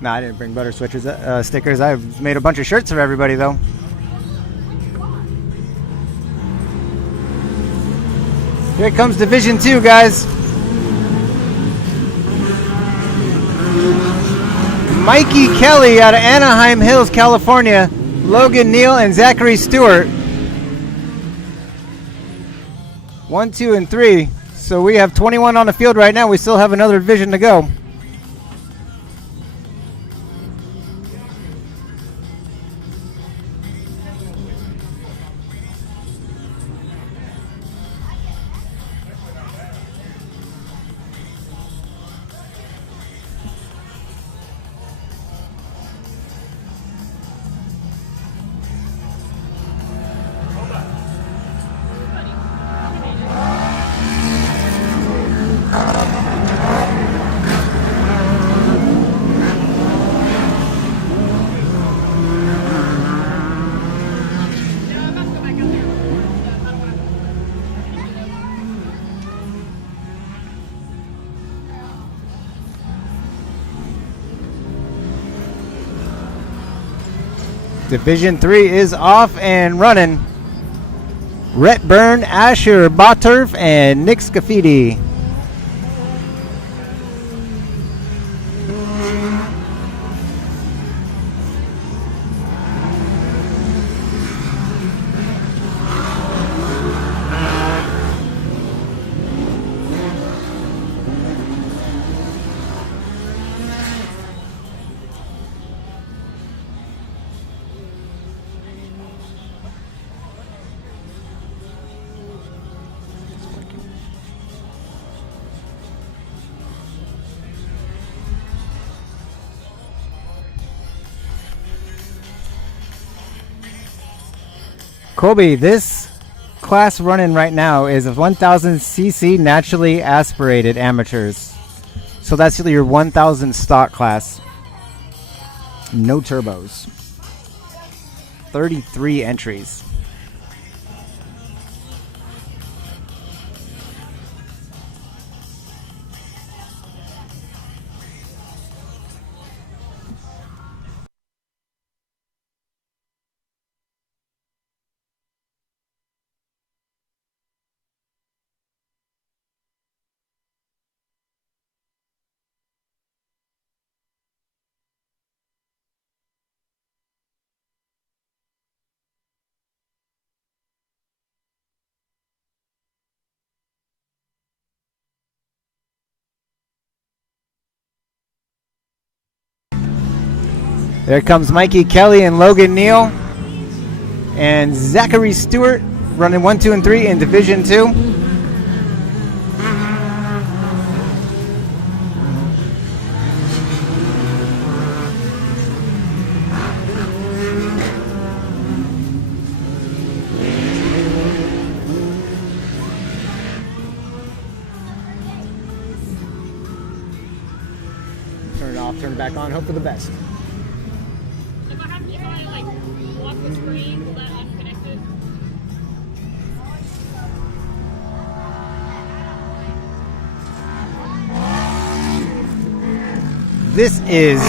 No, I didn't bring butter switches, stickers. I made a bunch of shirts for everybody, though. Here comes Division 2, guys. Mikey Kelly out of Anaheim Hills, California. Logan Neal and Zachary Stewart. 1, 2, and 3. So we have 21 on the field right now. We still have another division to go. Division 3 is off and running. Rhett Byrne, Asher Botturf, and Nick Scafidi. Colby, this class running right now is of 1000 cc naturally aspirated amateurs. So that's your 1000 stock class. No turbos. 33 entries. There comes Mikey Kelly and Logan Neal and Zachary Stewart running 1, 2, and 3 in Division 2. Turn it off, turn it back on, hope for the best. If I like lock the screen, will that unconnect it? This is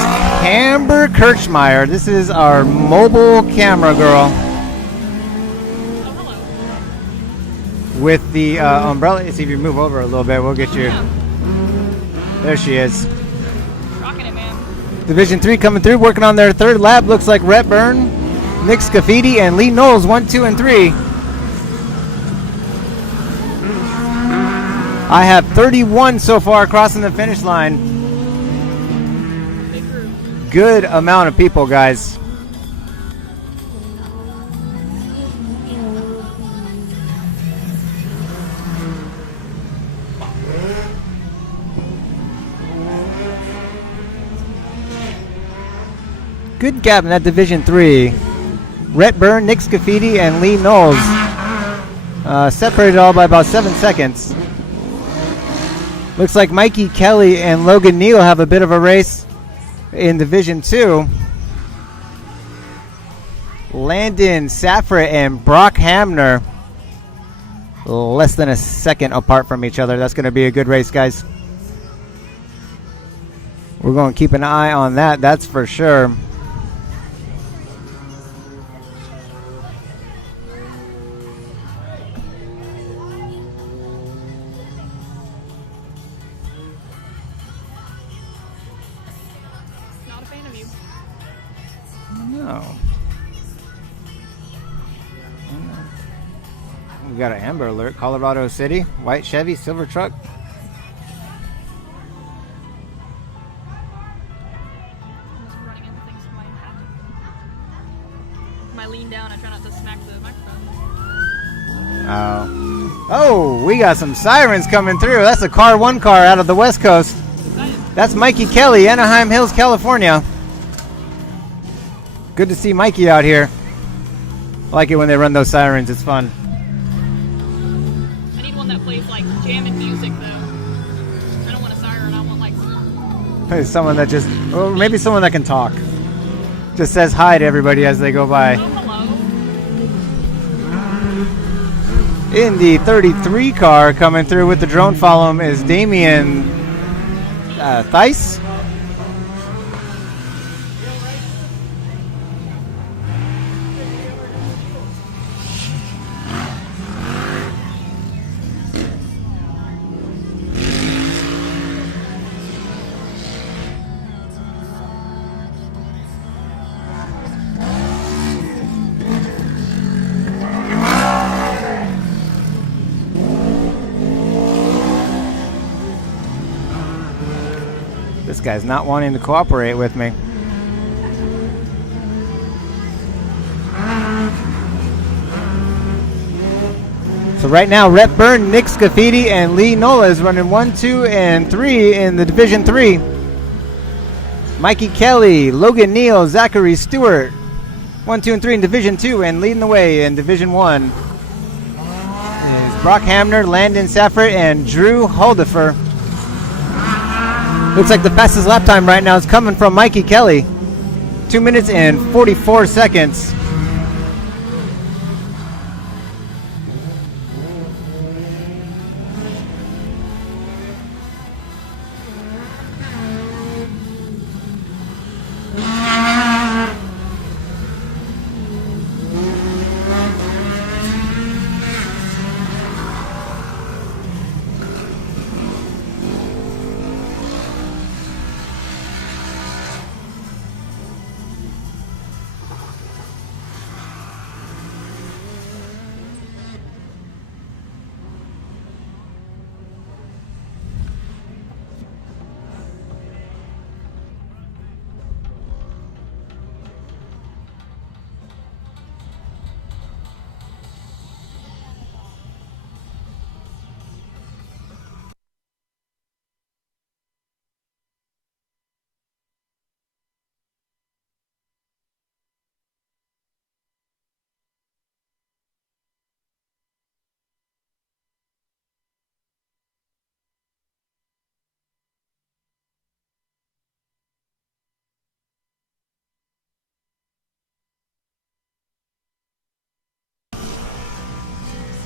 Amber Kirchmeyer. This is our mobile camera girl Oh, hello. with the umbrella. See if you move over a little bit, we'll get you. Yeah, There she is. rocking it, man. Division 3 coming through, working on their third lap. Looks like Rhett Byrne, Nick Scafidi, and Lee Knowles, 1, 2, and 3. I have 31 so far crossing the finish line. Big group. Good amount of people, guys. Good gap in that Division 3. Rhett Byrne, Nick Scafidi, and Lee Knowles separated all by about 7 seconds. Looks like Mikey Kelly and Logan Neal have a bit of a race in Division 2. Landon Safra and Brock Hamner less than a second apart from each other. That's going to be a good race, guys. We're going to keep an eye on that, that's for sure. Not a fan of you. No. We got an Amber Alert. Colorado City. White Chevy, silver truck. Almost running into things that might happen. When I lean down, I try not to smack the microphone. Oh, we got some sirens coming through. That's a car, one car out of the West Coast. That's Mikey Kelly, Anaheim Hills, California. Good to see Mikey out here. I like it when they run those sirens. It's fun. I need one that plays like jamming music though. I don't want a siren. I want like Someone that just, or maybe someone that can talk. Just says hi to everybody as they go by. oh hello. In the 33 car coming through with the drone follow him is Damian Thice. guy's not wanting to cooperate with me. So right now, Rhett Byrne, Nick Scafidi, and Lee Nola is running 1, 2, and 3 in the Division 3. Mikey Kelly, Logan Neal, Zachary Stewart, 1, 2, and 3 in Division 2, and leading the way in Division 1 is Brock Hamner, Landon Safford, and Drew Holdifer. Looks like the fastest lap time right now is coming from Mikey Kelly. 2 minutes and 44 seconds.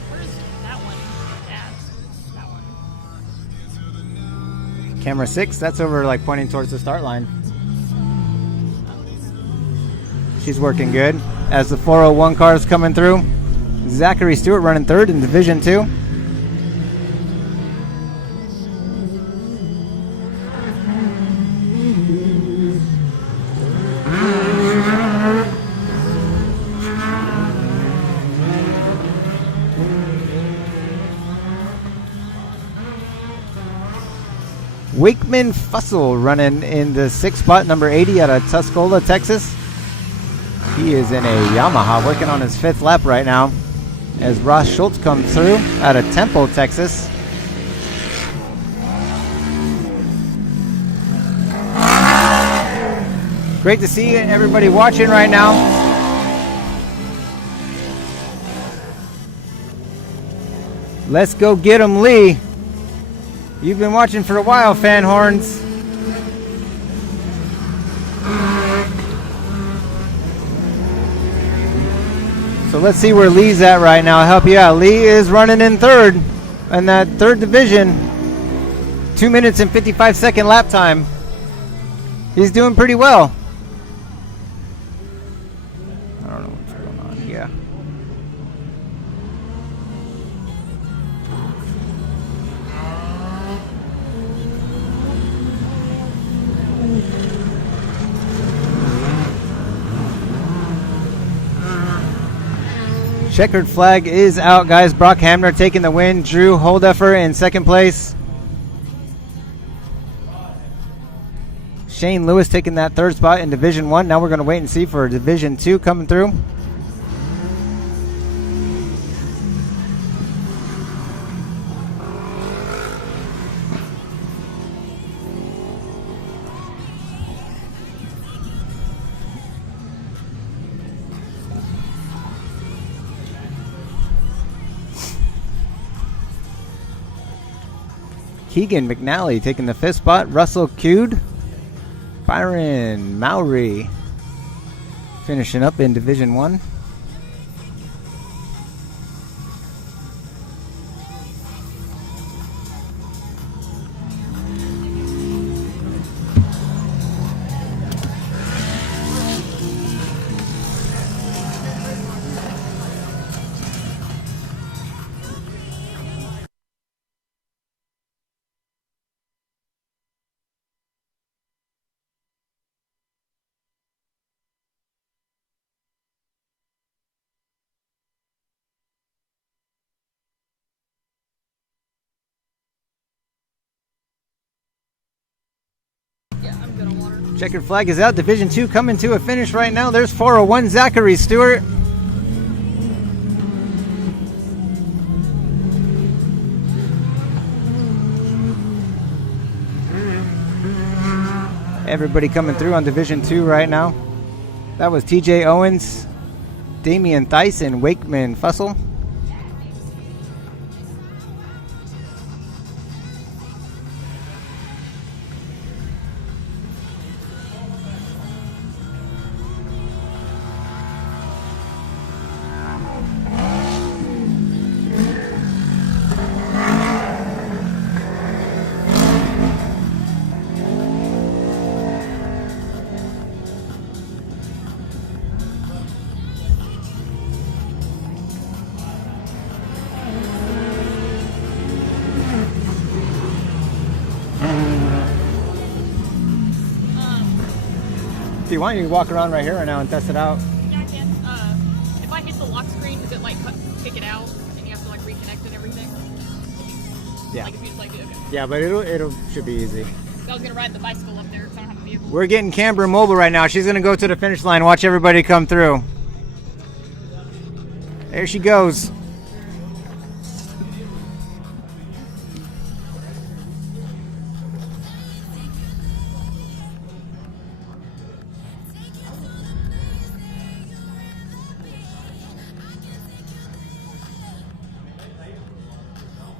Where's that one at? That one. Camera 6, that's over like pointing towards the start line. She's working good. As the 401 car is coming through, Zachary Stewart running third in Division 2. Wakeman Fussell running in the 6th spot, number 80 out of Tuscola, Texas. He is in a Yamaha working on his 5th lap right now as Ross Schultz comes through out of Temple, Texas. Great to see everybody watching right now. Let's go get him, Lee. You've been watching for a while, fan horns. So let's see where Lee's at right now. I'll help you out. Lee is running in third in that 3rd division. 2 minutes and 55-second lap time. He's doing pretty well. I don't know what's going on here. Checkered flag is out, guys. Brock Hamner taking the win. Drew Holdeffer in 2nd place. Shane Lewis taking that 3rd spot in Division 1. Now we're going to wait and see for Division 2 coming through. Keegan McNally taking the 5th spot. Russell Cude. Byron Mowry finishing up in Division 1. Yeah, I'm good on water. Checkered flag is out. Division 2 coming to a finish right now. There's 401 Zachary Stewart. Everybody coming through on Division 2 right now. That was TJ Owens, Damian Thice, and Wakeman Fussell. If you want, you can walk around right here right now and test it out. Yeah, I can. If I hit the lock screen, does it like kick it out and you have to like reconnect and everything? Yeah. Like if you just like, okay. Yeah, but it'll should be easy. I was gonna ride the bicycle up there because I don't have a vehicle. We're getting Canberra mobile right now. She's gonna go to the finish line. Watch everybody come through. There she goes.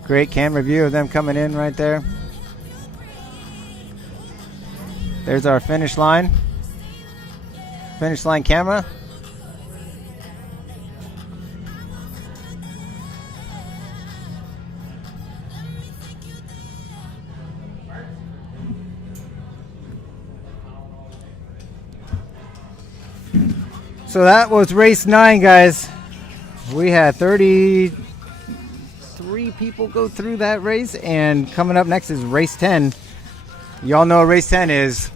Great camera view of them coming in right there. There's our finish line. Finish line camera. So that was race 9, guys. We had 33 people go through that race, and coming up next is race 10. Y'all know what race 10 is.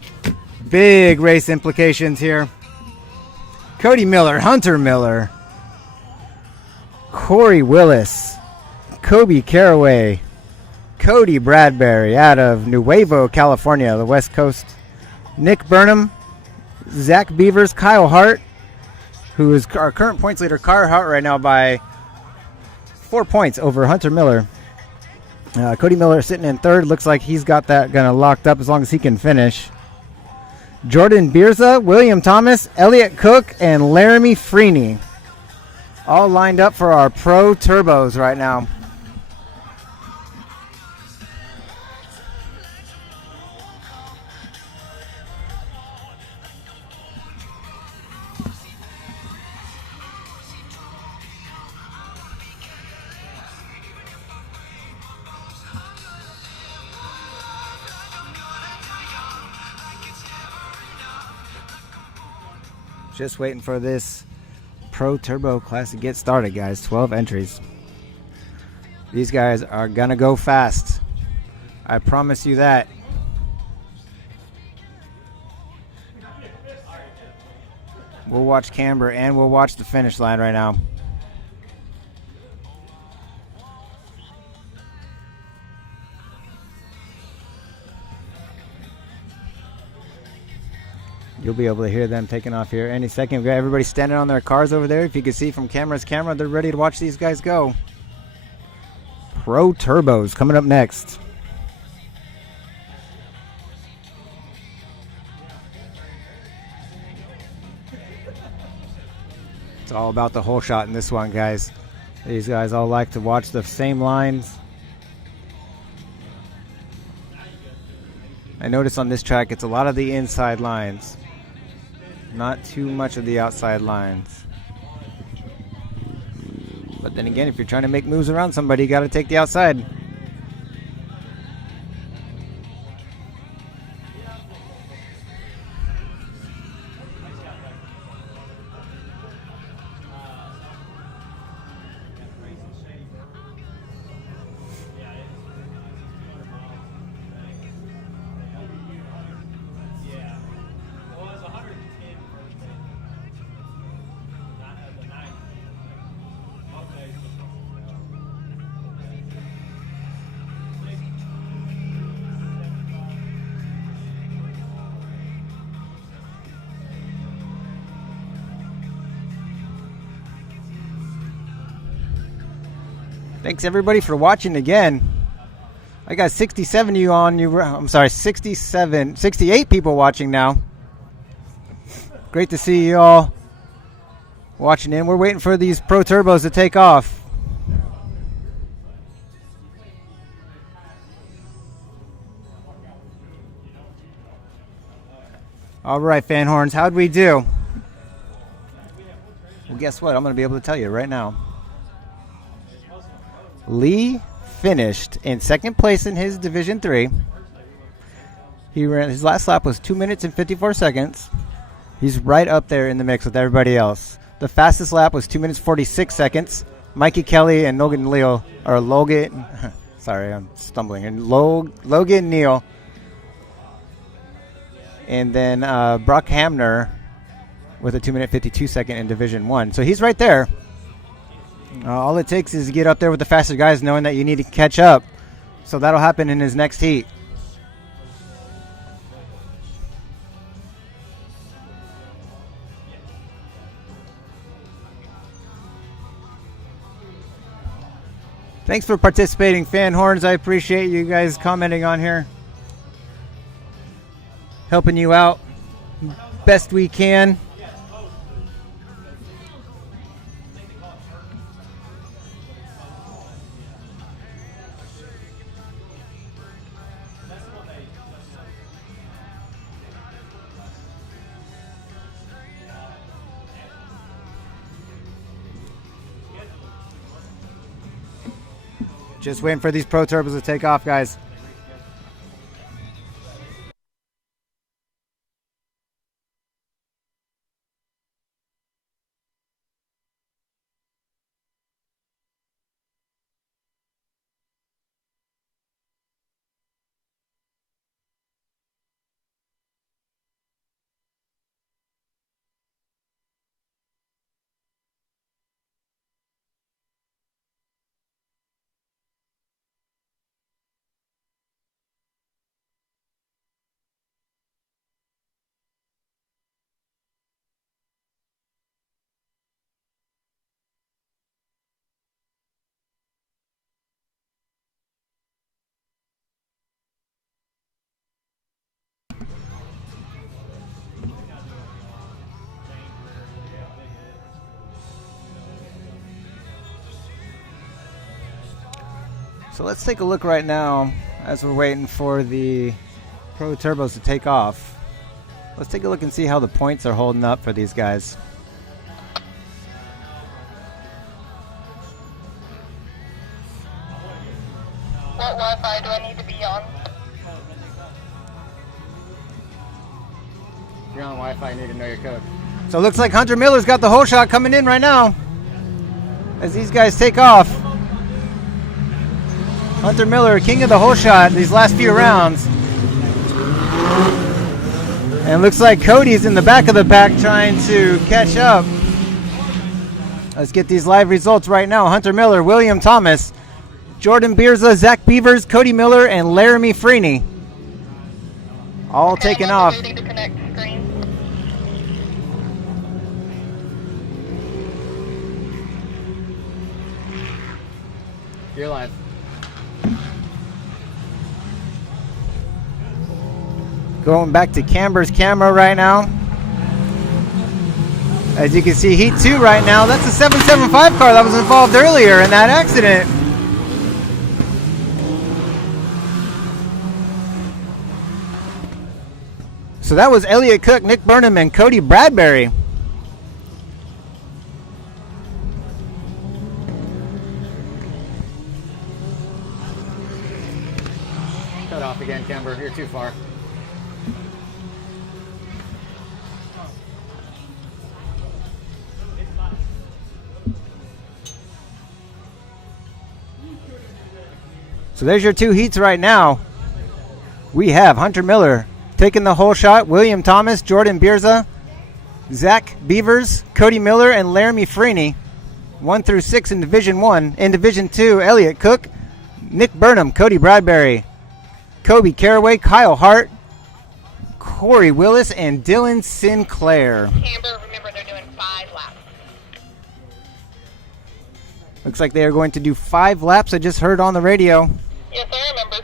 Big race implications here. Cody Miller, Hunter Miller, Corey Willis, Kobe Caraway, Cody Bradbury out of Nuevo, California, the West Coast, Nick Burnham, Zach Beavers, Kyle Hart, who is our current points leader. Kyle Hart right now by 4 points over Hunter Miller. Cody Miller sitting in third. Looks like he's got that gonna locked up as long as he can finish. Jordan Beerza, William Thomas, Elliot Cook, and Laramie Freeney all lined up for our Pro Turbos right now. Just waiting for this Pro Turbo class to get started, guys. 12 entries. These guys are gonna go fast. I promise you that. We'll watch Canberra and we'll watch the finish line right now. You'll be able to hear them taking off here any second. We've got everybody standing on their cars over there. If you can see from camera's camera, they're ready to watch these guys go. Pro Turbos coming up next. It's all about the whole shot in this one, guys. These guys all like to watch the same lines. I notice on this track, it's a lot of the inside lines. Not too much of the outside lines. But then again, if you're trying to make moves around somebody, you got to take the outside. Thanks everybody for watching again. I got 67 you on you. I'm sorry, 68 people watching now. Great to see you all watching in. We're waiting for these Pro Turbos to take off. All right, fan horns, how'd we do? Well, guess what? I'm going to be able to tell you right now. Lee finished in second place in his Division 3. He ran, his last lap was 2 minutes and 54 seconds. He's right up there in the mix with everybody else. The fastest lap was 2 minutes 46 seconds. Mikey Kelly and Logan sorry, I'm stumbling. And Logan Neal. And then Brock Hamner with a 2 minute 52 second in Division 1. So he's right there. All it takes is to get up there with the faster guys, knowing that you need to catch up. So that'll happen in his next heat. Thanks for participating, fan horns. I appreciate you guys commenting on here. Helping you out best we can. Just waiting for these Pro Turbos to take off, guys. So let's take a look right now as we're waiting for the Pro Turbos to take off. Let's take a look and see how the points are holding up for these guys. What Wi-Fi do I need to be on? If you're on Wi-Fi, you need to know your code. So it looks like Hunter Miller's got the whole shot coming in right now as these guys take off. Hunter Miller, king of the whole shot these last few rounds. And looks like Cody's in the back of the pack trying to catch up. Let's get these live results right now. Hunter Miller, William Thomas, Jordan Bierza, Zach Beavers, Cody Miller, and Laramie Freeney. All taking off. Waiting to connect screen. You're live. Going back to Camber's camera right now. As you can see, Heat 2 right now. That's a 775 car that was involved earlier in that accident. So that was Elliott Cook, Nick Burnham, and Cody Bradbury. Cut off again, Kember. You're too far. So there's your two heats right now. We have Hunter Miller taking the whole shot, William Thomas, Jordan Bierza, Zach Beavers, Cody Miller, and Laramie Freeney. 1 through 6 in Division 1. In Division 2, Elliott Cook, Nick Burnham, Cody Bradbury, Kobe Caraway, Kyle Hart, Corey Willis, and Dylan Sinclair. Camber, remember they're doing 5 laps. Looks like they are going to do 5 laps. I just heard on the radio. Yes, I remember.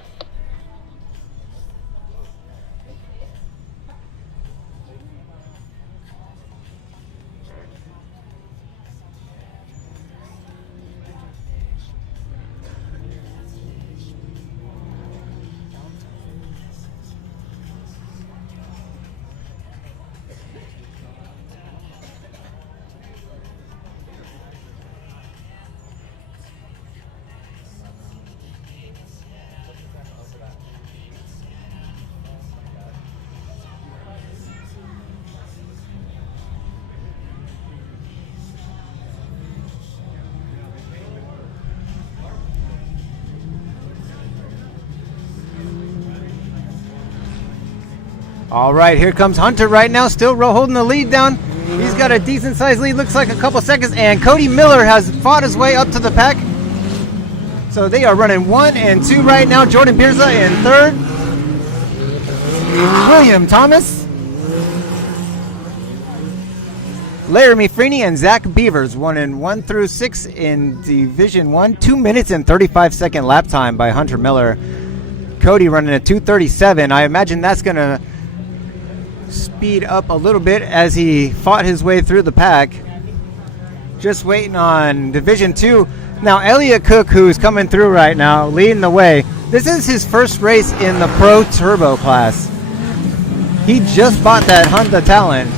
All right, here comes Hunter right now, still holding the lead down. He's got a decent-sized lead, looks like a couple seconds, and Cody Miller has fought his way up to the pack. So they are running 1 and 2 right now. Jordan Beerza in 3rd. William Thomas, Laramie Freeney, and Zach Beavers running 1 through 6 in Division 1. 2 minutes and 35-second lap time by Hunter Miller. Cody running a 2:37. I imagine that's going to speed up a little bit as he fought his way through the pack. Just waiting on Division 2. Now Elliot Cook, who's coming through right now, leading the way. This is his first race in the Pro Turbo class. He just bought that Honda Talent.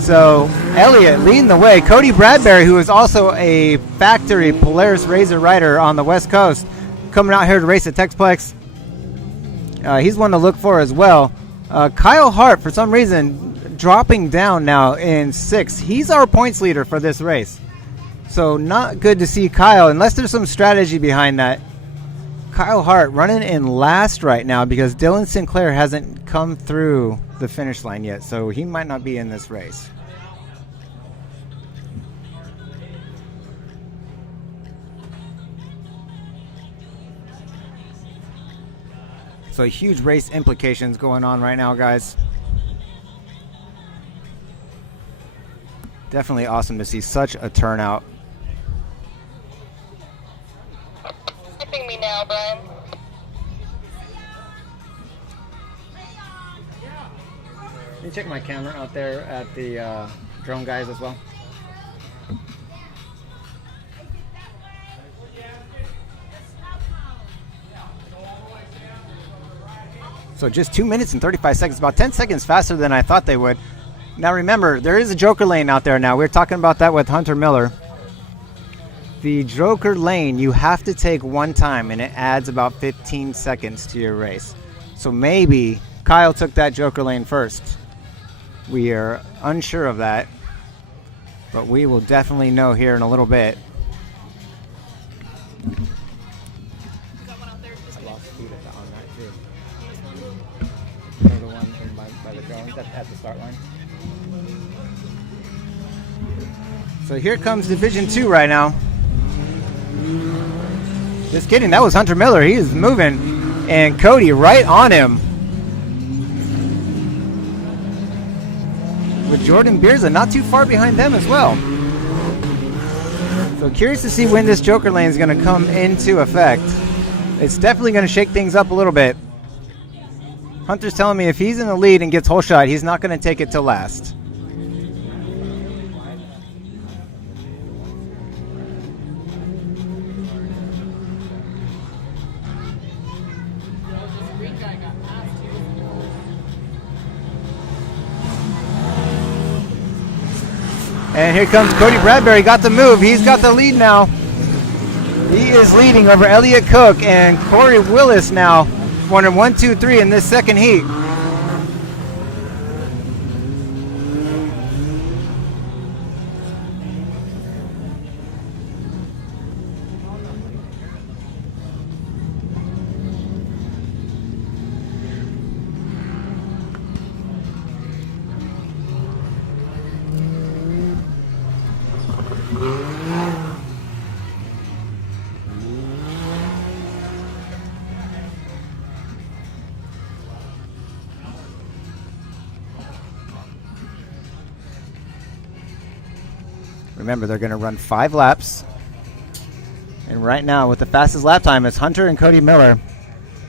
So Elliot leading the way. Cody Bradbury, who is also a factory Polaris Razor rider on the West Coast, coming out here to race at TEXPLEX. He's one to look for as well. Kyle Hart, for some reason, dropping down now in 6th. He's our points leader for this race. So not good to see Kyle, unless there's some strategy behind that. Kyle Hart running in last right now because Dylan Sinclair hasn't come through the finish line yet, so he might not be in this race. So huge race implications going on right now, guys. Definitely awesome to see such a turnout. Tipping me now, Brian. Can you check my camera out there at the drone guys as well? So just 2 minutes and 35 seconds, about 10 seconds faster than I thought they would. Now remember, there is a Joker lane out there now. We were talking about that with Hunter Miller. The Joker lane, you have to take one time, and it adds about 15 seconds to your race. So maybe Kyle took that Joker lane first. We are unsure of that, but we will definitely know here in a little bit. At the start line. So here comes Division 2 right now. Just kidding, that was Hunter Miller. He is moving, and Cody right on him. With Jordan Beerza not too far behind them as well. So curious to see when this Joker lane is going to come into effect. It's definitely going to shake things up a little bit. Hunter's telling me if he's in the lead and gets whole shot, he's not going to take it till last. And here comes Cody Bradbury, got the move. He's got the lead now. He is leading over Elliot Cook and Corey Willis now. Running 1, 2, 3 in this second heat. Remember, they're going to run 5 laps. And right now, with the fastest lap time, is Hunter and Cody Miller.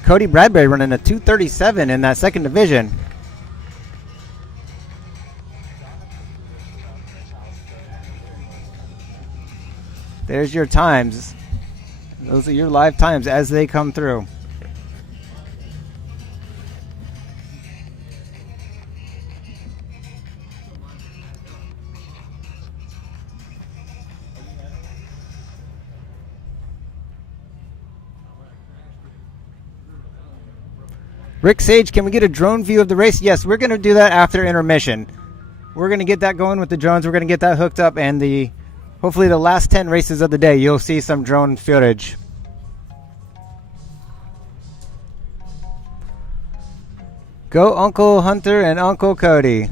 Cody Bradbury running a 2:37 in that second division. There's your times. Those are your live times as they come through. Rick Sage, can we get a drone view of the race? Yes, we're going to do that after intermission. We're going to get that going with the drones. We're going to get that hooked up, and hopefully the last 10 races of the day, you'll see some drone footage. Go Uncle Hunter and Uncle Cody.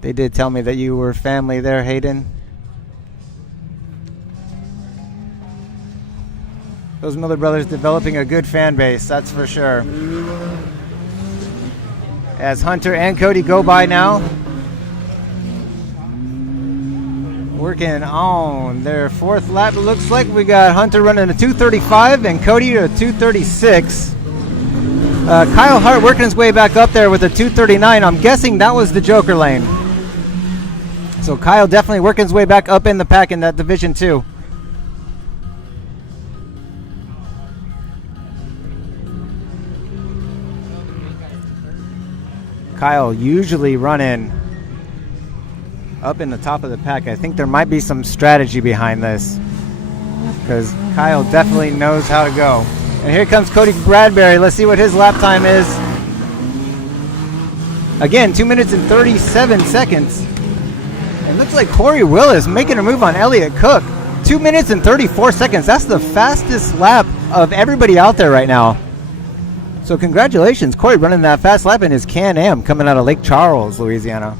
They did tell me that you were family there, Hayden. Those Miller brothers developing a good fan base, that's for sure. As Hunter and Cody go by now, working on their 4th lap. It looks like we got Hunter running a 2:35 and Cody a 2:36. Kyle Hart working his way back up there with a 2:39. I'm guessing that was the Joker lane. So Kyle definitely working his way back up in the pack in that Division 2. Kyle usually running up in the top of the pack. I think there might be some strategy behind this, because Kyle definitely knows how to go. And here comes Cody Bradbury. Let's see what his lap time is. Again, 2 minutes and 37 seconds. It looks like Corey Willis making a move on Elliott Cook. 2 minutes and 34 seconds. That's the fastest lap of everybody out there right now. So congratulations, Corey, running that fast lap in his Can-Am coming out of Lake Charles, Louisiana.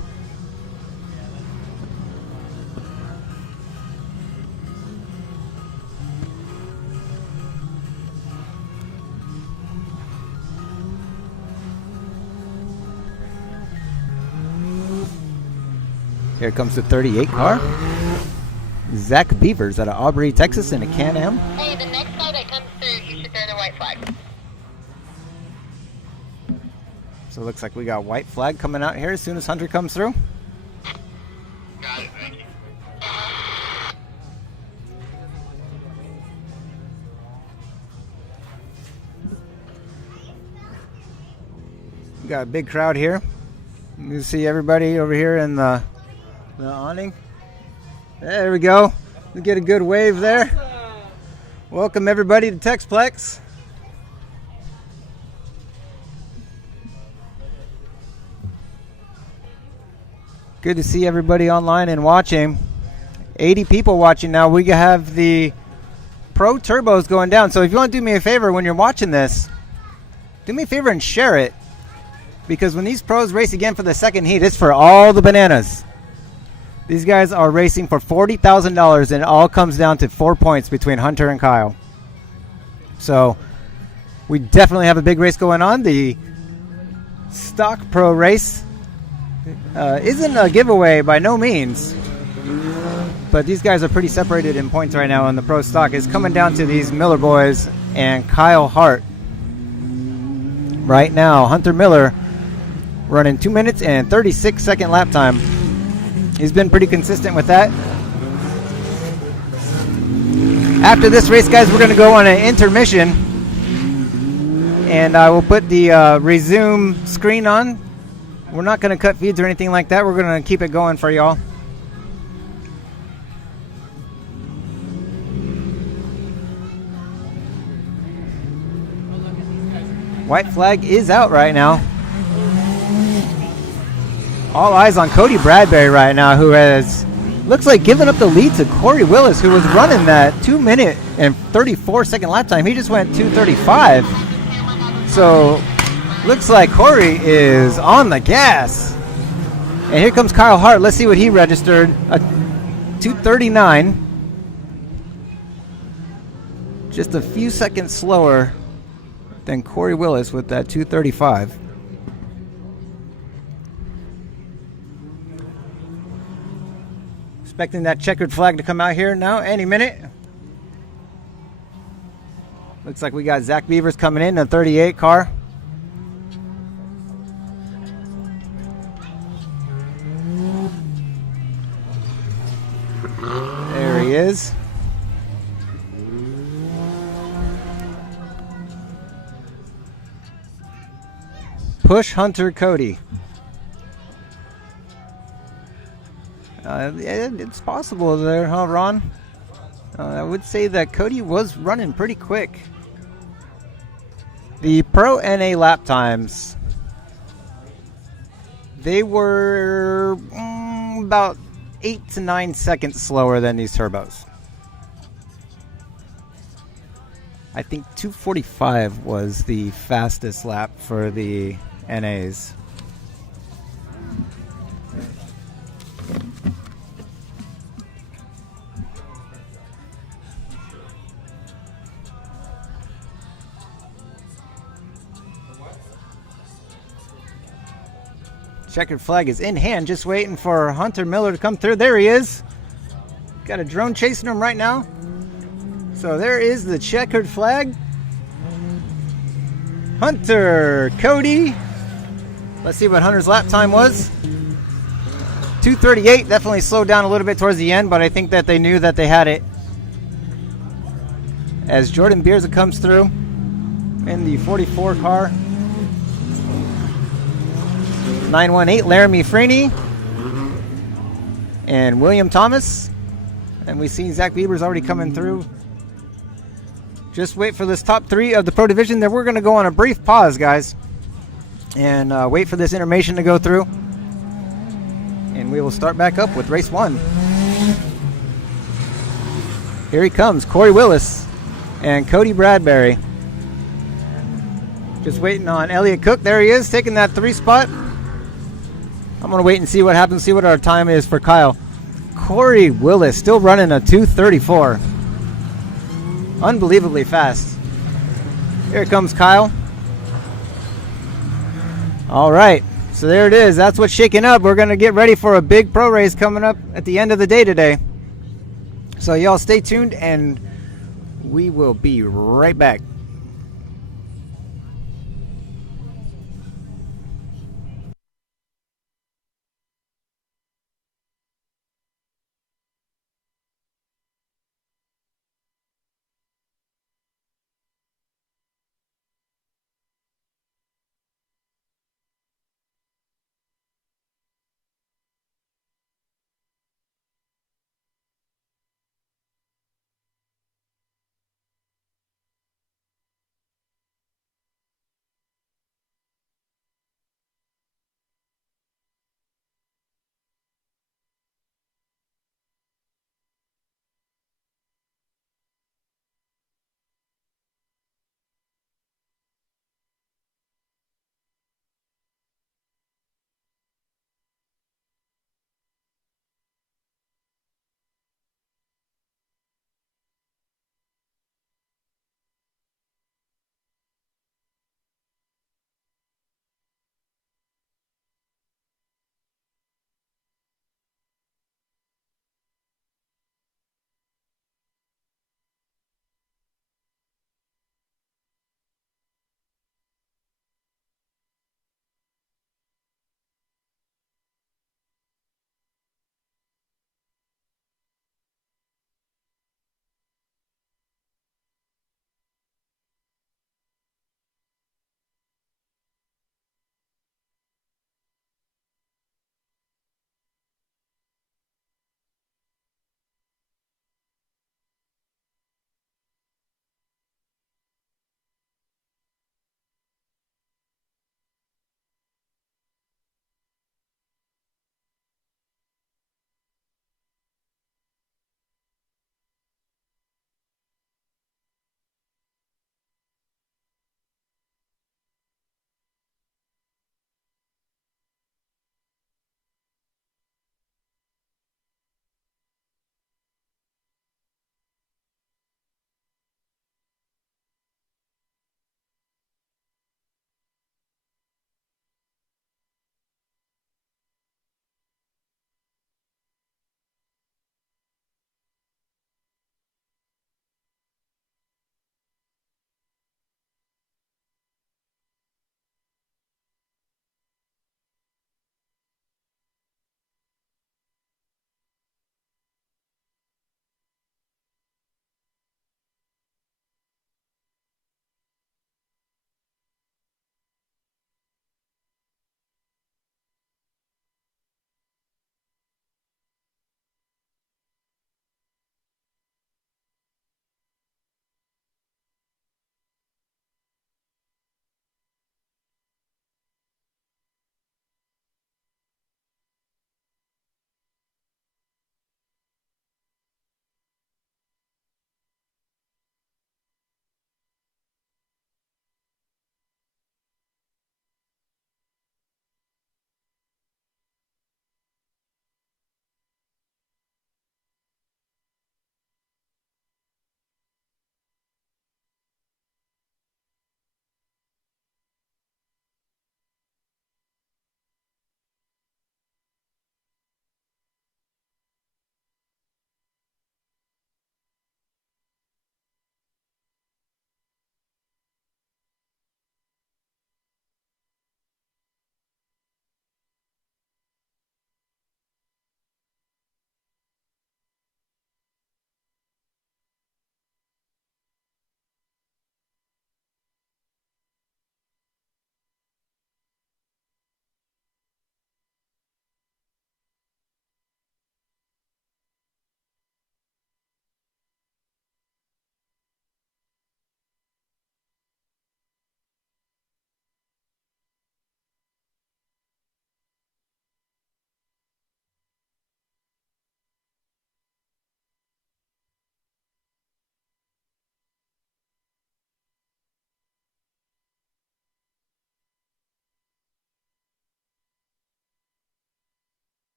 Here comes the 38 car. Zach Beavers out of Aubrey, Texas in a Can-Am. Hey, the next car that comes through, you should throw the white flag. So it looks like we got white flag coming out here as soon as Hunter comes through. Got it, thank you. We got a big crowd here. You see everybody over here in the awning. There we go. We get a good wave there. Welcome everybody to TEXPLEX. Good to see everybody online and watching. 80 people watching now. We have the Pro Turbos going down. So if you want to do me a favor when you're watching this, do me a favor and share it. Because when these pros race again for the second heat, it's for all the bananas. These guys are racing for $40,000, and it all comes down to 4 points between Hunter and Kyle. So we definitely have a big race going on. The Stock Pro race isn't a giveaway by no means, but these guys are pretty separated in points right now, and the Pro Stock is coming down to these Miller boys and Kyle Hart. Right now, Hunter Miller running 2 minutes and 36 second lap time. He's been pretty consistent with that. After this race, guys, we're going to go on an intermission, and I will put the resume screen on. We're not going to cut feeds or anything like that. We're going to keep it going for y'all. White flag is out right now. All eyes on Cody Bradbury right now, who has, looks like, given up the lead to Corey Willis, who was running that 2 minute and 34 second lap time. He just went 2:35. So looks like Corey is on the gas. And here comes Kyle Hart. Let's see what he registered. A 2:39. Just a few seconds slower than Corey Willis with that 2:35. Expecting that checkered flag to come out here now any minute. Looks like we got Zach Beavers coming in a 38 car. There he is. Push Hunter Cody. It's possible there, huh, Ron? I would say that Cody was running pretty quick. The Pro NA lap times, they were about 8 to 9 seconds slower than these turbos. I think 2:45 was the fastest lap for the NAs. Checkered flag is in hand, just waiting for Hunter Miller to come through. There he is. Got a drone chasing him right now. So there is the checkered flag. Hunter Cody. Let's see what Hunter's lap time was. 2:38. Definitely slowed down a little bit towards the end, but I think that they knew that they had it. As Jordan Beerza comes through in the 44 car. 918 Laramie Freeney and William Thomas. And we see Zach Bieber's already coming through. Just wait for this top three of the Pro Division. Then we're going to go on a brief pause, guys, and wait for this intermission to go through. And we will start back up with race 1. Here he comes, Corey Willis and Cody Bradbury. Just waiting on Elliott Cook. There he is, taking that 3 spot. I'm going to wait and see what happens, see what our time is for Kyle. Corey Willis still running a 2:34. Unbelievably fast. Here comes Kyle. All right, so there it is. That's what's shaking up. We're going to get ready for a big pro race coming up at the end of the day today. So y'all stay tuned, and we will be right back.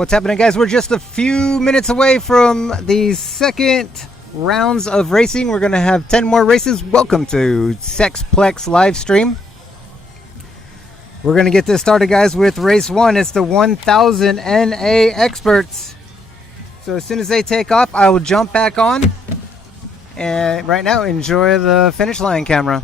What's happening, guys? We're just a few minutes away from the second rounds of racing. We're going to have 10 more races. Welcome to TEXPLEX live stream. We're going to get this started, guys, with race 1. It's the 1000 NA Experts. So as soon as they take off, I will jump back on. And right now, enjoy the finish line camera.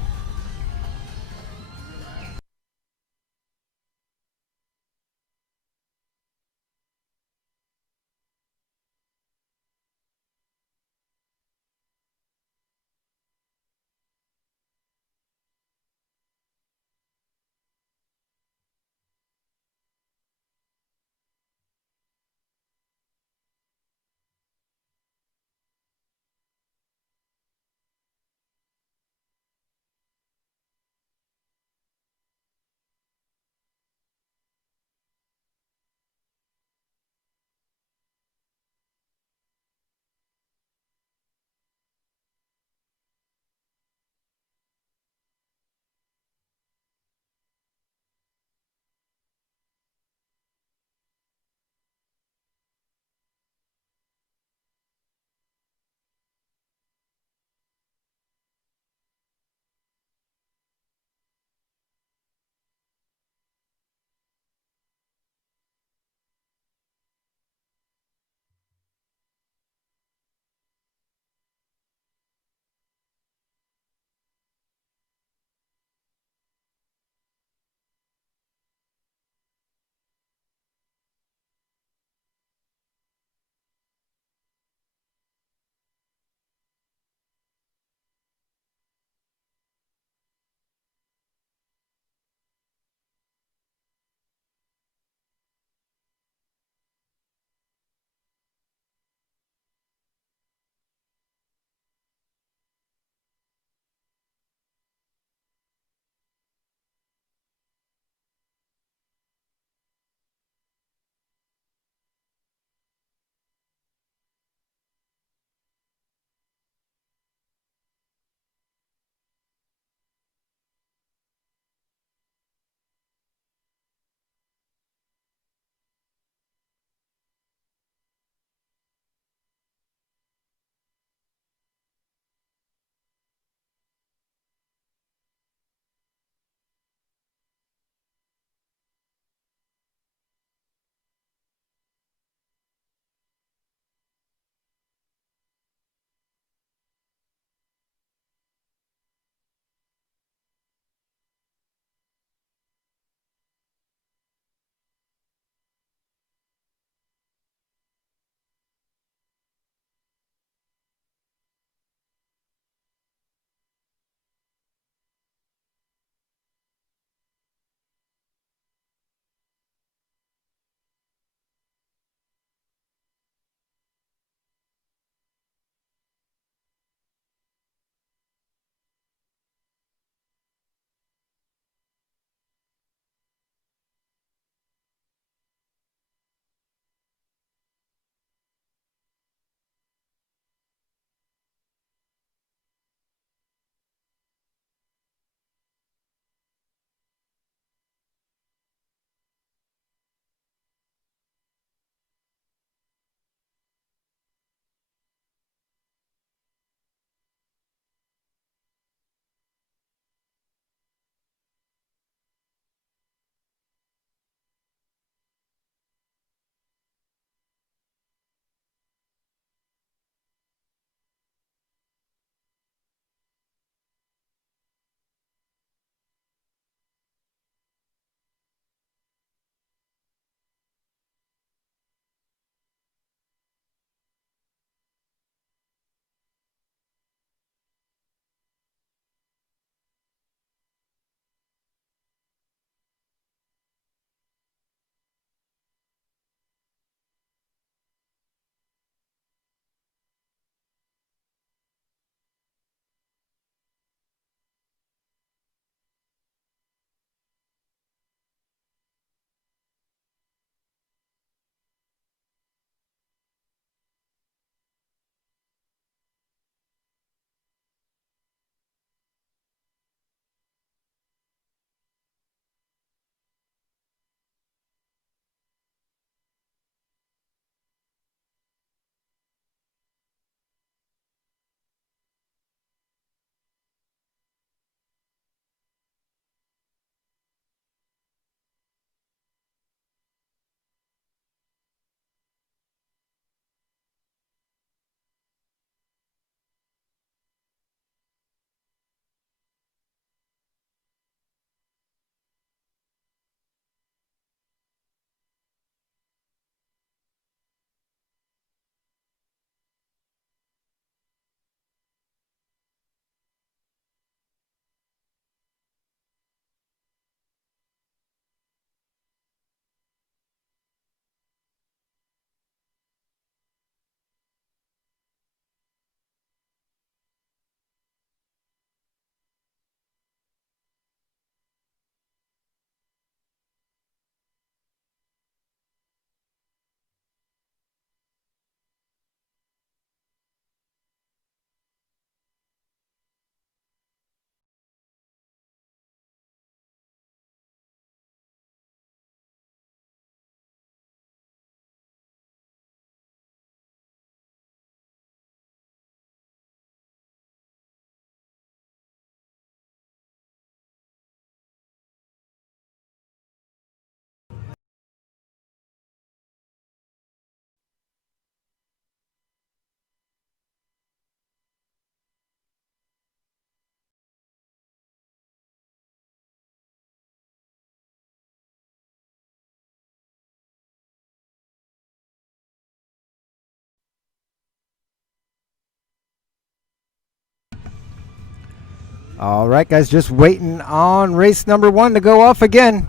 All right, guys, just waiting on race number 1 to go off again.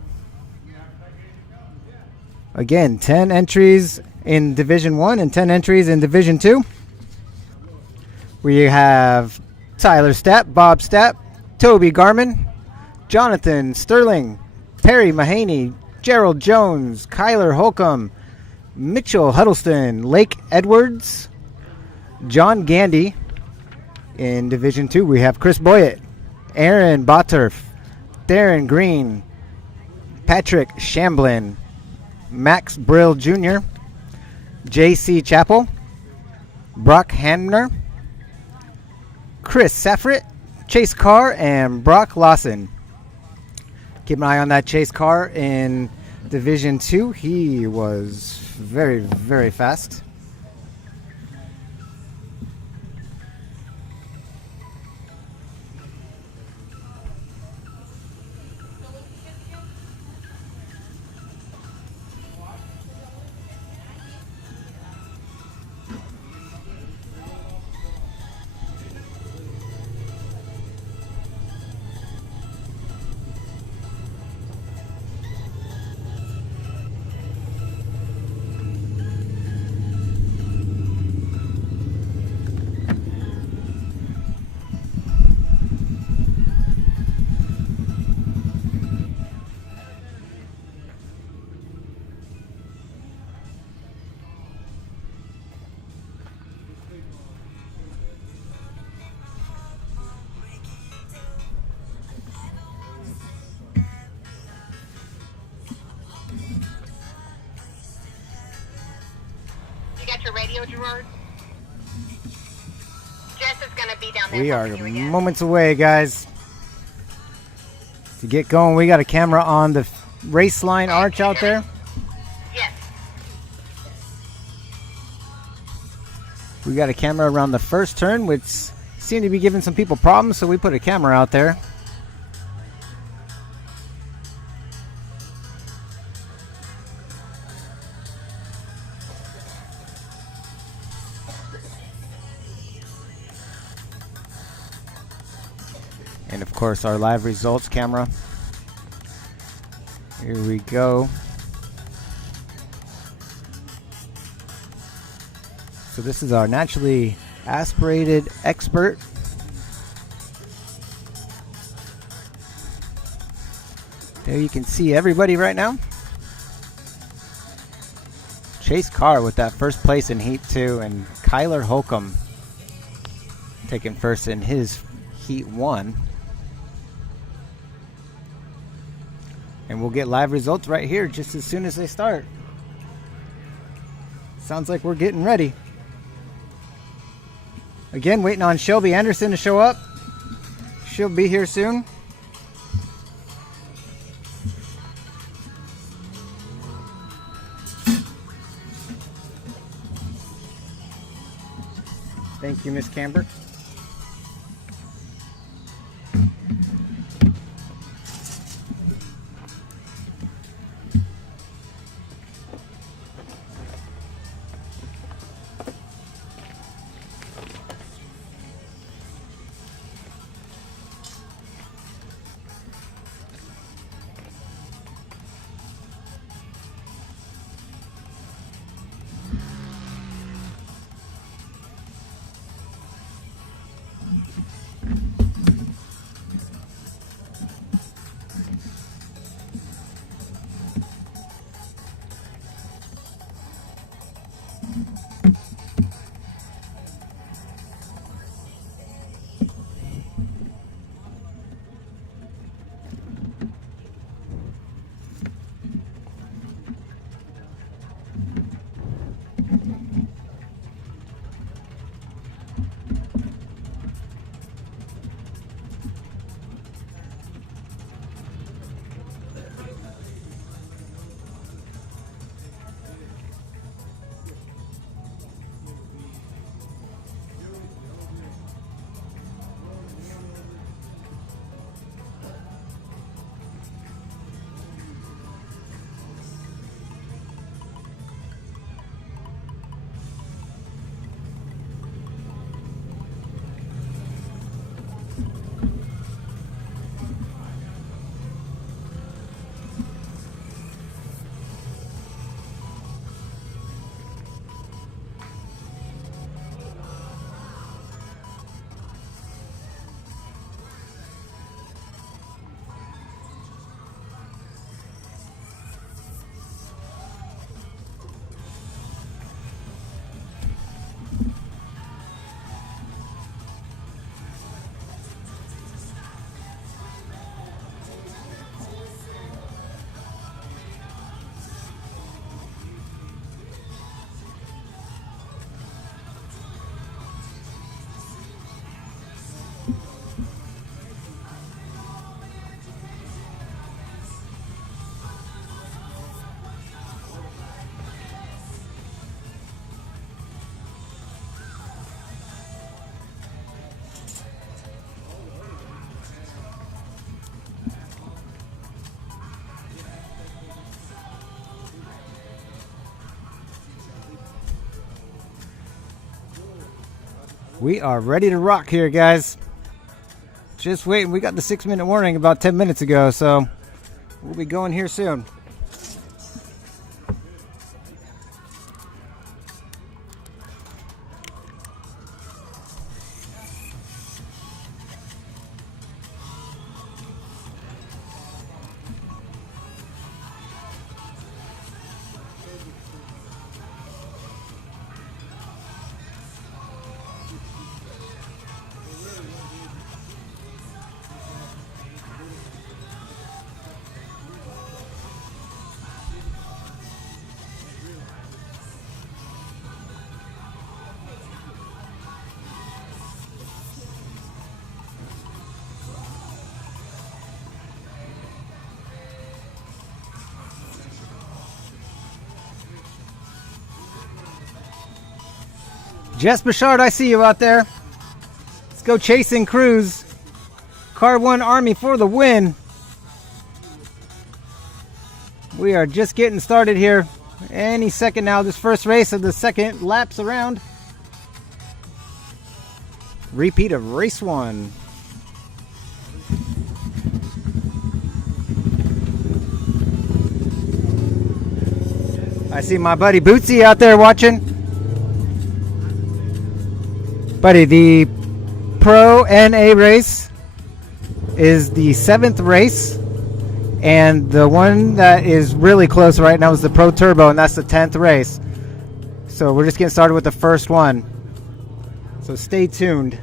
Again, 10 entries in Division 1 and 10 entries in Division 2. We have Tyler Stapp, Bob Stapp, Toby Garman, Jonathan Sterling, Perry Mahaney, Gerald Jones, Kyler Holcomb, Mitchell Huddleston, Lake Edwards, John Gandy. In Division 2, we have Chris Boyett, Aaron Botterf, Darren Green, Patrick Shamblin, Max Brill Jr., J.C. Chappell, Brock Hamner, Chris Safrit, Chase Carr, and Brock Lawson. Keep an eye on that Chase Carr in Division 2. He was very, very fast. You got your radio, Gerard? Jess is going to be down there. We are helping you again. moments away, guys. To get going, we got a camera on the race line arch out there. Yes. We got a camera around the first turn, which seemed to be giving some people problems, so we put a camera out there. And of course, our live results camera. Here we go. So this is our naturally aspirated expert. There you can see everybody right now. Chase Carr with that first place in Heat 2, and Kyler Holcomb taking first in his Heat 1. And we'll get live results right here just as soon as they start. Sounds like we're getting ready. Again, waiting on Shelby Anderson to show up. She'll be here soon. Thank you, Miss Camber. We are ready to rock here, guys. Just waiting. We got the 6-minute warning about 10 minutes ago, so we'll be going here soon. Jess Bouchard, I see you out there. Let's go chasing Cruz. Car 1 Army for the win. We are just getting started here. Any second now, this first race of the second laps around. Repeat of race 1. I see my buddy Bootsy out there watching. Buddy, the Pro NA race is the 7th race, and the one that is really close right now is the Pro Turbo, and that's the 10th race. So we're just getting started with the first one. So stay tuned.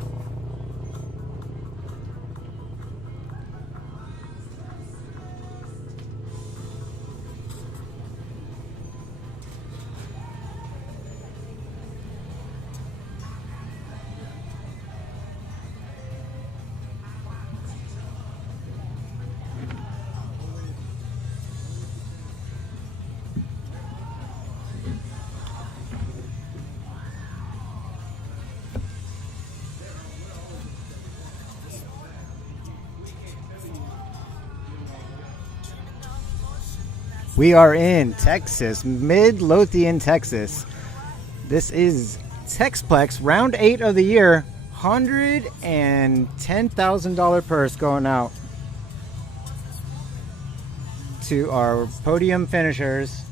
We are in Texas, Midlothian, Texas. This is TEXPLEX, round 8 of the year. $110,000 purse going out to our podium finishers.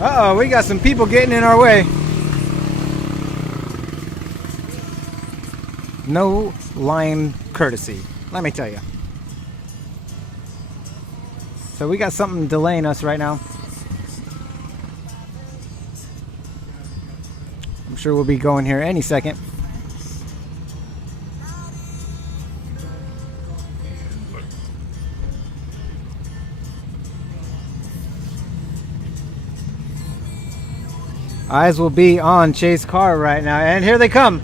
Uh-oh, we got some people getting in our way. No line courtesy, let me tell you. So we got something delaying us right now. I'm sure we'll be going here any second. Eyes will be on Chase Carr right now, and here they come.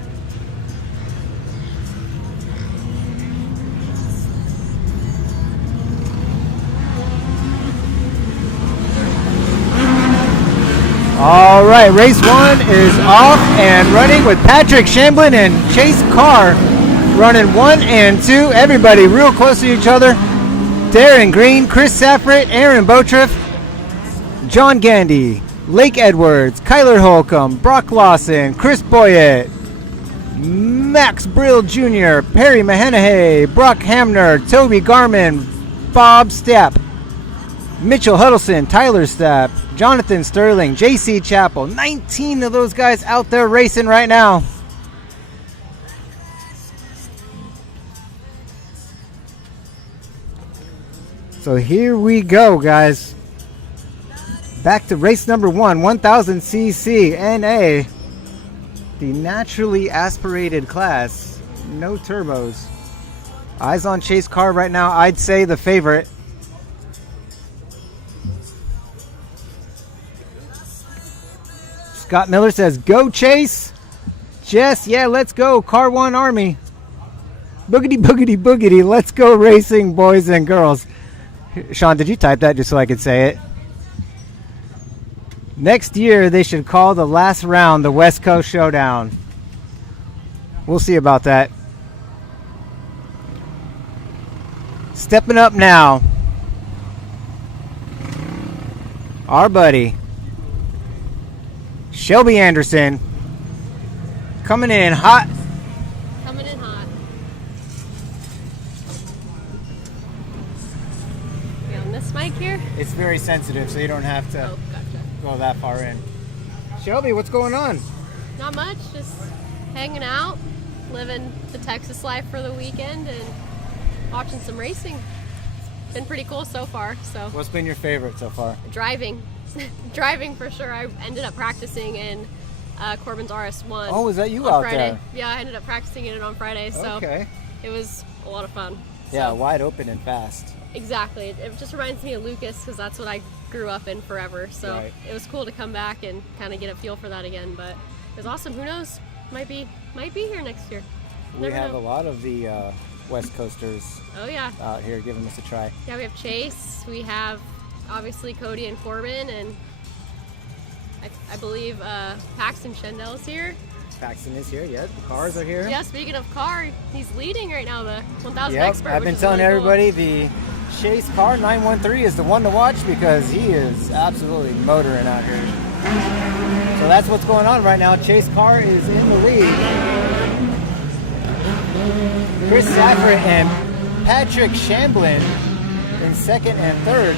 All right, race 1 is off and running with Patrick Shamblin and Chase Carr running 1 and 2. Everybody real close to each other. Darren Green, Chris Safrit, Aaron Botriff, John Gandy, Lake Edwards, Kyler Holcomb, Brock Lawson, Chris Boyett, Max Brill Jr., Perry Mahenahay, Brock Hamner, Toby Garman, Bob Stapp, Mitchell Huddleston, Tyler Stapp, Jonathan Sterling, JC Chappell. 19 of those guys out there racing right now. So here we go, guys. Back to race number 1, 1000cc NA. The naturally aspirated class. No turbos. Eyes on Chase Carr right now. I'd say the favorite. Scott Miller says, go Chase. Jess, yeah, let's go. Car 1 Army. Boogity, boogity, boogity. Let's go racing, boys and girls. Sean, did you type that just so I could say it? Next year, they should call the last round the West Coast Showdown. We'll see about that. Stepping up now, our buddy Shelby Anderson coming in hot. Coming in hot. You on this mic here? It's very sensitive, so you don't have to Oh, gotcha. go that far in. Shelby, what's going on? Not much, just hanging out, living the Texas life for the weekend and watching some racing. It's been pretty cool so far, so. What's been your favorite so far? Driving. Driving for sure. I ended up practicing in Corbin's RS1. Oh, is that you on out Friday. there? Yeah, I ended up practicing in it on Friday, so Okay. it was a lot of fun. Yeah, So, wide open and fast. exactly. It just reminds me of Lucas because that's what I grew up in forever. So Right. it was cool to come back and kind of get a feel for that again. But it was awesome. Who knows? Might be here next year. We Never have know. a lot of the West Coasters Oh yeah. out here giving this a try. Yeah, we have Chase. We have obviously Cody and Corbin, and I believe Paxton Shendell's here. Paxton is here, yeah. The cars are here. Yeah, speaking of car, he's leading right now, the 1000 Yep, expert. I've which been is telling really cool. everybody the Chase car 913 is the one to watch because he is absolutely motoring out here. So that's what's going on right now. Chase Carr is in the lead. Chris Safford and Patrick Shamblin in second and third.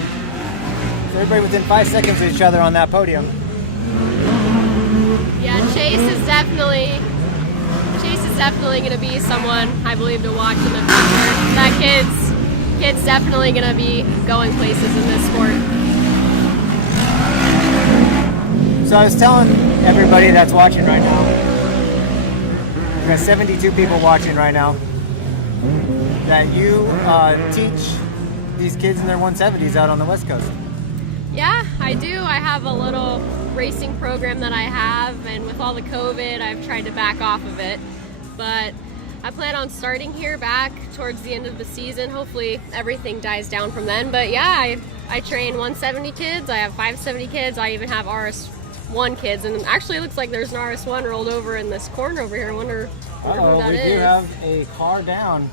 So everybody within 5 seconds of each other on that podium. Yeah, Chase is definitely going to be someone I believe to watch in the future. That kid's definitely going to be going places in this sport. So I was telling everybody that's watching right now, we got 72 people watching right now, that you teach these kids in their 170s out on the West Coast. Yeah, I do. I have a little racing program that I have, and with all the COVID, I've tried to back off of it. But I plan on starting here back towards the end of the season. Hopefully everything dies down from then. But yeah, I train 170 kids. I have 570 kids. I even have RS1 kids. And actually it looks like there's an RS1 rolled over in this corner over here. I wonder who that We is. do have a car down.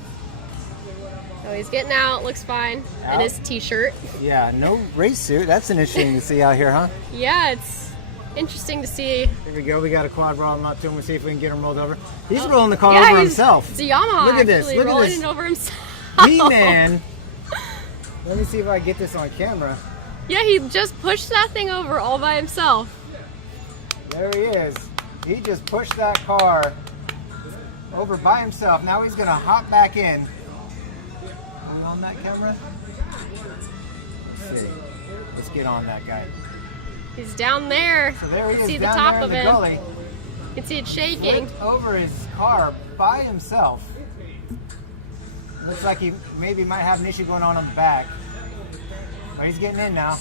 So he's getting out, looks fine. Out. In his t-shirt. Yeah, no race suit. That's an interesting to see out here, huh? Yeah, it's interesting to see. Here we go. We got a quad roll him up to him. We'll see if we can get him rolled over. He's rolling the car Yeah, over he's- himself. It's a Yamaha Look at this. actually Look at rolling this. it over himself. He-Man. Let me see if I can get this on camera. Yeah, he just pushed that thing over all by himself. There he is. He just pushed that car over by himself. Now he's going to hop back in. Are we on that camera? Let's see. Let's get on that guy. He's down there. So there he You can is see the down top there of in the him. gully. You can see it shaking. Flipped over his car by himself. Looks like he maybe might have an issue going on the back. But he's getting in now.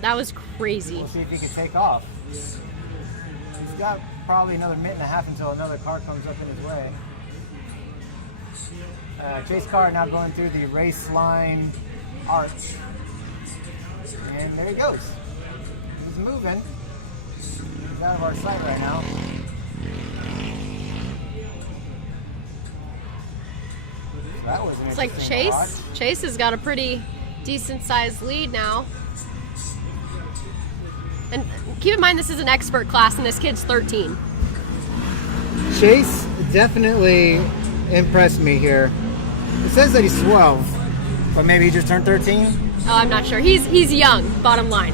That was crazy. We'll see if he can take off. He's got probably another minute and a half until another car comes up in his way. Chase Carr now going through the race line arch. And there he goes. He's moving. He's out of our sight right now. So that was an It's like interesting watch. Chase has got a pretty decent sized lead now. And keep in mind this is an expert class and this kid's 13. Chase definitely impressed me here. It says that he's 12, but maybe he just turned 13. Oh, I'm not sure. He's young, bottom line.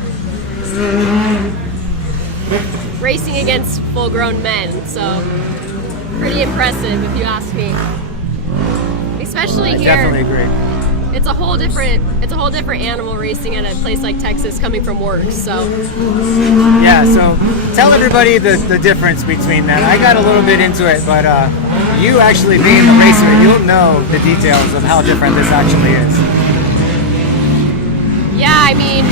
Racing against full-grown men, so pretty impressive if you ask me. Especially I here. definitely agree. It's a whole different animal racing at a place like Texas coming from work. So Yeah, so tell everybody the difference between that. I got a little bit into it, but you actually being the racer, you'll know the details of how different this actually is. yeah, I mean,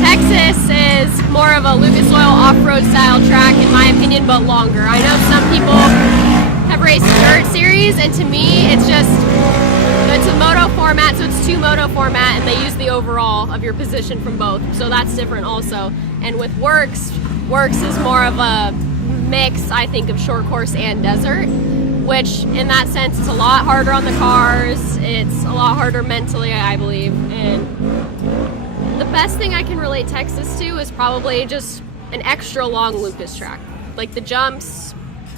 Texas is more of a Lucas Oil off-road style track in my opinion, but longer. I know some people have raced dirt series, and to me, it's just it's a moto format, so it's 2 moto format, and they use the overall of your position from both. So that's different also. And with Works is more of a mix, I think, of short course and desert, which in that sense it's a lot harder on the cars. It's a lot harder mentally, I believe. And the best thing I can relate Texas to is probably just an extra long Lucas track. Like the jumps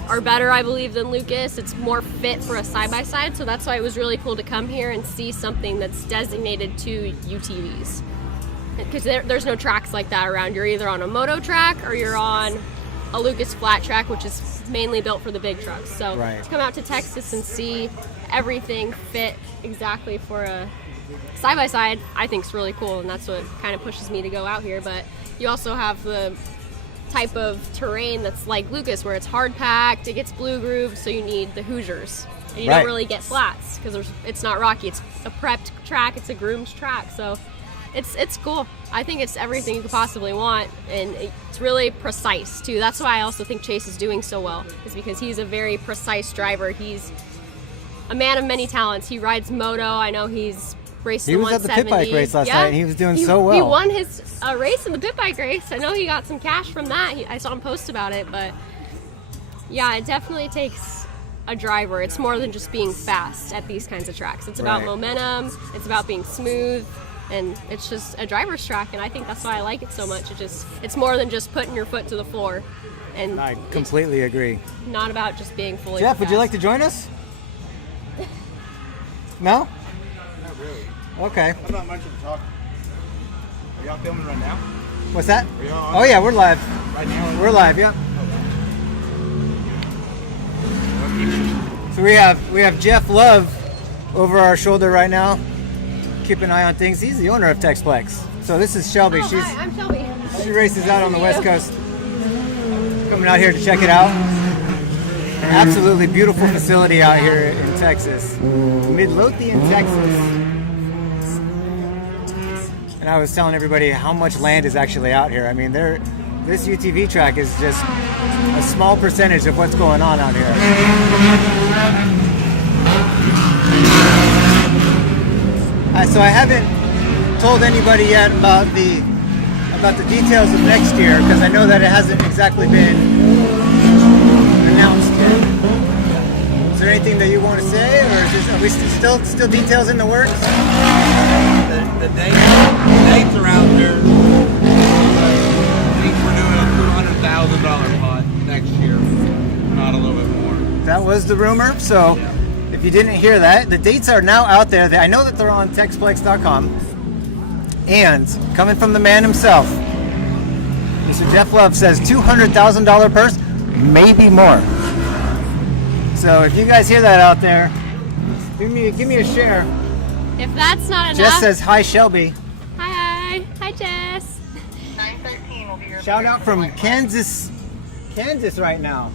are better, I believe, than Lucas. It's more fit for a side-by-side, so that's why it was really cool to come here and see something that's designated to UTVs. Because there's no tracks like that around. You're either on a moto track or you're on a Lucas flat track, which is mainly built for the big trucks. So to come out to Texas and see everything fit exactly for a side-by-side, I think is really cool, and that's what kind of pushes me to go out here. But you also have the type of terrain that's like Lucas, where it's hard packed, it gets blue groove, so you need the Hoosiers. And you don't really get flats because it's not rocky. It's a prepped track, it's a groomed track, so it's cool. I think it's everything you could possibly want, and it's really precise too. That's why I also think Chase is doing so well, is because he's a very precise driver. He's a man of many talents. He rides moto. I know he's raced the 170. He was at the pit bike race last night, and he was doing so well. He won his race in the pit bike race. I know he got some cash from that. I saw him post about it, but yeah, it definitely takes a driver. It's more than just being fast at these kinds of tracks. It's about momentum. It's about being smooth. And it's just a driver's track, and I think that's why I like it so much. It's more than just putting your foot to the floor. And I completely agree. Not about just being fully Jeff, fast. would you like to join us? No? Not really. Okay. I'm not much of a talker. Are y'all filming right now? What's that? Are y'all on? Oh yeah, we're live. Right now? We're live, yep. Okay. So we have Jeff Love over our shoulder right now. Keep an eye on things. He's the owner of TEXPLEX. So this is Shelby. Hi, I'm Shelby. She races out on the West Coast. Coming out here to check it out. An absolutely beautiful facility out here in Texas. Midlothian, Texas. And I was telling everybody how much land is actually out here. I mean, this UTV track is just a small percentage of what's going on out here. So I haven't told anybody yet about the details of next year, because I know that it hasn't exactly been announced yet. Is there anything that you want to say, or are we still details in the works? The dates are out there. I think we're doing a $200,000 pot next year, not a little bit more. That was the rumor. So if you didn't hear that, the dates are now out there. I know that they're on TEXPLEX.com. And coming from the man himself, Mr. Jeff Love says $200,000 purse, maybe more. So if you guys hear that out there, give me a share. If that's not enough. Jess says hi, Shelby. Hi Jess. 913 will be your Shout out from Kansas right now.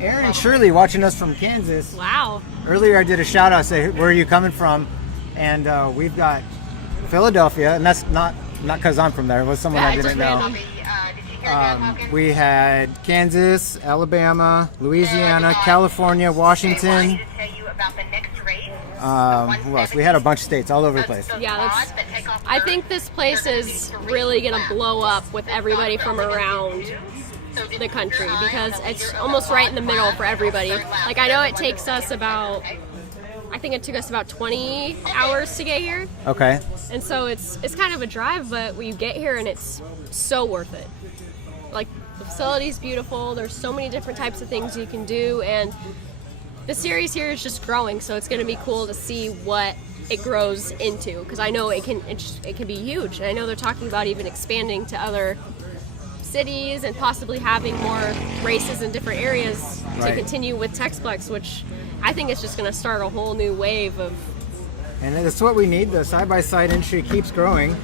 Aaron Shirley watching us from Kansas. Wow. Earlier I did a shout out, say where are you coming from, and we've got Philadelphia, and that's not because I'm from there. It was someone I didn't know. We had Kansas, Alabama, Louisiana, California, Washington. Who else? We had a bunch of states all over the place. Yeah, I think this place is really gonna blow up with everybody from around the country, because it's almost right in the middle for everybody. Like, I know it takes us about, I think it took us about 20 hours to get here. Okay. And so it's kind of a drive, but when you get here, and it's so worth it. Like, the facility's beautiful. There's so many different types of things you can do, and the series here is just growing, so it's going to be cool to see what it grows into, because I know it can be huge. And I know they're talking about even expanding to other cities and possibly having more races in different areas to continue with TEXPLEX, which I think it's just going to start a whole new wave of. And that's what we need. The side-by-side industry keeps growing.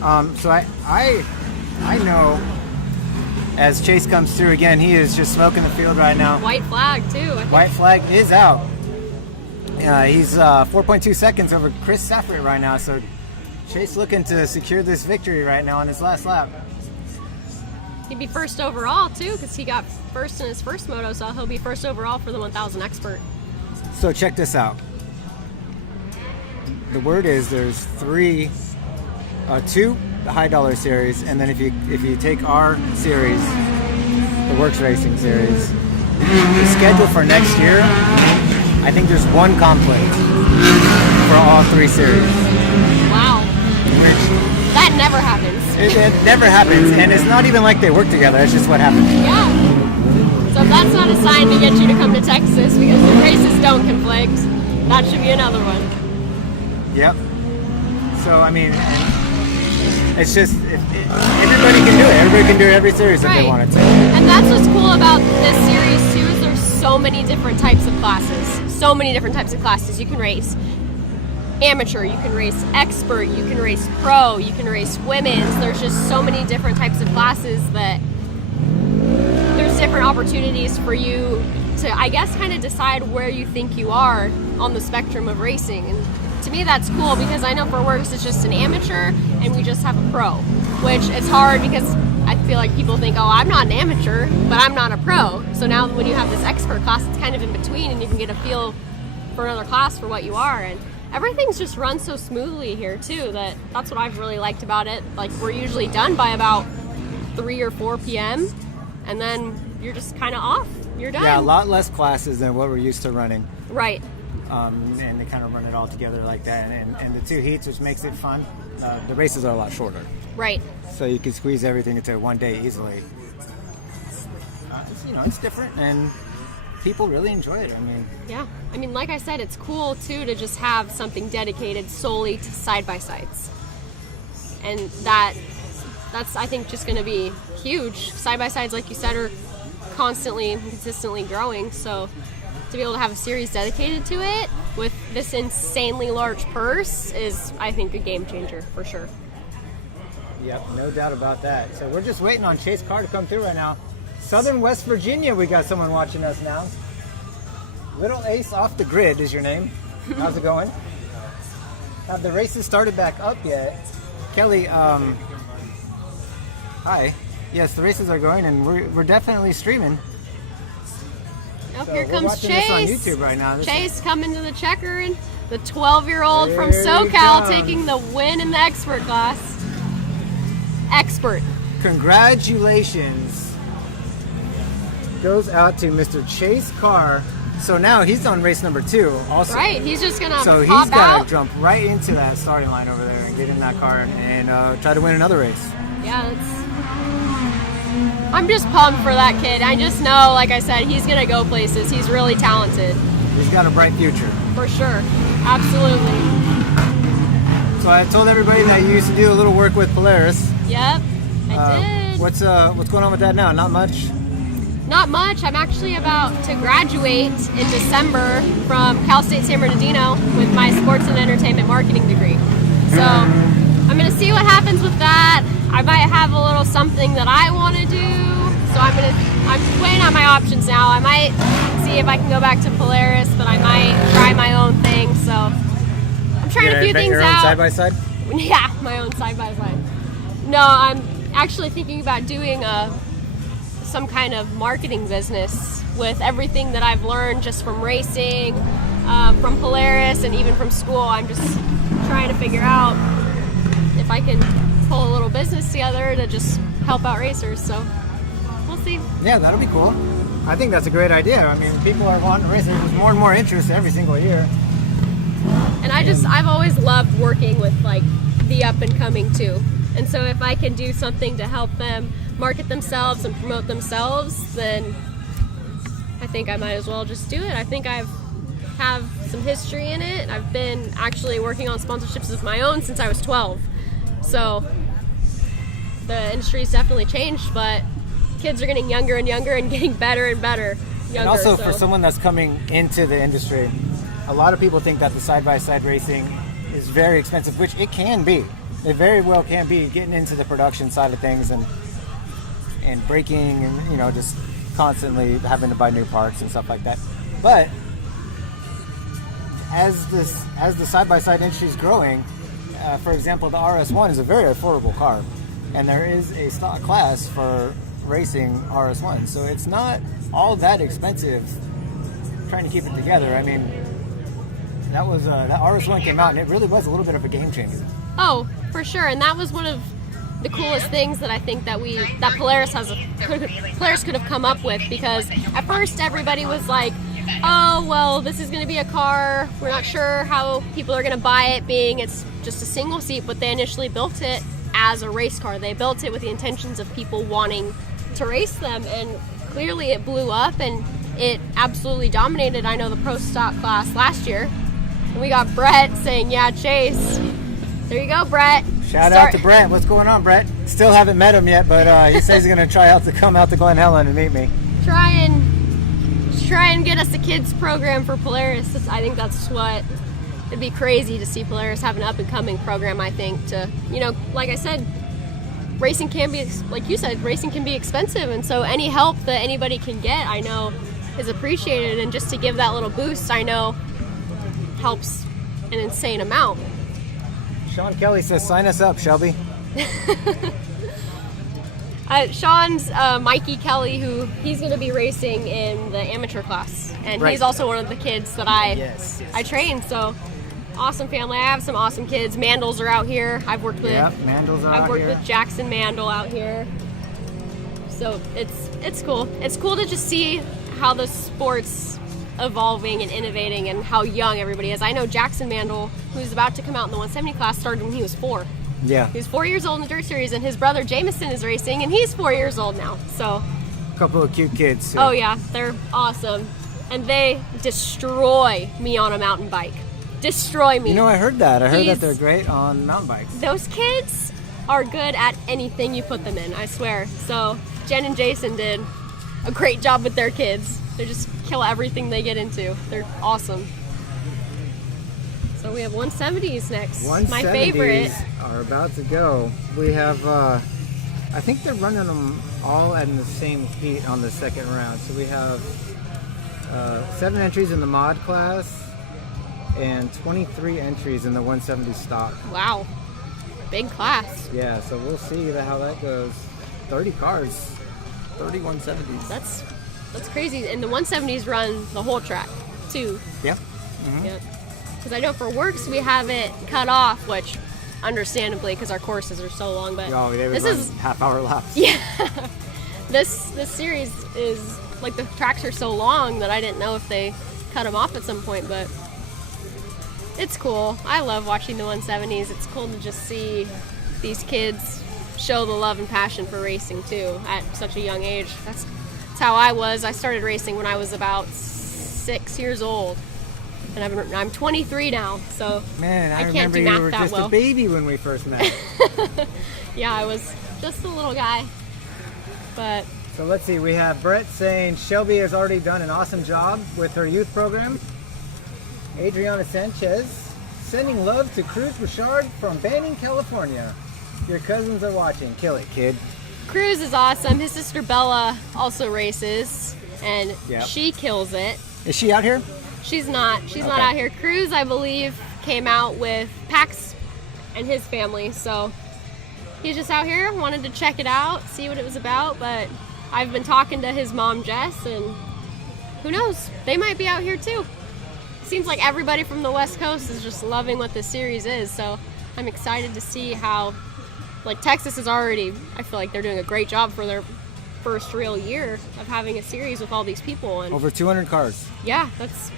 So I know as Chase comes through again, he is just smoking the field right now. White flag too. White flag is out. He's 4.2 seconds over Chris Saffert right now. So Chase looking to secure this victory right now on his last lap. He'd be first overall too, because he got first in his first moto, so he'll be first overall for the 1000 expert. So check this out. the word is there's two the high dollar series, and then if you take our series, the Works Racing series, the schedule for next year, I think there's one conflict for all 3 series. Wow. That never happens. It never happens, and it's not even like they work together. It's just what happens. Yeah. So if that's not a sign to get you to come to Texas because the races don't conflict, that should be another one. Yep. So I mean, it's just everybody can do it. Everybody can do every series if they wanted to. And that's what's cool about this series too. Is there's so many different types of classes. So many different types of classes you can race. Amateur, you can race expert, you can race pro, you can race women's. There's just so many different types of classes that there's different opportunities for you to, I guess, kind of decide where you think you are on the spectrum of racing. And to me, that's cool because I know for Works it's just an amateur and we just have a pro, which it's hard because I feel like people think, oh, I'm not an amateur, but I'm not a pro. So now when you have this expert class, it's kind of in between and you can get a feel for another class for what you are. And everything's just run so smoothly here too that's what I've really liked about it. Like, we're usually done by about 3 or 4 p.m. and then you're just kind of off. You're done. Yeah, a lot less classes than what we're used to running. Right. And they kind of run it all together like that. And the 2 heats, which makes it fun. The races are a lot shorter. Right. So you can squeeze everything into one day easily. It's different, and people really enjoy it. Yeah. I mean, like I said, it's cool too to just have something dedicated solely to side-by-sides. And that's I think just going to be huge. Side-by-sides, like you said, are constantly and consistently growing. So to be able to have a series dedicated to it with this insanely large purse is, I think, a game changer for sure. Yep, no doubt about that. So we're just waiting on Chase Carr to come through right now. Southern West Virginia, we got someone watching us now. Little Ace Off the Grid is your name. How's it going? Have the races started back up yet? Kelly, hi. Yes, the races are going, and we're definitely streaming. Oh, So here we're comes watching Chase. this on YouTube right now. Chase coming to the checker, and the 12-year-old from There he SoCal comes. taking the win in the expert class. Expert. Congratulations goes out to Mr. Chase Carr. So now he's on race number 2 also. Right, he's just gonna So pop he's got to out. jump right into that starting line over there and get in that car and try to win another race. Yeah, I'm just pumped for that kid. I just know, like I said, he's gonna go places. He's really talented. He's got a bright future. For sure. Absolutely. So I told everybody that you used to do a little work with Polaris. Yep, I did. What's going on with that now? Not much? Not much. I'm actually about to graduate in December from Cal State San Bernardino with my sports and entertainment marketing degree. So I'm going to see what happens with that. I might have a little something that I want to do. So I'm weighing out my options now. I might see if I can go back to Polaris, but I might try my own thing. So I'm trying a few things your out. own side-by-side? Yeah, my own side-by-side. No, I'm actually thinking about doing some kind of marketing business with everything that I've learned just from racing, from Polaris, and even from school. I'm just trying to figure out if I can pull a little business together to just help out racers. So we'll see. Yeah, that'll be cool. I think that's a great idea. I mean, people are wanting to race. There's more and more interest every single year. And I've always loved working with like the up and coming too. And so if I can do something to help them market themselves and promote themselves, then I think I might as well just do it. I think I have some history in it. I've been actually working on sponsorships of my own since I was 12. So the industry's definitely changed, but kids are getting younger and younger and getting better and better. And also for someone that's coming into the industry, a lot of people think that the side-by-side racing is very expensive, which it can be. It very well can be, getting into the production side of things and braking and just constantly having to buy new parts and stuff like that. But as the side-by-side industry is growing, for example, the RS1 is a very affordable car, and there is a stock class for racing RS1, so it's not all that expensive trying to keep it together. I mean, that RS1 came out, and it really was a little bit of a game changer. Oh, for sure, and that was one of the coolest things that I think that Polaris could have come up with, because at first everybody was like, oh, well, this is going to be a car, we're not sure how people are going to buy it, being it's just a single seat, but they initially built it as a race car. They built it with the intentions of people wanting to race them, and clearly it blew up and it absolutely dominated, I know, the pro stock class last year. And we got Brett saying, yeah, Chase. There you go, Brett. Shout out to Brett. What's going on, Brett? Still haven't met him yet, but he says he's going to try out to come out to Glen Helen and meet me. Try and get us a kids program for Polaris. I think that's what, it'd be crazy to see Polaris have an up and coming program. I think to, like I said, racing can be, like you said, racing can be expensive, and so any help that anybody can get, I know, is appreciated, and just to give that little boost, I know, helps an insane amount. Sean Kelly says, sign us up, Shelby. Sean's Mikey Kelly, who he's going to be racing in the amateur class, and Right. he's also one of the kids that I train. So awesome family. I have some awesome kids. Mandels are out here. I've worked with with Jackson Mandel out here. So it's cool. It's cool to just see how the sport's evolving and innovating, and how young everybody is. I know Jackson Mandel, who's about to come out in the 170 class, started when he was 4. Yeah. He was 4 years old in the Dirt Series, and his brother Jameson is racing, and he's 4 years old now. So, a couple of cute kids, too. Oh yeah, they're awesome, and they destroy me on a mountain bike. Destroy me. I heard that. I heard that they're great on mountain bikes. Those kids are good at anything you put them in, I swear. So Jen and Jason did a great job with their kids. They just kill everything they get into. They're awesome. So we have 170s next. 170s My favorite. are about to go. We have, I think they're running them all in the same heat on the second round. So we have 7 entries in the mod class and 23 entries in the 170 stock. Wow. Big class. Yeah, so we'll see how that goes. 30 cars. 30 170s. That's crazy. And the 170s run the whole track, too. Yep. Yep. Because I know for works we have it cut off, which understandably, because our courses are so long, but this is half-hour laps. Yeah. This series is, like, the tracks are so long that I didn't know if they cut them off at some point, but it's cool. I love watching the 170s. It's cool to just see these kids show the love and passion for racing, too, at such a young age. That's how I was. I started racing when I was about 6 years old. And I'm 23 now, so Man, I can't remember do math you were that just well. a baby when we first met. Yeah, I was just a little guy. But So let's see, we have Brett saying Shelby has already done an awesome job with her youth program. Adriana Sanchez sending love to Cruz Bouchard from Banning, California. Your cousins are watching. Kill it, kid. Cruz is awesome. His sister Bella also races, and she kills it. Is she out here? She's not. She's not out here. Cruz, I believe, came out with Pax and his family, so he's just out here, wanted to check it out, see what it was about, but I've been talking to his mom, Jess, and who knows? They might be out here too. Seems like everybody from the West Coast is just loving what this series is, so I'm excited to see how, like, Texas is already, I feel like they're doing a great job for their first real year of having a series with all these people. And Over 200 cars. yeah, that's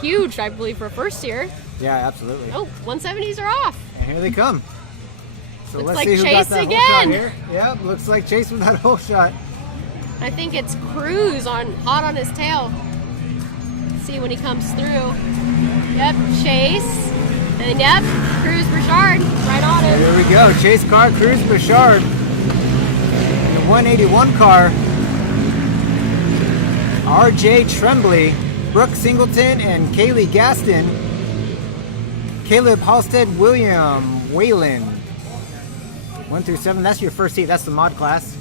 huge, I believe, for a first year. Yeah, absolutely. Oh, 170s are off. And here they come. So Looks let's like see who Chase got that again. whole shot here. Yep, looks like Chase with that whole shot. I think it's Cruz hot on his tail. Let's see when he comes through. Yep, Chase. And yep, Cruz Bouchard right on him. Here we go. Chase car, Cruz Bouchard. In the 181 car, RJ Tremblay, Brooke Singleton, and Kaylee Gaston. Caleb Halstead, William Whalen. 1 through 7, that's your first heat. That's the mod class.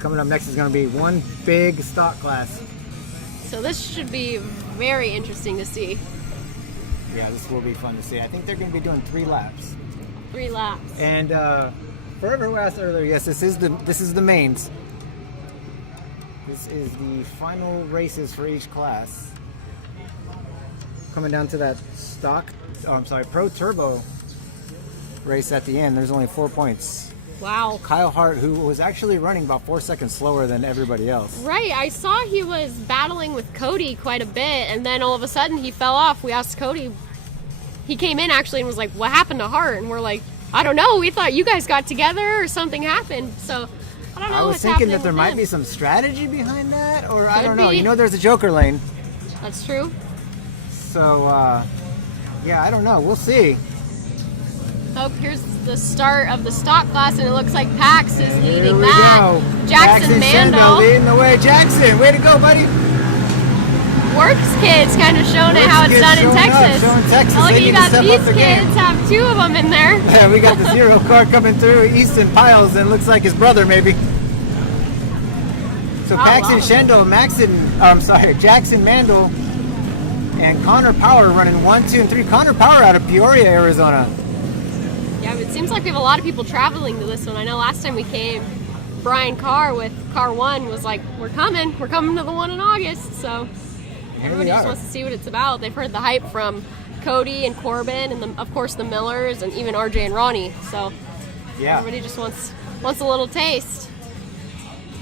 Coming up next is going to be one big stock class. So this should be very interesting to see. Yeah, this will be fun to see. I think they're going to be doing 3 laps. 3 laps. And forever who asked earlier, yes, this is the mains. This is the final races for each class. coming down to that Pro Turbo race at the end. There's only 4 points. Wow. Kyle Hart, who was actually running about 4 seconds slower than everybody else. Right, I saw he was battling with Cody quite a bit, and then all of a sudden he fell off. We asked Cody. He came in actually and was like, "What happened to Hart?" And we're like, "I don't know. We thought you guys got together or something happened." So I don't know. I was what's thinking happening that there with might him. be some strategy behind that, or I Could don't know. be. You know, there's a Joker lane, That's true. so yeah, I don't know. We'll see. Oh, here's the start of the stock class, and it looks like Pax is Here leading we that. go. Jackson Shendo Mandel. leading the way. Jackson, way to go, buddy. Works kids kind of showing it how it's Kids done in showing up, Texas. showing Texas. Oh, look They at you need to got step these up the kids, game. have 2 of them in there. Yeah, we got the zero car coming through. Easton Piles, and looks like his brother maybe. So Oh, Paxton wow. Shendo, Jackson Mandel, and Connor Power running 1, 2, and 3. Connor Power out of Peoria, Arizona. Yeah, it seems like we have a lot of people traveling to this one. I know last time we came, Brian Carr with Car 1 was like, we're coming to the one in August. So everybody just wants to see what it's about. They've heard the hype from Cody and Corbin and of course the Millers and even RJ and Ronnie. So Yeah. everybody just wants a little taste.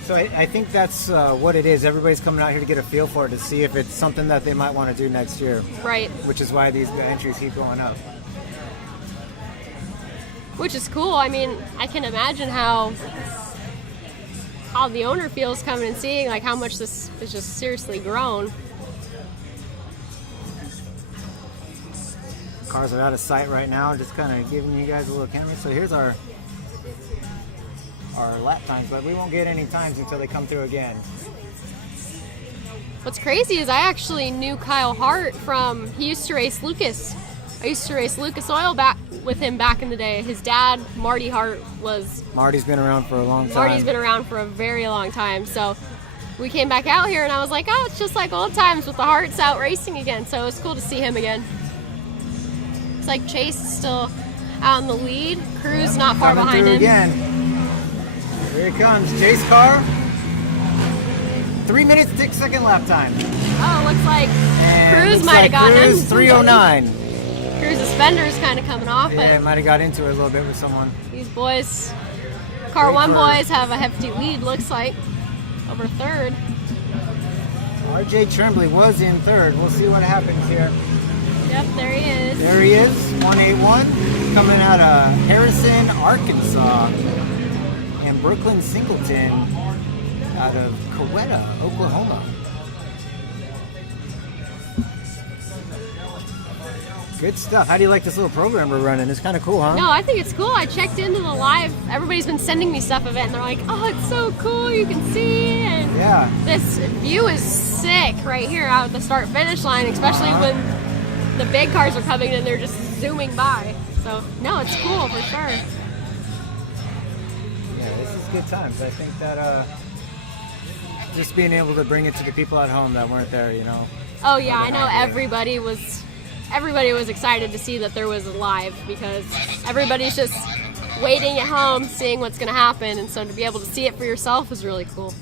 So I think that's what it is. Everybody's coming out here to get a feel for it, to see if it's something that they might want to do next year. Right. Which is why these entries keep going up. Which is cool. I mean, I can imagine how the owner feels coming and seeing like how much this is just seriously grown. Cars are out of sight right now, just kind of giving you guys a little camera. So here's our lap times, but we won't get any times until they come through again. What's crazy is I actually knew Kyle Hart from, he used to race Lucas. I used to race Lucas Oil back with him back in the day. His dad, Marty Hart, Marty's been around for a long time. Marty's been around for a very long time. So we came back out here and I was like, oh, it's just like old times with the Harts out racing again. So it was cool to see him again. It's like Chase is still out in the lead. Cruz not far Coming behind through him. again. Here he comes, Chase car. 3 minutes, 6 second lap time. Oh, looks like And Cruz looks might have like gotten Cruz him. 309. Cruz's fender's kind of coming off, Yeah, but might have got into it a little bit with someone. these boys, Car 1 boys, have a hefty lead, looks like, over third. RJ Tremblay was in third. We'll see what happens here. Yep, there he is. There he is, 181, coming out of Harrison, Arkansas, and Brooklyn Singleton out of Coweta, Oklahoma. Good stuff. How do you like this little program we're running? It's kind of cool, huh? No, I think it's cool. I checked into the live. Everybody's been sending me stuff of it, and they're like, oh, it's so cool. You can see. And Yeah. this view is sick right here out at the start-finish line, especially when the big cars are coming and they're just zooming by. So, no, it's cool for sure. Yeah, this is good times. I think that just being able to bring it to the people at home that weren't there, you know. Oh, yeah, I know everybody was excited to see that there was a live because everybody's just waiting at home, seeing what's going to happen. And so to be able to see it for yourself is really cool.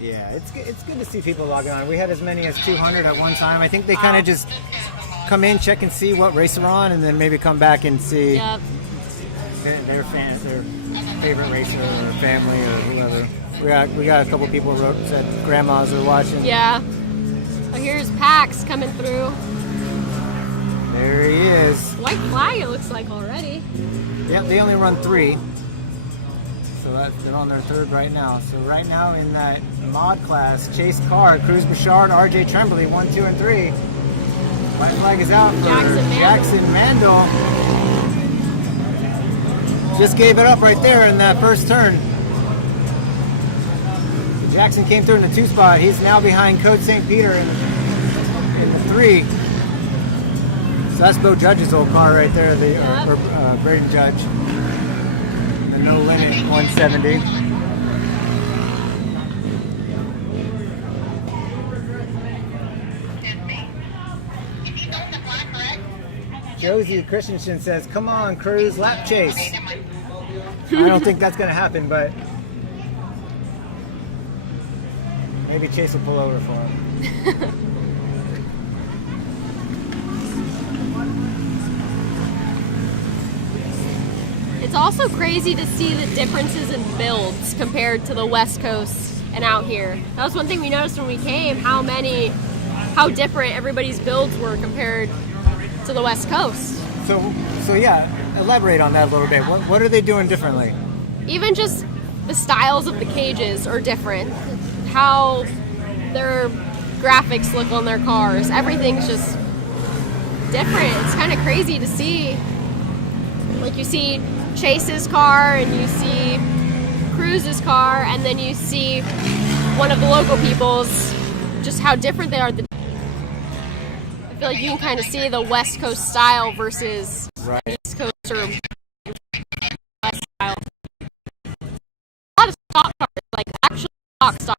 Yeah, it's good to see people logging on. We had as many as 200 at one time. I think they kind of just come in, check and see what race we're on, and then maybe come back and see Yep. their fans, their favorite racer or family or whoever. We got a couple people who said grandmas are watching. Yeah. Oh, here's Pax coming through. There he is. White flag, it looks like already. Yep, they only run 3. So they're on their third right now. So right now in that mod class, Chase Carr, Cruz Bouchard, RJ Tremblay, 1, 2, and 3. White flag is out for Jackson Mandel. Just gave it up right there in that first turn. So Jackson came through in the 2 spot. He's now behind Code St. Peter in the 3. So that's Bo Judge's old car right there, or Braden Judge. The No Limit 170. Josie Christensen says, come on, Cruz, lap chase. I don't think that's going to happen, but maybe Chase will pull over for him. also crazy to see the differences in builds compared to the West Coast and out here. That was one thing we noticed when we came, how different everybody's builds were compared to the West Coast. So yeah, elaborate on that a little bit. What are they doing differently? Even just the styles of the cages are different. How their graphics look on their cars, everything's just different. It's kind of crazy to see. Like you see Chase's car and you see Cruz's car, and then you see one of the local people's, just how different they are. I feel like you can kind of see the West Coast style versus East Coast or West style. A lot of stock cars, like actual stock.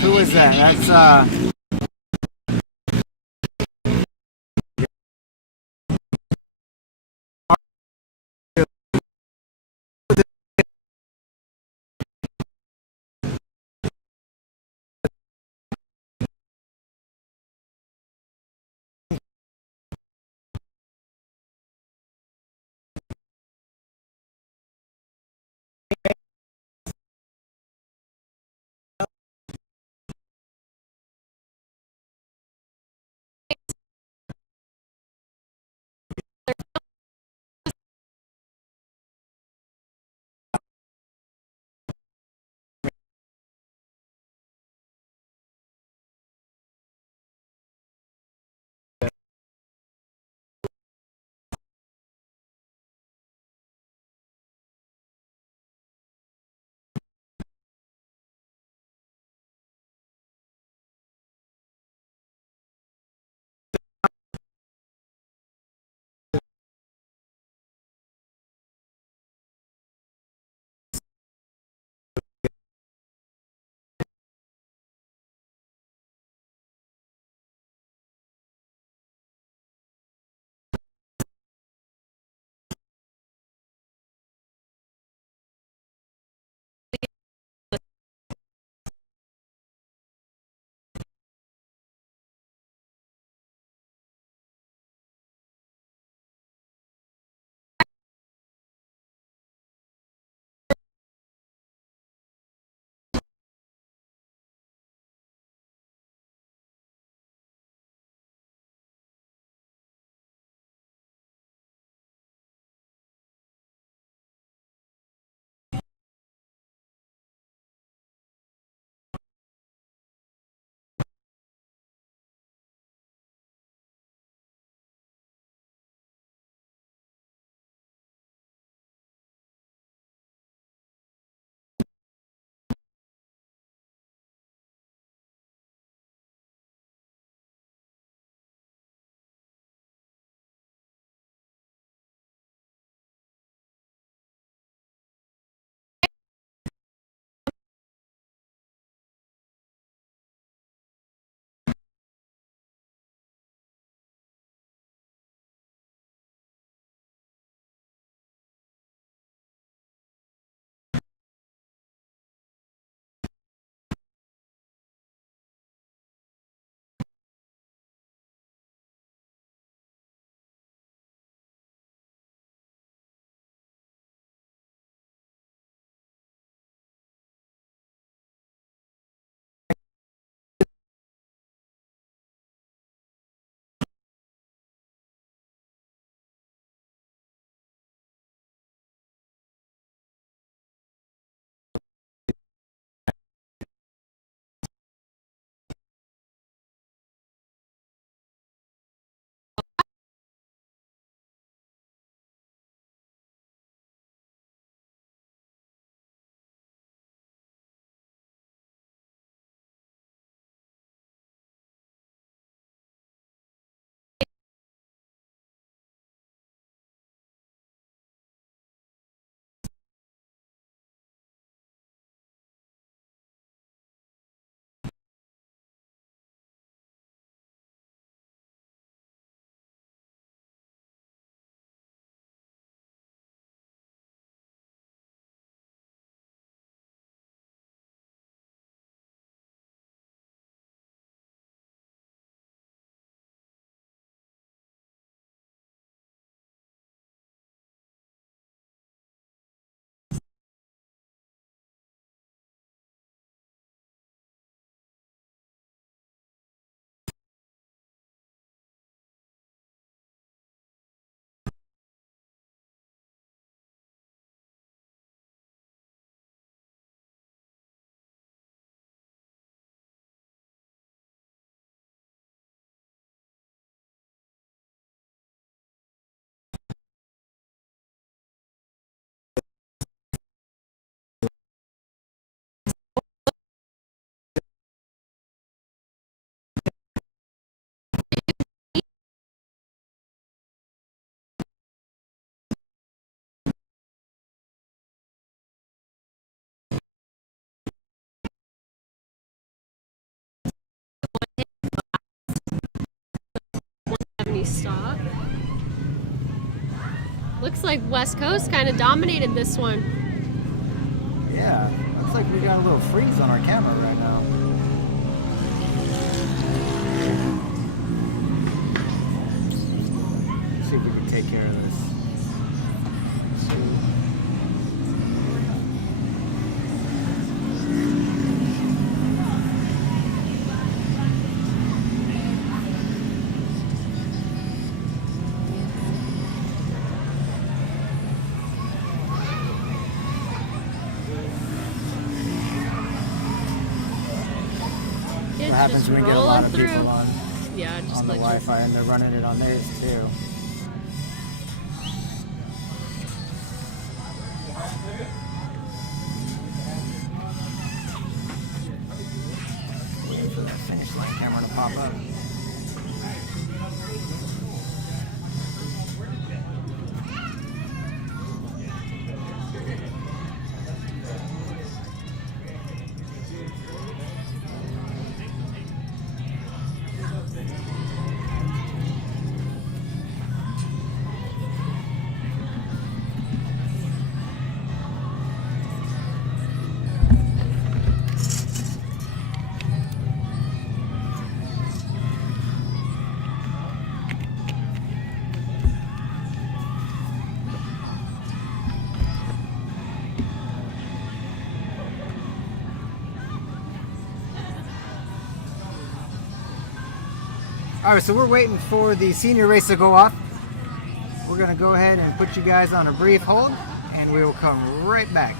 Who is that? That's stop. Looks like West Coast kind of dominated this one. Yeah, looks like we got a little freeze on our camera right now. Let's see if we can take care of this. It's What happens just when we get a lot rolling of through. people on Yeah, just the like Wi-Fi, and they're running it on theirs too. Waiting for the finish line camera to pop up. All right, so we're waiting for the senior race to go off. We're gonna go ahead and put you guys on a brief hold, and we will come right back.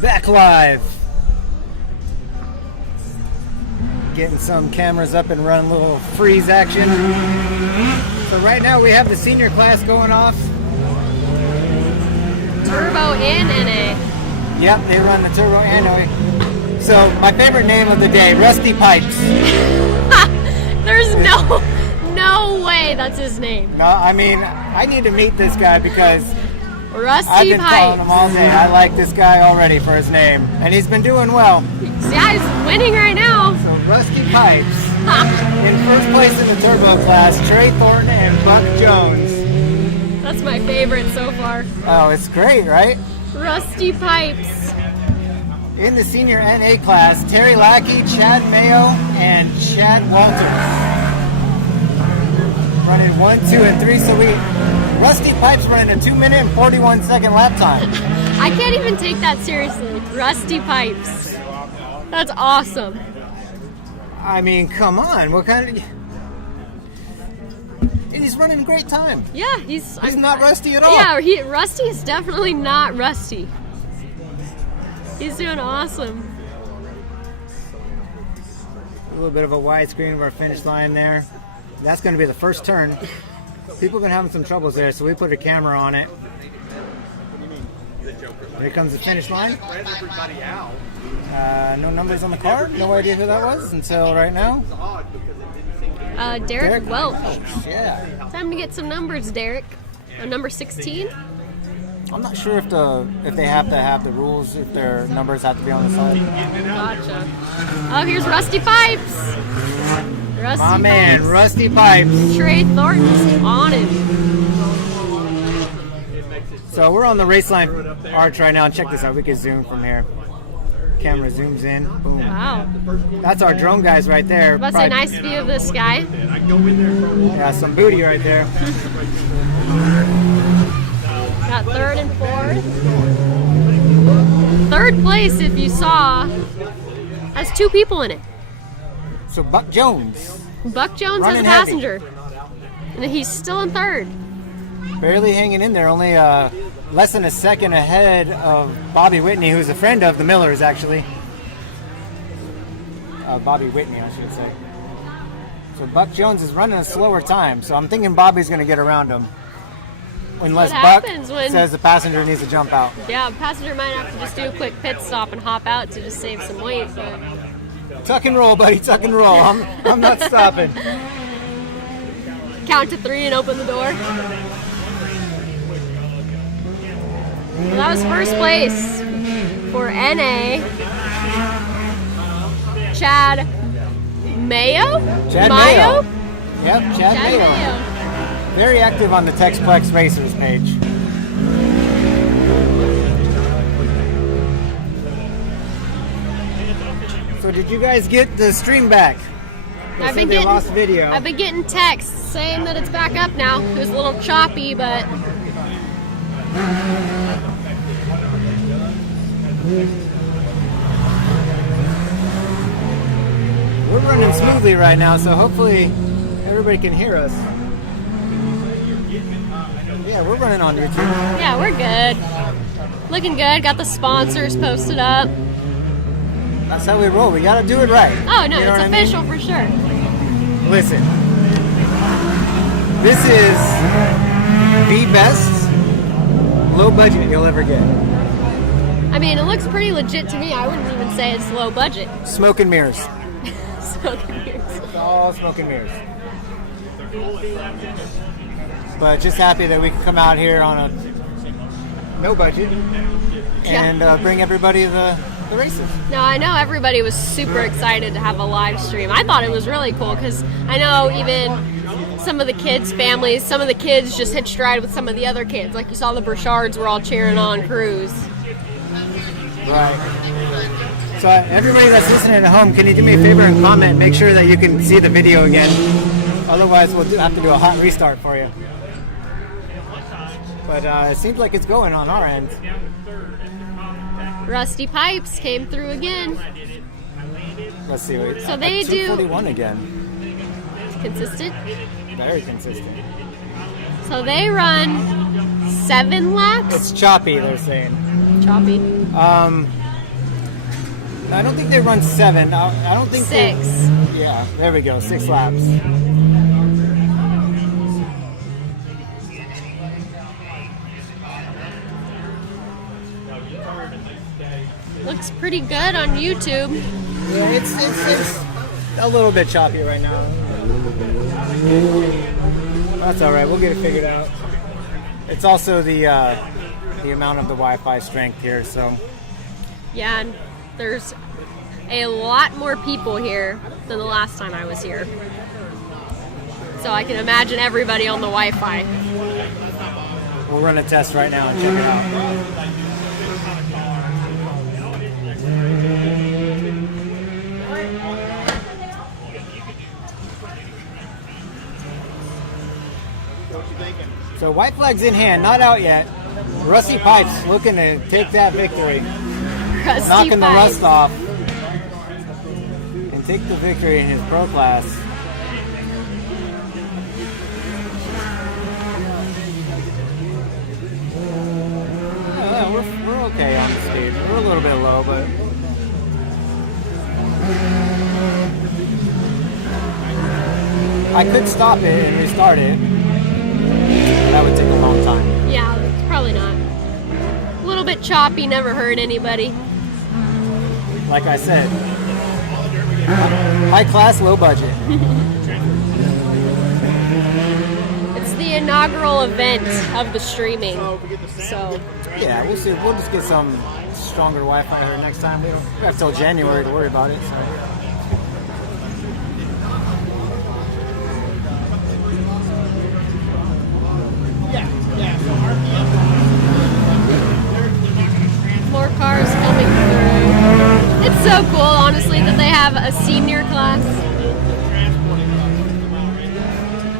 Back live. Getting some cameras up and running, a little freeze action. So right now we have the senior class going off. Turbo and NA. Yep, they run the turbo and NA. So my favorite name of the day, Rusty Pipes. There's no way that's his name. No, I mean, I need to meet this guy because Rusty I've been calling Pipes. him all day. I like this guy already for his name, and he's been doing well. Yeah, he's winning right now. So Rusty Pipes in first place in the turbo class, Trey Thornton and Buck Jones. That's my favorite so far. Oh, it's great, right? Rusty Pipes. In the senior NA class, Terry Lackey, Chad Mayo, and Chad Walters. Running 1, 2, and 3, so Rusty Pipes running a 2-minute and 41-second lap time. I can't even take that seriously. Rusty Pipes. That's awesome. I mean, come on, what kind of... He's running a great time. Yeah, he's not rusty at all. Yeah, Rusty is definitely not rusty. He's doing awesome. A little bit of a widescreen of our finish line there. That's going to be the first turn. People have been having some troubles there, so we put a camera on it. Here comes the finish line. No numbers on the card. No idea who that was until right now. Derek Welch. Yeah. Time to get some numbers, Derek. Number 16. I'm not sure if they have to have the rules, if their numbers have to be on the side. Gotcha. Oh, here's Rusty Pipes. Rusty My man, Pipes. Rusty Pipes. Trey Thornton's on him. So we're on the race line arch right now. Check this out. We can zoom from here. Camera zooms in. Boom. Wow. That's our drone guys right there. That's a nice view of this guy. Yeah, some booty right there. Got third and fourth. Third place, if you saw, has 2 people in it. So Buck Jones. Buck Jones has a Running passenger. And he's still in third. Barely hanging in there. Only less than a second ahead of Bobby Whitney, who's a friend of the Millers, actually. Bobby Whitney, I should say. So Buck Jones is running a slower time. So I'm thinking Bobby's going to get around him. Unless Buck says the passenger needs to jump out. Yeah, the passenger might have to just do a quick pit stop and hop out to just save some weight. But Tuck and roll, buddy. Tuck and roll. I'm not stopping. count to 3 and open the door. Well, that was first place for NA. Chad Mayo? Chad Mayo. Yep, Chad Mayo. Very active on the TEXPLEX Racers page. So did you guys get the stream back? I've been getting texts saying that it's back up now. It was a little choppy, but we're running smoothly right now, so hopefully everybody can hear us. Yeah, we're running on YouTube. yeah, we're good. Looking good. Got the sponsors posted up. That's how we roll. We gotta do it right. Oh no, You know it's what I mean? official for sure. Listen, this is the best low budget you'll ever get. I mean, it looks pretty legit to me. I wouldn't even say it's low budget. Smoke and mirrors. So confused. It's all smoke and mirrors. But just happy that we can come out here on a no budget and bring everybody the races. No, I know everybody was super excited to have a live stream. I thought it was really cool because I know even some of the kids' families, some of the kids just hitched a ride with some of the other kids. Like you saw the Burchards were all cheering on Cruz. Right. So everybody that's listening at home, can you do me a favor and comment? Make sure that you can see the video again. Otherwise, we'll have to do a hot restart for you. But it seems like it's going on our end. Rusty Pipes came through again. Let's see. So they do 241 again. consistent. Very consistent. So they run 7 laps. It's choppy, they're saying. Choppy. I don't think they run 7. I don't think 6. Yeah, there we go. 6 laps. Looks pretty good on YouTube. Yeah, it's a little bit choppy right now. That's all right. We'll get it figured out. It's also the amount of the Wi-Fi strength here, so. Yeah, and there's a lot more people here than the last time I was here. So I can imagine everybody on the Wi-Fi. We'll run a test right now and check it out. So white flag's in hand, not out yet. Rusty Pipes looking to take that victory. Knocking the rust off. And take the victory in his pro class. We're okay on the speed. We're a little bit low, but I could stop it and restart it. That would take a long time. Yeah, it's probably not. A little bit choppy, never hurt anybody. Like I said, high class, low budget. It's the inaugural event of the streaming. So Yeah, we'll see. We'll just get some stronger Wi-Fi here next time. We have till January to worry about it. So. more cars coming through. It's so cool, honestly, that they have a senior class.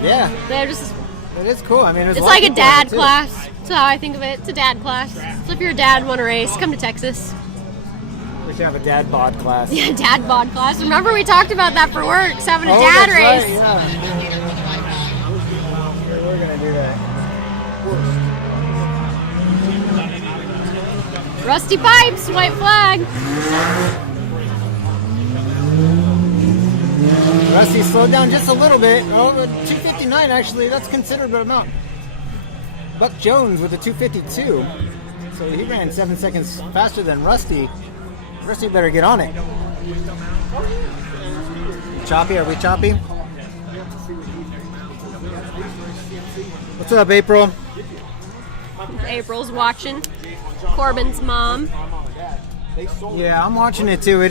Yeah, They're just, it is cool. I mean, it's like a dad class. That's how I think of it. It's a dad class. So if you're a dad and want to race, come to Texas. We should have a dad bod class. Yeah, dad bod class. Remember we talked about that for Works, having a Oh, dad that's race. right, yeah. We're gonna do that. Rusty Pipes, white flag. Rusty slowed down just a little bit. Oh, 259 actually. That's a considerable amount. Buck Jones with a 252. So he ran 7 seconds faster than Rusty. Rusty better get on it. Choppy? Are we choppy? What's up, April? April's watching. Corbin's mom. Yeah, I'm watching it too.